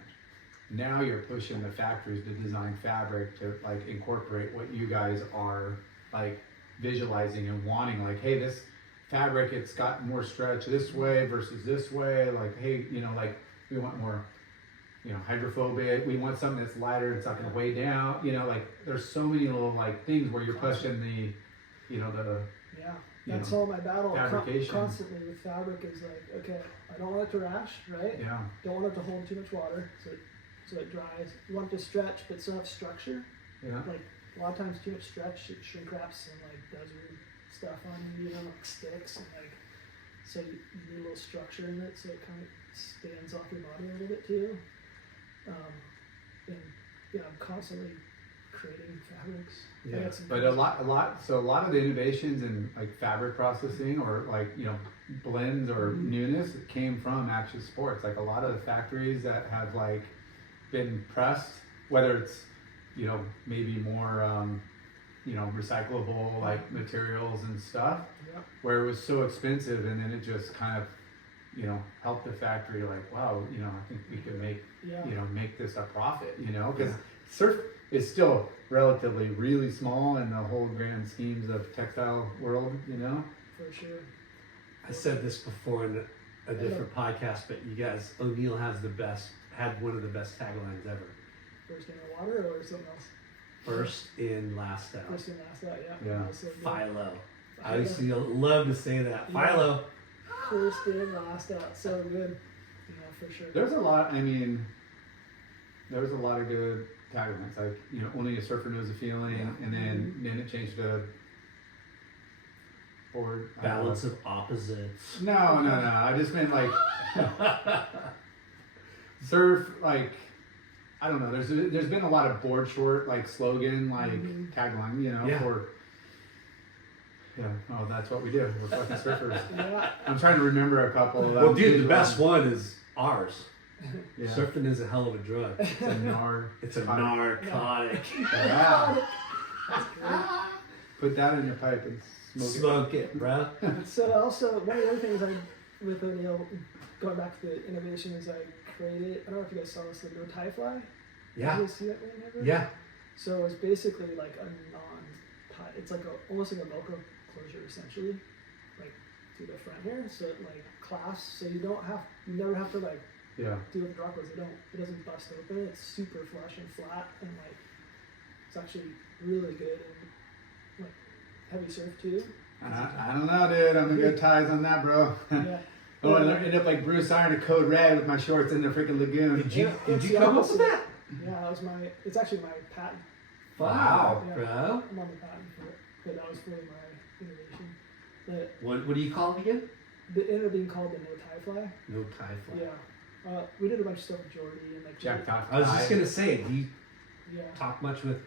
Now you're pushing the factories to design fabric to like incorporate what you guys are like visualizing and wanting. Like, hey, this fabric, it's got more stretch this way versus this way. Like, hey, like we want more, hydrophobic. We want something that's lighter. It's not going to weigh down. Like there's so many little like things where you're pushing the, Yeah, that's all my battle fabrication. Constantly with fabric is like, okay, I don't want it to rash, right? Yeah. Don't want it to hold too much water, so it dries. You want it to stretch, but still have structure. Yeah. Like a lot of times, too much stretch, it shrink wraps and like does weird stuff on you, like sticks and like. So you need a little structure in it, so it kind of stands off your body a little bit too. And yeah, I'm constantly creating fabrics. Yeah, but a lot of the innovations in like fabric processing or like blends or newness came from Action Sports. Like a lot of the factories that have like been pressed, whether it's maybe more recyclable like materials and stuff, where it was so expensive, and then it just kind of helped the factory like, wow, I think we could make make this a profit, because surf is still relatively really small in the whole grand schemes of textile world, For sure. I said this before in a different podcast, but you guys, O'Neill had one of the best taglines ever. First in the water or something else? First in, last out. First and last out, yeah. Yeah. That was so good. Philo. I used to love to say that. Yeah. Philo. First in, last out. So good. Yeah, for sure. There's a lot. I mean, there's a lot of good taglines. Like, you know, only a surfer knows the feeling, Yeah. and then it changed to board Balance of opposites. No. I just meant like surf. Like, I don't know. There's been a lot of board short like slogan like tagline. You know, Yeah. for yeah. Oh, that's what we do. We're fucking surfers. Yeah. I'm trying to remember a couple of them. Well, dude, the best one is ours. Yeah. Surfing is a hell of a drug. It's a nar. It's a narcotic. Yeah. Put that in your pipe and smoke it. Smoke it, bro. So also, one of the other things with O'Neill, going back to the innovation, is I created, I don't know if you guys saw this, the no tie fly. Yeah. Did you see that one ever? Yeah. So it's basically like a non-tie, it's like almost like a Velcro closure essentially, like to the front here, so it like clasps, so you never have to like Yeah. do with rock rolls, it doesn't bust open, it's super flush and flat, and like, it's actually really good in like heavy surf too. I don't know, dude. I'm gonna go ties on that, bro. Yeah. Oh, and I end up like Bruce Iron a code red with my shorts in the freaking lagoon. Did you It's the come up opposite. with that? Yeah, it's actually my patent. Wow, Yeah. bro. I'm on the patent for it, but that was really my innovation. But What do you call it again? it ended up being called the no tie fly. No tie fly. Yeah. We did a bunch of stuff with Jordy and like Jack Top. I was just gonna say, do you Yeah. talk much with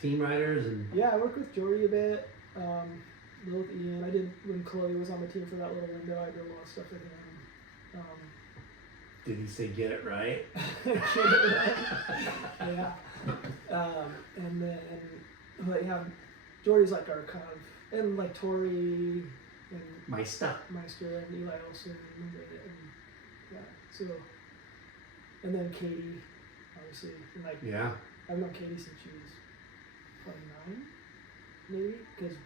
team riders and? Yeah, I worked with Jordy a bit. A little with Ian. I did when Chloe was on the team for that little window. I did a lot of stuff with him. Did he say get it right? Yeah. And then, but yeah, Jordy's like our kind of, and like Tori and My stuff. Meister and Eli Olsen and yeah, so, and then Katie, obviously, and like, Yeah. I've known Katie since she was probably 9, maybe, because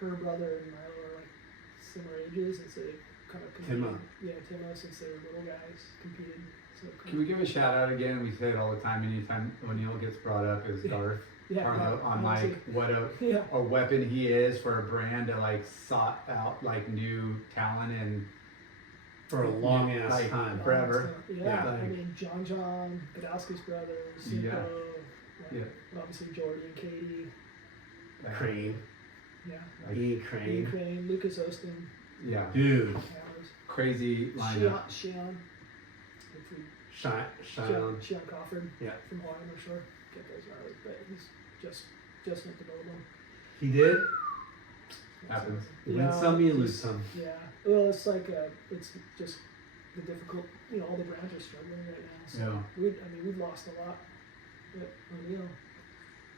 her brother and Milo are like similar ages, and so they kind of competed. Timma. Yeah, Timma, since they were little guys, competed. So Can we give a shout out again? We say it all the time. Anytime O'Neill gets brought up, is Darth yeah, on honestly. like what Yeah. a weapon he is for a brand to like sought out like new talent and For a long ass like, time. forever. Yeah, Yeah. I mean, John, Godowski's brothers, Yeah. Cinco, Yeah. obviously Jordy and Katie, Crane. yeah, Like, Ian Ian Crane. Crane, Lucas Ostin, yeah, Dude. Hammers, crazy lineup. Shion, which we Shion. Shion Crawford, Yeah. from Hawaii, I'm sure, get those gnarly, but he's just went to Belgium. He did? Happens. You win some, you lose some. Yeah, well, it's like it's just the difficult. All the brands are struggling right now. So Yeah. we've lost a lot. But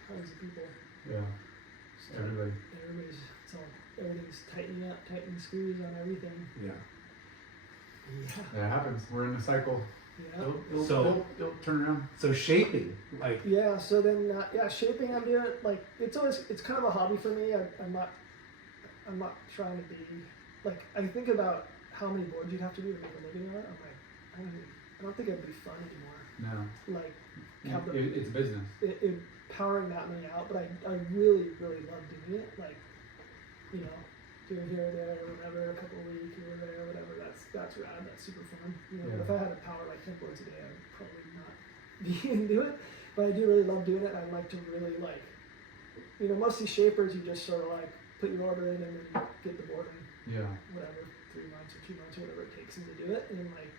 tons of people. Yeah, So everybody. everything's tightening screws on everything. Yeah. Yeah. It happens. We're in a cycle. Yeah. It'll turn around. So shaping, like, Yeah. So then, shaping. I'm doing like it's kind of a hobby for me. I'm not trying to be like I think about how many boards you'd have to do to make a living on it. I'm like I don't think it'd be fun anymore. No, Like have the, it's business. powering that many out, but I really love doing it. Like doing here or there or whatever, a couple of weeks here or there, whatever. That's rad. That's super fun. Yeah. If I had to power like 10 boards a day, I'd probably not be into it. But I do really love doing it. I like to really like, most of these shapers, you just sort of like put your order in and then get the board in Yeah. whatever 3 months or 2 months or whatever it takes them to do it. And like,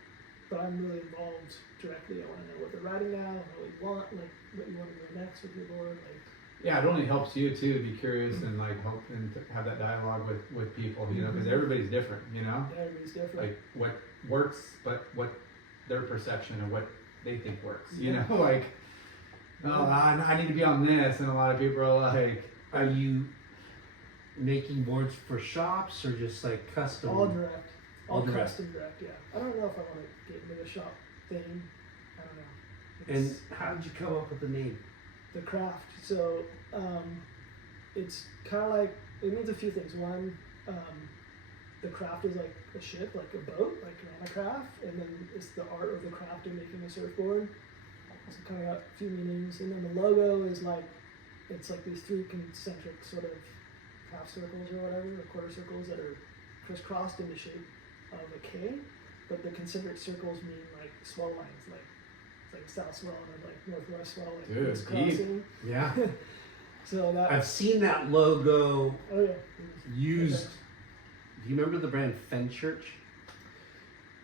but I'm really involved directly. I want to know what they're riding now, what you want, like what you want to do next with your board, like. Yeah, it only helps you too to be curious and like help and to have that dialogue with people, because everybody's different, Yeah, everybody's different. like what works, but what their perception of what they think works, Yeah. like, oh, I need to be on this, and a lot of people are like, are you making boards for shops or just like custom? All direct. All direct. Custom direct, yeah. I don't know if I want to get into the shop thing. I don't know. And It's how did you come up with the name? the craft. So it's kind of like, it means a few things. One, the craft is like a ship, like a boat, like a craft, and then it's the art of the craft of making a surfboard. So kind of got a few meanings. And then the logo is like, it's like these three concentric sort of half circles or whatever, or quarter circles that are crisscrossed in the shape of a K, but the concentric circles mean like swell lines, like it's like south swell and like northwest swell, like Dude, crisscrossing. Yeah. So that I've seen that logo oh yeah. used. Okay. Do you remember the brand Fenchurch?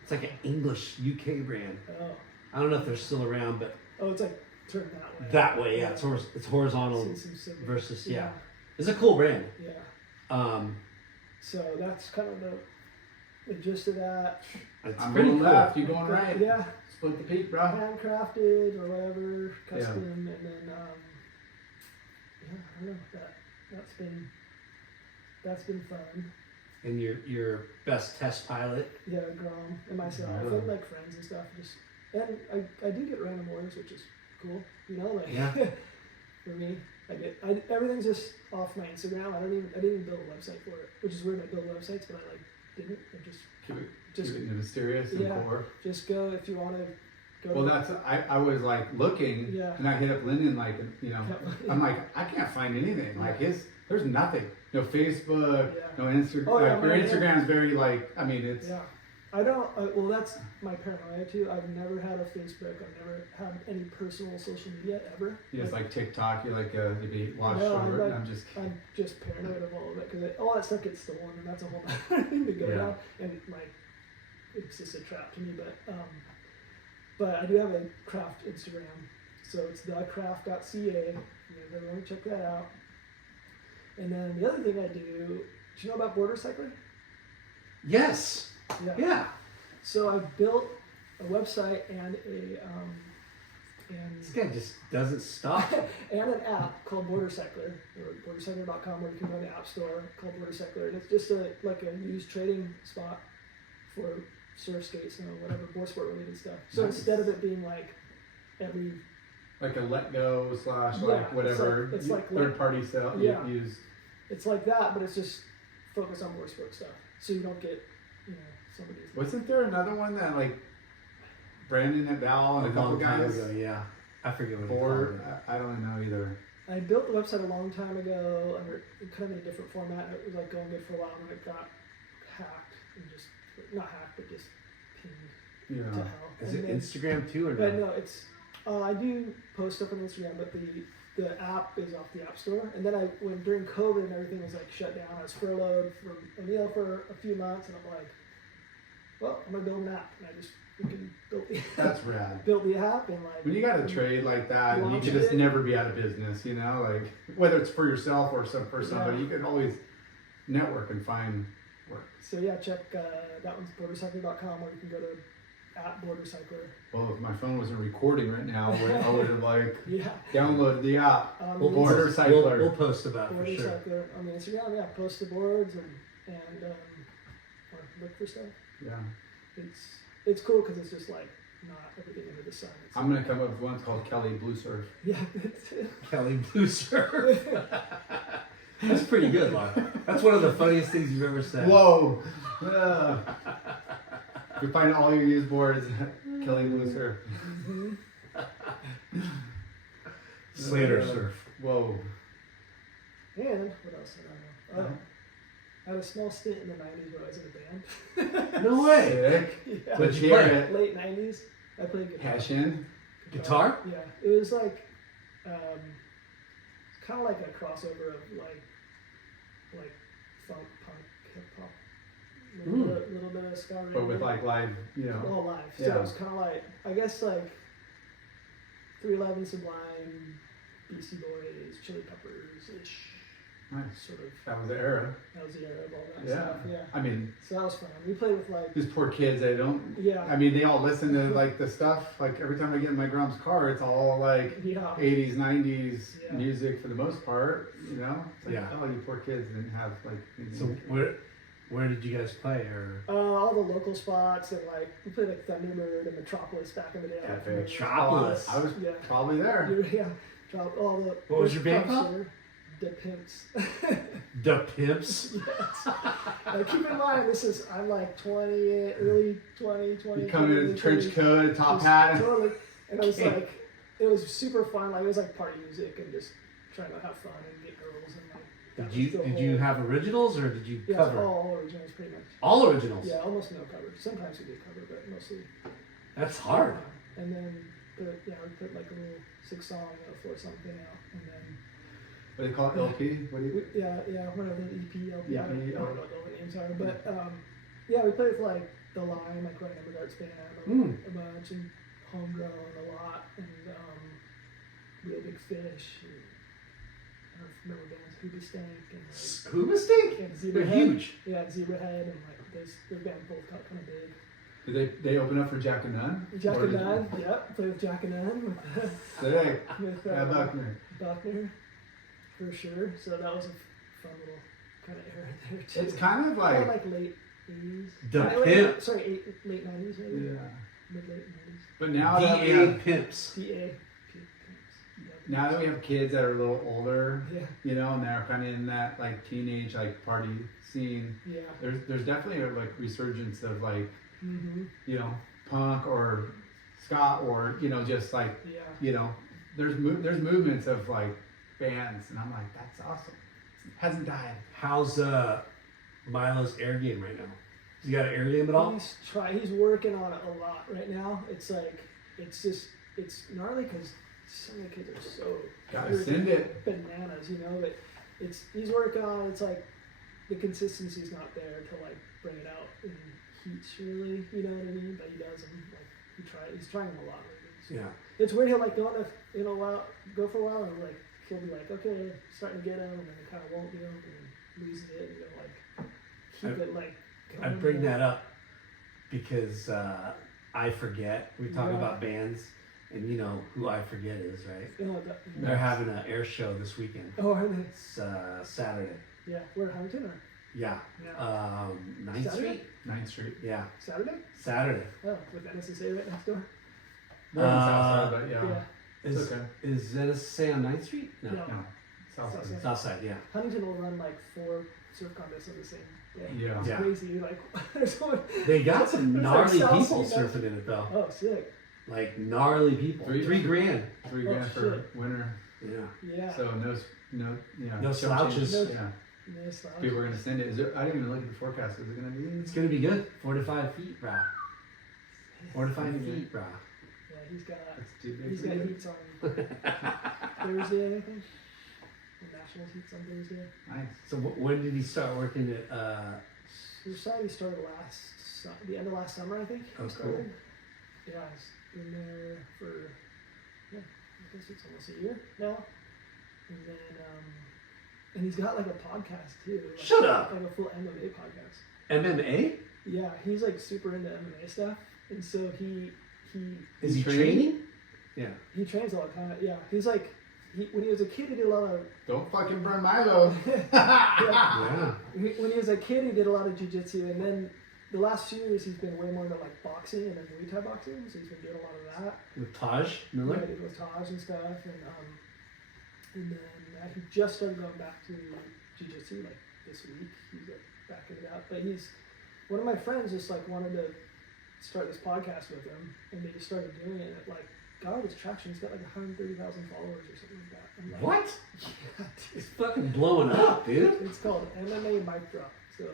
It's like an English UK brand. Oh. I don't know if they're still around, but Oh, it's like turned that way. that way, yeah. It's horizontal Seen some similar- versus, yeah. It's a cool brand. Yeah. So that's kind of the gist of that. It's I'm pretty going cool. left, you going right. Yeah. Split the peak, bro. Handcrafted or whatever, custom, and then yeah, I don't know. That's been fun. And your best test pilot. Yeah, Grom and myself, Yeah. and like friends and stuff. Just and I do get random orders, which is cool. You know, like Yeah. for me, everything's just off my Instagram. I didn't even build a website for it, which is weird. I build websites, but I like didn't. I just Keep it mysterious and yeah. core. Just go if you want to go. Well, that's I was like looking, Yeah. and I hit up Lyndon like, you know, Yeah. I'm like, I can't find anything. Like there's nothing. No Facebook, Yeah. no Instagram. Oh, yeah, your mine, Instagram is very like, I mean, it's Yeah. I don't, well, that's my paranoia too. I've never had a Facebook. I've never had any personal social media ever. it's like TikTok. You like you be watched No, over. I'm And I'm just I'm just paranoid of all of it because all that stuff gets stolen, and that's a whole other thing to go Yeah. down. And it's just a trap to me. But I do have a craft Instagram, so it's thecraft.ca. You guys want to check that out. And then the other thing I do you know about border cycling? Yes. Yeah. Yeah. So I built a website and This guy just doesn't stop. and an app called Border Cycler, or bordercycler.com, where you can go to the app store called Border Cycler, and it's just like a used trading spot for surf skates and whatever board sport related stuff. So Nice. instead of it being like every like a let go / Yeah, like it's whatever like- it's like third party sale Yeah. you use. it's like that, but it's just focused on board sport stuff, so you don't get somebody's. Wasn't there another one that like Brandon and Val and a couple long time guys ago, yeah. I forget what board? it I don't know either. I built the website a long time ago under kind of in a different format. It was like going good for a while, and it got hacked and just not hacked, but just pinned You to know. hell. Is And it then- Instagram too or But no? no, it's I do post stuff on Instagram, but the app is off the app store. And then when during COVID and everything was like shut down, I was furloughed from O'Neill for a few months, and I'm like, well, I'm gonna build an app, and I just freaking built the That's rad. built the app and like. When you got a trade like that, and you Launch can just it. never be out of business, you know, like whether it's for yourself or for somebody, Yeah. you can always network and find work. So yeah, check that one's bordercycler.com, or you can go to @bordercycler. Well, if my phone wasn't recording right now, I would have like Yeah. downloaded the app. On We'll the Border post- Cycler. We'll post about it for Border sure. Cycler on the Instagram. Yeah, post the boards and or look for stuff. Yeah, It's cool because it's just like not everything under the sun. It's I'm gonna come up with one called Kelly Blue Surf. yeah, that's it. Kelly Blue Surf. That's pretty good, Lon. That's one of the funniest things you've ever said. Whoa! You find all your used boards at Kelly Blue Surf. Mhm. Slater Surf. Whoa! And what else did I know? Oh, I had a small stint in the '90s where I was in a band. No way. Sick. Yeah. What'd you Let's play? hear it. Late '90s. I played guitar. Passion. Guitar? Yeah, it was like it's kind of like a crossover of like funk, punk, hip hop, little bit of ska. But with like live, you know. all live. So Yeah. it was kind of like, I guess like 311 Sublime, Beastie Boys, Chili Peppers ish. Nice. Sort of. That was the era. That was the era of all that Yeah. stuff. Yeah. I mean, So that was fun. We played with like. these poor kids, they don't. Yeah. I mean, they all listen to like the stuff. Like every time I get in my grom's car, it's all like Yeah. 80s, 90s Yeah. music for the most part. You know. It's like, Yeah. oh, you poor kids didn't have like. So where did you guys play? Or All the local spots and like we played like Thunderbird and Metropolis back in the day. Cafe. Metropolis. I was Yeah. probably there. Yeah. Drop all the. What was your band pubs called? there. The Pimps. The Pimps? Yes. Now keep in mind, I'm like 20, early 20. You come in early a trench 30s. coat, a top Just hat. Totally. And it was like, it was super fun. Like, it was like party music and just trying to have fun and get girls and like. that Did was the you whole- have originals or did you Yeah, cover? all originals pretty much. All originals. Yeah, almost no cover. Sometimes we did cover, but mostly. That's hard. And then we put like a little 6-song or 4-song thing out, and then What do they call it? LP? What do you? whatever the EP, LP, I EP, don't know what the names are, but yeah, we played with like the Line, like Roy Nembergart's band, a bunch, and Homegrown a lot, and Real Big Fish. And, I don't remember bands Hoobastank and Hoobastank? and They're Zebrahead. huge. Yeah, Zebrahead, and like their band both got kind of big. Did they open up for Jack and Nunn? Jack Or and did- Nunn, yep, played with Jack and Nunn Did they? with Yeah, Buckner. Buckner, for sure. So that was a fun little kind of era there too. It's kind of Kinda like. like late 80s. The Late- Pimp. Sorry, late 90s maybe. Yeah. Mid-late 90s. But now that we DA have, Pimps. DA. now that we have kids that are a little older, Yeah, you know, and they're kind of in that like teenage like party scene, yeah. there's definitely a like resurgence of like, Mm-hmm. you know, punk or ska or, you know, just like, Yeah. you know, there's movements of like bands, and I'm like, that's awesome. It hasn't died. How's Milo's air game right now? Does he got an air game at all? He's working on it a lot right now. It's like, it's gnarly because some of the kids are so Gotta send it. bananas, you know, but he's working on it. It's like the consistency's not there to like bring it out in heats really, you know what I mean? But he does them, like he's trying a lot lately. So Yeah. it's weird, he'll like go for a while and like he'll be like, okay, starting to get him, and then it kind of won't do him, and then loses it, and he'll like keep it like I going. bring that up because I forget. We talk Yeah. about bands, and you know who I forget is, right? Yeah. They're having an air show this weekend. Oh, are they? It's Saturday. Yeah, we're Huntington or Yeah. yeah. 9th Saturday? Street? 9th Street. Yeah. Saturday? Saturday. Oh, with NSSA right next door. We're on the south side, but yeah. Yeah. It's okay. Is NSA on 9th Street? No. No. No, south South side. side. South side, yeah. Huntington will run like 4 surf contests on the same day. Yeah. It's Yeah. crazy. Like, there's so much. They got some It's like gnarly South people Sea, surfing in it though. Oh, sick. Like gnarly people. Three- $3 grand. $3 Oh, grand for shit. winter. Yeah. Yeah. So no, yeah. No slouches. change. Yeah. No slouch. People are gonna send it. Is there? I didn't even look at the forecast. Is it gonna be? It's gonna be good. 4 to 5 feet, bro. 4 to 5 feet, bro. Yeah, he's got It's too big he's for got you. heats on Thursday, I think. The Nationals heats on Thursday. Nice. So when did he start working at? We decided we started the end of last summer, I think. Oh, we cool. started. Yeah, he's been there for I guess it's almost a year now. And then and he's got like a podcast too. Like, Shut up. Like a full MMA podcast. MMA? Yeah, he's like super into MMA stuff, and so he Is he Training? training? Yeah. he trains all the time. Yeah, he's like when he was a kid, he did a lot of Don't fucking burn Milo. Yeah. when he was a kid, he did a lot of jiu-jitsu, and then the last few years he's been way more into like boxing and then Muay Thai boxing, so he's been doing a lot of that. With Taj Yeah, Miller? did with Taj and stuff, and then he just started going back to jiu-jitsu like this week. He's like backing it up, but one of my friends just like wanted to start this podcast with him, and they just started doing it. And it like got all this traction. He's got like 130,000 followers or something like that. I'm like, What? Yeah, It's fucking blowing up, dude. it's called MMA Mic Drop. So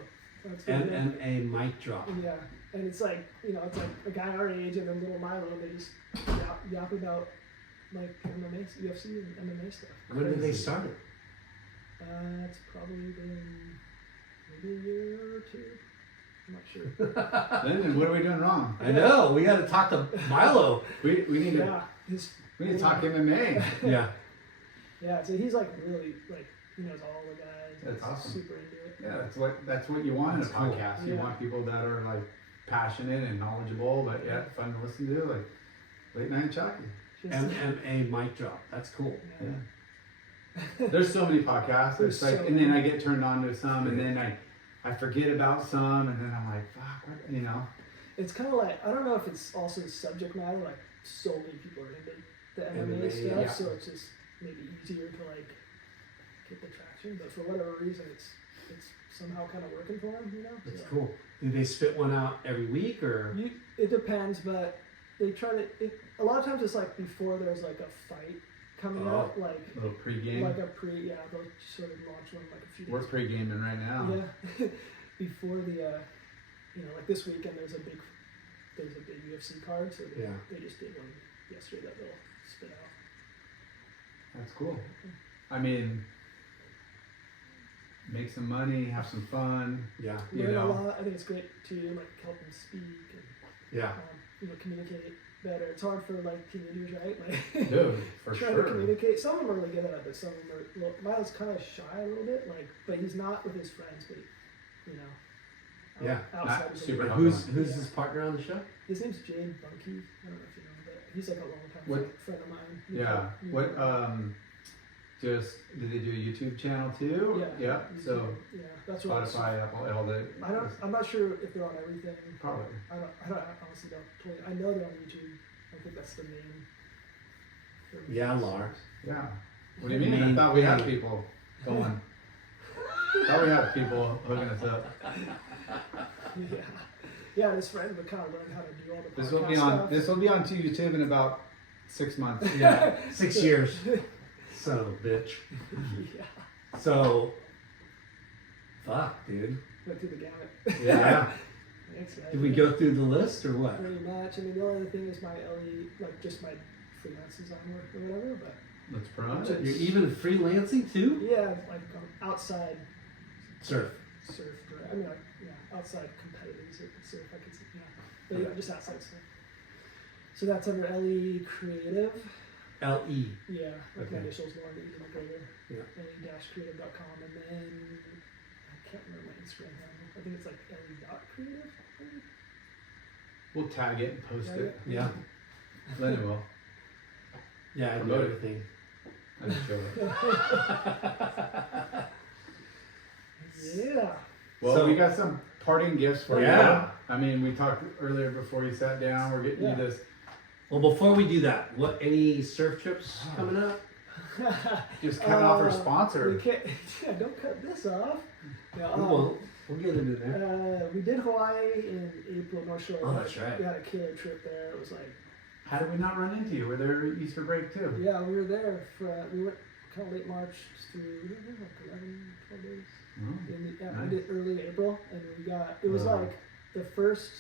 that's the name. MMA mic drop. Yeah, and it's like it's like a guy our age and then little Milo. They just yap about like MMA, UFC, and MMA stuff. When did they Crazy. start it? It's probably been maybe a year or two. I'm not sure. Then what are we doing wrong? I know. We got to talk to Milo. We need to Yeah, we need to talk MMA. Yeah. Yeah, so he's like really like he knows all the guys. That's He's awesome. Super into it. Yeah, that's what you want in a That's cool. podcast. You Yeah. want people that are like passionate and knowledgeable, but yet fun to listen to, like Late Night Chalky. Just- MMA mic drop. That's cool. yeah. There's so many podcasts. There's It's like, so and then I many. get turned on to some, and then I forget about some, and then I'm like, fuck, what, you know. It's kind of like I don't know if it's also the subject matter. Like so many people are into the MMA, MMA, stuff, yeah. so it's just maybe easier to like get the traction. But for whatever reason, it's somehow kind of working for them. That's So. cool. Do they spit one out every week or? It depends, but they try to. A lot of times it's like before there's like a fight, coming up, like A little pregame. like a they'll sort of launch one like a few days. We're pre-gaming right now. Yeah, before the like this weekend there's a big UFC card, so they just did one yesterday that they'll spit out. That's cool. I mean, make some money, have some fun. Yeah. You Learn a know. lot. I think it's great to like help them speak and Yeah. communicate better. It's hard for like teenagers, right? Like Dude, for trying sure. to communicate. Some of them are really good at it, but some of them are. Well, Miles kind of shy a little bit, like, but he's not with his friends, but Yeah, outside not of super the- helpful. Who's his partner on the show? His name's Jane Bunky. I don't know if you know him, but he's like a longtime What- friend of mine. Yeah. What? Just did they do a YouTube channel too? Yeah. So Yeah, that's what. Spotify, Apple, all the. I'm not sure if they're on everything. Probably. I honestly don't totally. I know they're on YouTube. I think that's the main. Yeah, Lars. Yeah. What do you mean? I thought we had people going. Thought we had people hooking us up. Yeah. Yeah, his friend would kind of learn how to do all the This will be podcast on. stuff. This will be on YouTube in about 6 months. Yeah, 6 years. Son of a bitch. Yeah. So, fuck, dude. Went through the gamut. Yeah. Thanks, guys. Did we go through the list or what? Pretty much. I mean, the only other thing is my LE, like just my freelance design work or whatever, but Let's promote it. You're even freelancing too? yeah, like outside Surf. surf. I mean, like, outside competitive surf. I could say, but just outside surf. So that's under LE Creative. LE. Yeah, like my Okay. initials, Lorin, McGregor. Yeah. LE-creative.com, and then I can't remember my Instagram handle. I think it's like LE.creative. maybe? We'll tag it and post Tag it. it? Yeah. Lenny will. Yeah, I do Promote it. everything. I just show it. Yeah. Well, So- we got some parting gifts for Yeah. you. I mean, we talked earlier before you sat down. We're getting Yeah. you this. Well, before we do that, any surf trips coming up? Just cutting off our We sponsor. can't. Yeah, don't cut this off. Yeah, We won't. We'll get into there. we did Hawaii in April, North Shore. Oh, that's right. We had a killer trip there. It was like, How did we not run into you? We're there Easter break too. yeah, we were there for, we went kind of late March through, like 11, 12 days. Oh, We nice. did early April, and we got, it was Wow. like, the first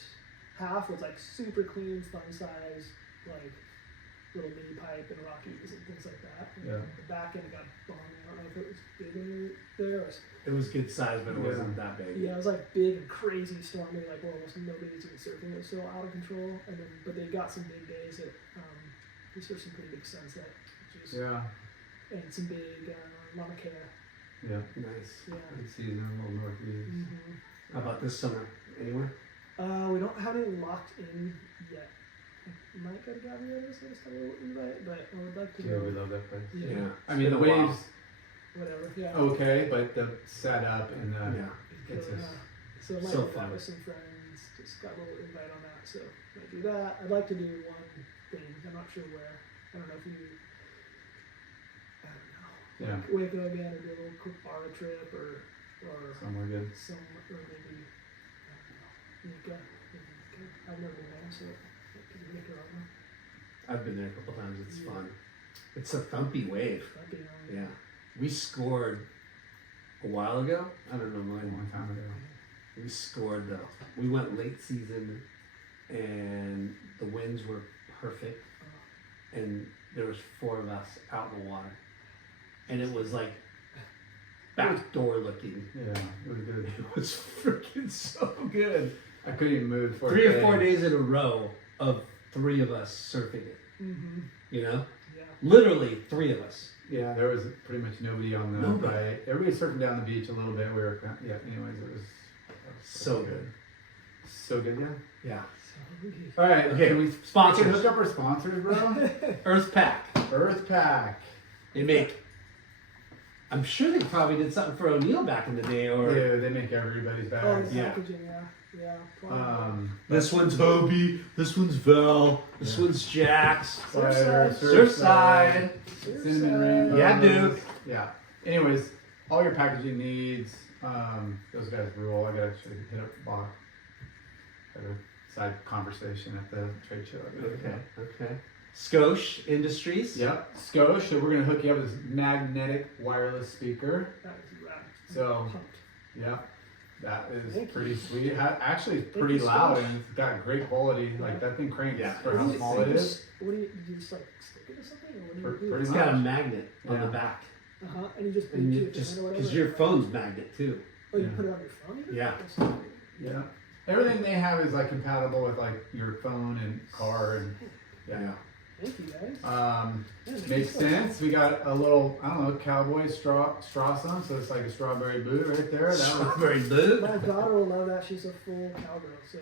half was like super clean, fun size, like little mini pipe and rockies and things like that. And Yeah. the back end got bombed. I don't know if it was bigger there or It was good size, but it Yeah. wasn't that big. yeah, it was like big and crazy stormy, like almost nobody's even surfing. It was so out of control. And then, but they got some big days that we surfed some pretty big sunset, which is, Yeah. and some big Mauna Kea. Yeah. Nice. Yeah. Good season, a little northeast. How about this summer? Anywhere? We don't have any locked in yet. We might go to Gaviota next time we invite, but I would like to Yeah, go. we love that place. Yeah. I mean, the It's been a while. waves Whatever. Yeah. okay, but the setup and Yeah. it's Yeah. just So I might So do that fun. with some friends. Just got a little invite on that, so might do that. I'd like to do one thing. I'm not sure where. I don't know if you. I don't know. yeah, Waco again, or do a little quick bar trip, or somewhere good. some, or maybe I don't know. Nika. I've never been there, so maybe Nika on there. I've been there a couple times. It's Yeah. fun. It's a thumpy wave. That'd be, Yeah. We scored a while ago. I don't know A when. long time ago. We scored though. We went late season, and the winds were perfect, and there was 4 of us out in the water, and it was like backdoor looking. Yeah, it was good. It was freaking so good. I couldn't even move for 3 a or 4 day. days in a row of 3 of us surfing it. Mm-hmm. You know, Yeah. literally 3 of us. Yeah, there was pretty much nobody on the Nobody. right. Everybody surfing down the beach a little bit. We were anyways, it was So good. so good. Yeah. Yeah. So, All right. Okay, Can we sponsors. can hook up our sponsors, bro? Earth Pack. Earth Pack. They make. I'm sure they probably did something for O'Neill back in the day, or Yeah, they make everybody's oh, bags. the Yeah. packaging, yeah. this one's Hobie, this one's Val, this Yeah. one's Jax. Cider, Surfside. cinnamon rainbows. Yeah, dude. Yeah. Anyways, all your packaging needs. Those guys rule. I gotta actually hit up Bob. Have a side conversation at the trade show. Okay. Skosh Industries. Yep, Skosh. So we're gonna hook you up with this magnetic wireless speaker. That is rad. So, Pumped. yeah, that is Thank pretty you. sweet. Actually, it's Thank pretty you, loud Skosh. and it's got great quality. Like that thing cranks Yeah. for how small it is. What do you just like stick it or something? Or what do you do? Pretty It's much. got a magnet on the Yeah. back. And you just put And it you to just, your phone or because whatever? your phone's magnet too. Oh, you Yeah. put it on your phone? Even? Yeah. That's not weird. Yeah, everything they have is like compatible with like your phone and car and yeah. Thank you guys. Yeah, Man, makes this is sense. We got a little, I don't know, cowboy straw some, so it's like a strawberry boot right there. That was Strawberry blue. My daughter will love that. She's a full cowgirl, so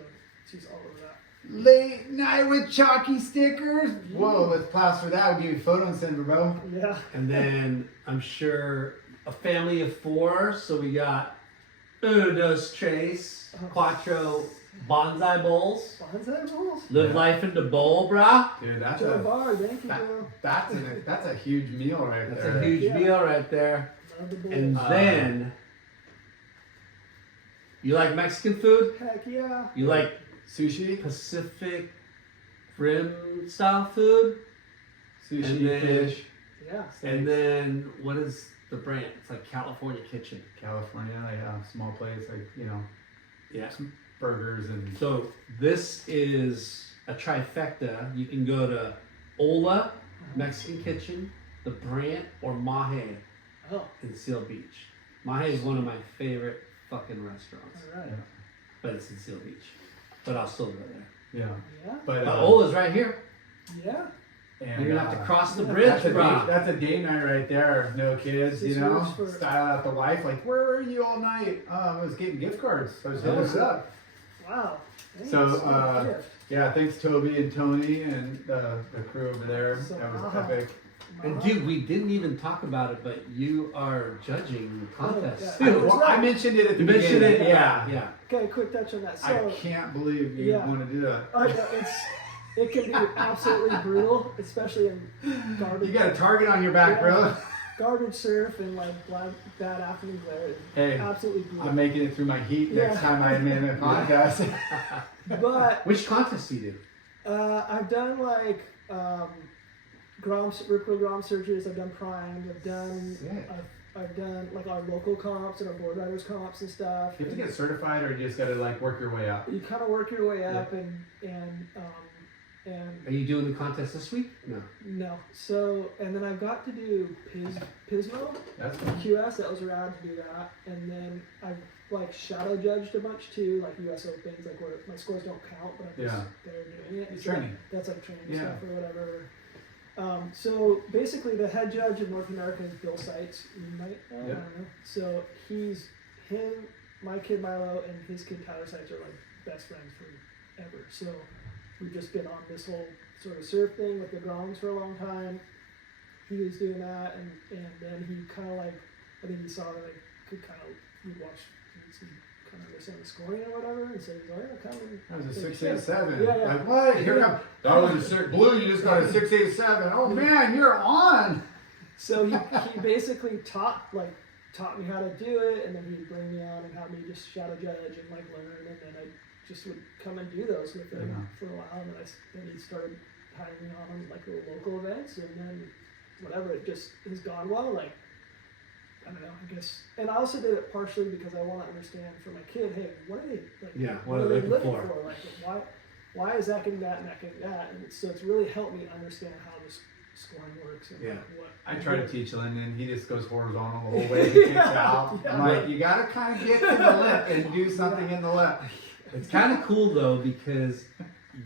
she's all over that. late night with chalky stickers. Whoa, let's plaster that. We'll give you photo and send it, bro. Yeah. And then I'm sure a family of 4. So we got uno, dos, tres, cuatro bonsai bowls. Bonsai bowls? Live Yeah. life in the bowl, brah. Dude, that's Joe a Bar, thank you, that- bro. that's a huge meal right That's there. a huge Yeah. meal right there. Love the bowls. And Uh, then, you like Mexican food? Heck yeah. You like Sushi, Pacific Rim style food? sushi, And then- fish, Yeah. And then, what is the brand? It's like California Kitchen. California, yeah, small place like Yeah. burgers and So this is a trifecta. You can go to Ola, Mexican Kitchen, the Brant, or Mahe Oh, in Seal Beach. Mahe is one of my favorite fucking restaurants, alright. but it's in Seal Beach. But I'll still go there. yeah. Yeah. But But Ola's right here. Yeah. and, You're gonna have to cross the yeah, bridge, That's a, bro. date, that's a date night right there. No kids, Just you know. works for- Style out the wife. Like, where were you all night? I was getting gift cards. I was hitting us up. Wow. Thanks. So, What a gift. Yeah, thanks Toby and Tony and the crew over there. So, That was wow. epic. And Wow. dude, we didn't even talk about it, but you are judging the contest yeah. too. Well, I mentioned it at the You mentioned beginning. it, yeah. Okay, quick touch on that. I So, can't believe you Yeah. want to do that. it can be absolutely brutal, especially in garbage. You got a target on your back, bro. Garbage surf and like bad afternoon glare. It's Hey, absolutely brutal. I'm making it through my heat next Yeah. time I'm in a contest. But Which contest do you do? I've done like Ripcord Grom searches. I've done primed. Sick. I've done like our local comps and our board riders comps and stuff. You have to get certified, or you just got to like work your way up. You kind of work your way up and Are you doing the contest this week? No. no. So and then I've got to do Pismo. That's fun. QS, that was rad to do that. And then I've like shadow judged a bunch too, like US Opens, like where my scores don't count, but I'm just Yeah. there doing it. It's So training. That's like training Yeah. stuff or whatever. So basically, the head judge in North America is Bill Seitz. You might know, I Yeah. don't know. So my kid Milo, and his kid Tyler Seitz are like best friends forever. So we've just been on this whole sort of surf thing with the Groms for a long time. He was doing that, and then he kind of like, I think he saw that I could kind of, we watched some kind of understand the scoring or whatever, and so he's like, oh, come and That was a take 687. Yeah, yeah. Like what? Here Yeah. comes. That was a six. Blue. You just got a 687. Oh man, you're on. So he basically taught me how to do it, and then he'd bring me on and have me just shadow judge and like learn, and then I just would come and do those with him Yeah. for a while, and then he started hiring me on like little local events, and then whatever, it just has gone well. Like I don't know, I guess. And I also did it partially because I want to understand for my kid, hey, what are they like? Yeah, What are they looking for? Like why is that getting that and that getting that? And so it's really helped me understand how this scoring works and Yeah. what I try to teach Lyndon. He just goes horizontal the whole way. He kicks out. Yeah. I'm like, you gotta kind of get to the lip and do something in the lip. It's kind of cool though because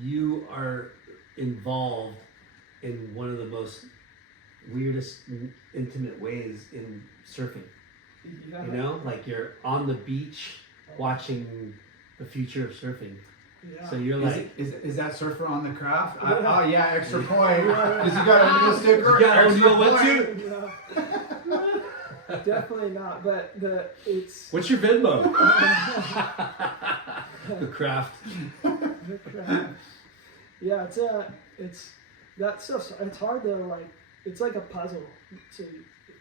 you are involved in one of the most weirdest, intimate ways in surfing. Yeah. You know, like you're on the beach watching the future of surfing. Yeah. So you're like, Is that surfer on the craft? Yeah. Oh yeah, extra point. Yeah. Does he got a real sticker? You got a Extra real point. Yeah. Definitely not, but it's what's your Venmo? The craft. yeah, it's that stuff. It's hard though. Like it's like a puzzle. So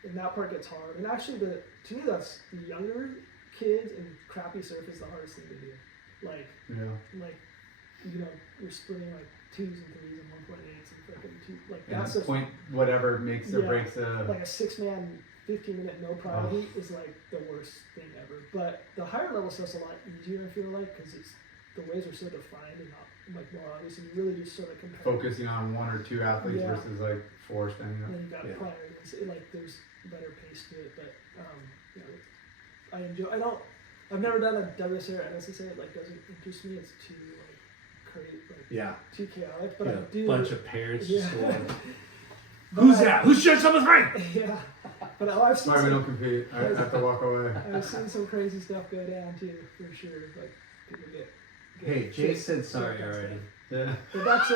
and that part gets hard. And actually, to me, that's the younger kids and crappy surf is the hardest thing to do. Like Yeah. you know, you're splitting like 2s and 3s and 1.8s and freaking 2, like And that's the just point whatever makes or Yeah. breaks a. like a 6-man 15-minute no prior heat is like the worst thing ever. But the higher level stuff's a lot easier, I feel like, because it's the ways are so defined and not like more obvious, and you really just sort of compare. Focusing on 1 or 2 athletes Yeah. versus like 4 standing And up. then you got Yeah. prior, and it's, like there's better pace to it, but you know, I enjoy. I've never done a WSA or NSSA. It like doesn't interest me. It's too like crazy, like Yeah. too chaotic. But Yeah, I do. bunch of parents just Yeah. going, But who's I- that? Who's showing someone's right? Yeah, but I've seen Sorry, we some, don't compete. I have to walk away. I've seen some crazy stuff go down too, for sure. Like people get. Hey, Jay said sorry already. Yeah. But that's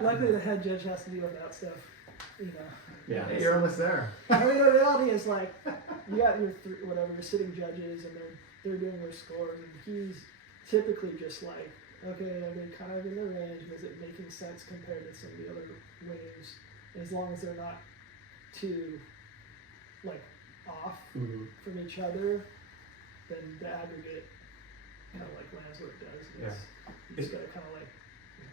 likely the head judge has to deal with that stuff, you know. Yeah. Hey, you're almost there. I mean, the reality is like you got your your sitting judges, and they're doing their scores, and he's typically just like, okay, are they kind of in the range? Is it making sense compared to some of the other waves? As long as they're not too like off Mhm. from each other, then the aggregate kind of like lands where it does. You just gotta kind of like.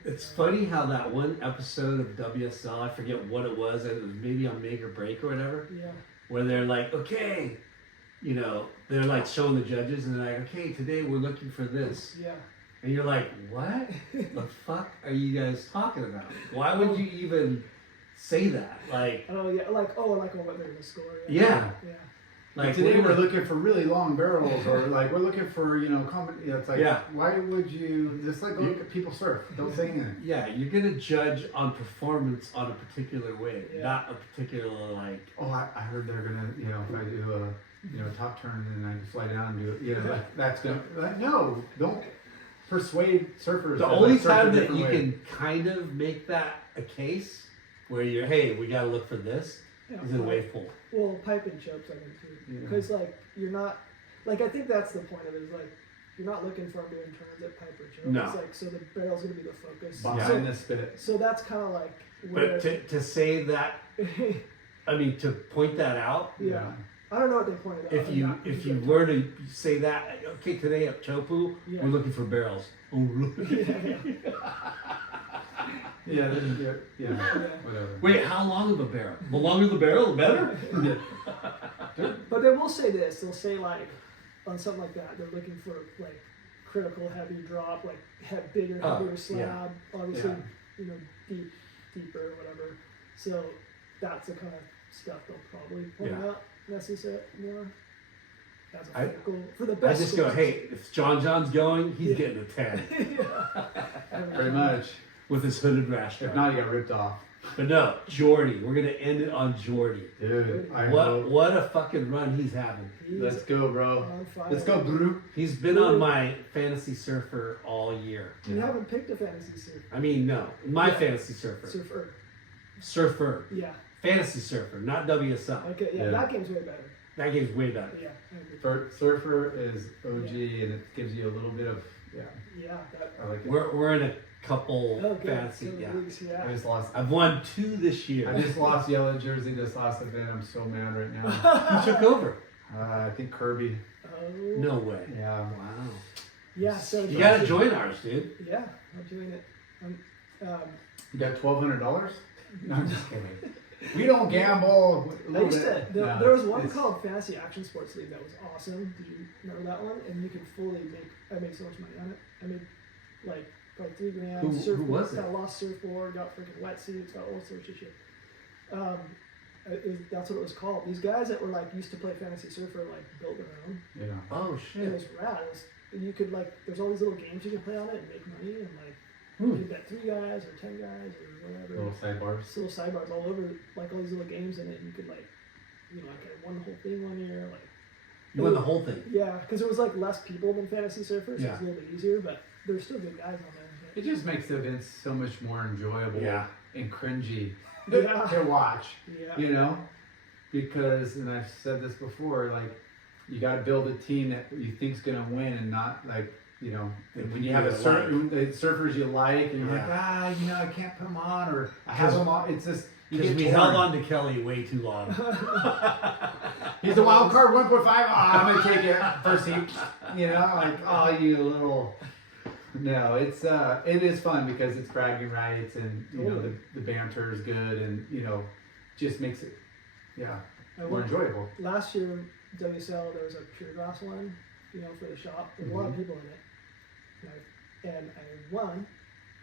It's funny how that one episode of WSL, I forget what it was, it was maybe on Make or Break or whatever, Yeah. where they're like, okay, you know, they're like showing the judges and they're like, okay, today we're looking for this. Yeah. And you're like, what the fuck are you guys talking about? Why would you even say that? Like, Oh yeah, like what they're gonna score. yeah. Yeah. Like Today we're gonna- looking for really long barrels, or like we're looking for it's like Yeah. why would you just like look at people surf? Don't say anything. Yeah, you're gonna judge on performance on a particular way, Yeah. not a particular like. Oh, I heard they're gonna if I do a top turn and I fly down and do it, like that's gonna no, don't persuade surfers. The that, only like, surf a time that different you way. can kind of make that a case where you're, hey, we gotta look for this, Yeah. is in a wave pool. Well, pipe and chokes, I think too, Yeah. because like you're not, like I think that's the point of it is like you're not looking for them doing turns at pipe or choke. No. It's like so the barrel's gonna be the focus. behind the spit. So that's kind of like where. But to say that, I mean, to point that out, yeah. I don't know what they pointed out. if I'm you not- if you were to say that, okay, today at Chopu, Yeah. we're looking for barrels. Oh, really? Yeah, Yeah, yeah. whatever. Wait, how long of a barrel? The longer the barrel, the better? But they will say this. They'll say like on something like that, they're looking for like critical heavy drop, like bigger, Oh, heavier slab. Obviously, Yeah. deeper, whatever. So that's the kind of stuff they'll probably point Yeah. out necessary more. As a I- critical for the I best. just go, scores. hey, if John's going, he's Yeah. getting a 10 Pretty much. with his hooded rash If guard. not, you got ripped off. But no, Jordy. We're gonna end it on Jordy. Dude, I What hope. what a fucking run he's having. He's Let's go, bro. on fire. Let's go, Brew. He's been on my fantasy surfer all year. You haven't picked a fantasy I mean, no, my Yeah. fantasy surfer. surfer. Surfer. Yeah. Fantasy surfer, not WSL. Okay. Yeah, Yeah. that game's way better. That game's way better. Yeah. I agree. Surfer is OG, and it gives you a little bit of Yeah. That. I like it. We're in a couple Oh, good. fantasy. Good Yeah, leagues, yeah. I just lost. I've won 2 this year. I just lost yellow jersey this last event. I'm so mad right now. Who took over? I think Kirby. Oh. No way. Yeah. Wow. Yeah. So. You gotta join ours, dude. Yeah, I'm doing it. You got $1,200? No, I'm just kidding. We don't gamble. A I little used to. bit. No, There was one it's- called Fantasy Action Sports League that was awesome. Do you remember that one? And you could fully make. I made so much money on it. I made like probably $3,000. Who was it? Got a lost surfboard. Got freaking wetsuits. Got all sorts of shit. That's what it was called. These guys that were like used to play fantasy surfer like built their own. Yeah. Oh It shit. was rad. You could like. There's all these little games you can play on it and make money and like. Hmm. You could bet 3 guys or 10 guys or whatever. Little sidebars. Little sidebars all over, like all these little games in it. You could like, like I won the whole thing one year. Like, You won the whole thing. yeah, because there was like less people than fantasy surfers, so Yeah. it's a little bit easier. But there's still good guys on there. It just makes the events so much more enjoyable Yeah. and cringy Yeah. to watch. Yeah, You know, because and I've said this before, like you got to build a team that you think's gonna win, and not like when you have Yeah, surfers you like, and you're Yeah. like I can't put them on, or I have them on. It's just you Because get we torn. held on to Kelly way too long. He's a wild card 1.5. Oh, I'm gonna take it first heat. Like you little. No, it is fun because it's bragging rights and you know Totally. the banter is good and you know just makes it I more went, enjoyable. last year, WSL, there was a pure glass one, you know, for the shop. There's a lot of people in it. And I won.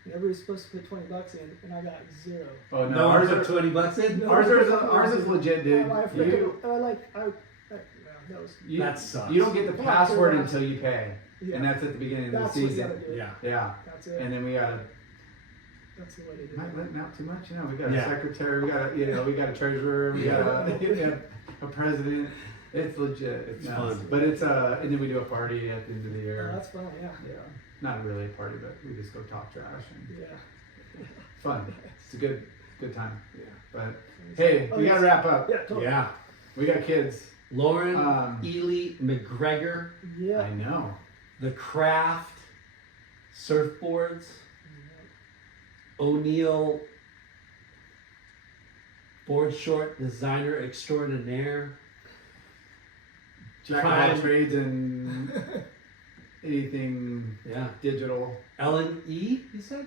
And everybody's supposed to put $20 in, and I got 0. Oh No one ours put are, 20 bucks in? No. ours is legit, dude. I that was, You, That sucks. you don't get the Come on, password pure until you pay, yeah. and that's at the beginning of the That's what you season. gotta do. Yeah. Yeah, That's it. and then we gotta That's the way to do not it. letting out too much. You know, we got Yeah. a secretary, we got we got a treasurer, we got a president. It's legit. It's nuts. fun. But it's and then we do a party at the end of the Oh, year. that's fun, yeah. Yeah, not really a party, but we just go talk trash and Yeah. fun. It's a good time. Yeah. But hey, Oh, we yes. gotta wrap up. Yeah, totally. Yeah. We got kids. Lorin, Um, ELY, McGregor, Yeah. I know. the Craft, surfboards, O'Neill, board short designer extraordinaire. Jack of Prime. all trades and anything Yeah. digital. LE, you said?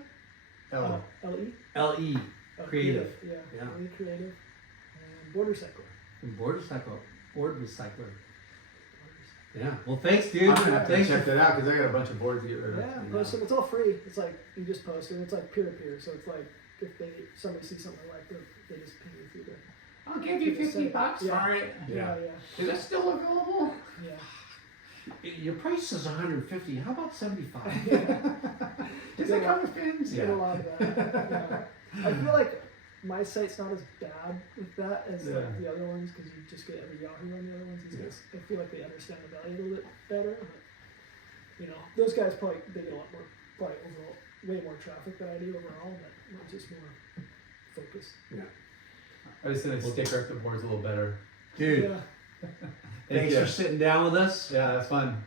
Oh, LE? LE, Oh, creative. Yeah. Yeah. LE creative. And border cycle. And board recycler. Yeah. Well, thanks, dude. I'm gonna have to Thanks check for- that out because I got a bunch of boards to get rid of. Yeah, post it. It's all free. It's like you just post it. It's like peer to peer. So it's like if somebody sees something like that, they just ping you through there. I'll give you $50 Yeah. for it. Yeah, Is that still available? yeah. Your price is 150. How about 75? Does that come with pins? Get a lot of that. Yeah. I feel like my site's not as bad with that as Yeah. like the other ones because you just get every Yahoo on the other ones. These guys, I feel like they understand the value a little bit better. But, you know, those guys probably they get a lot more, probably overall, way more traffic than I do overall, but not just more focus. I just gonna sticker up the boards a little better. Dude, Yeah. thanks you. for sitting down with us. Yeah, that's fun.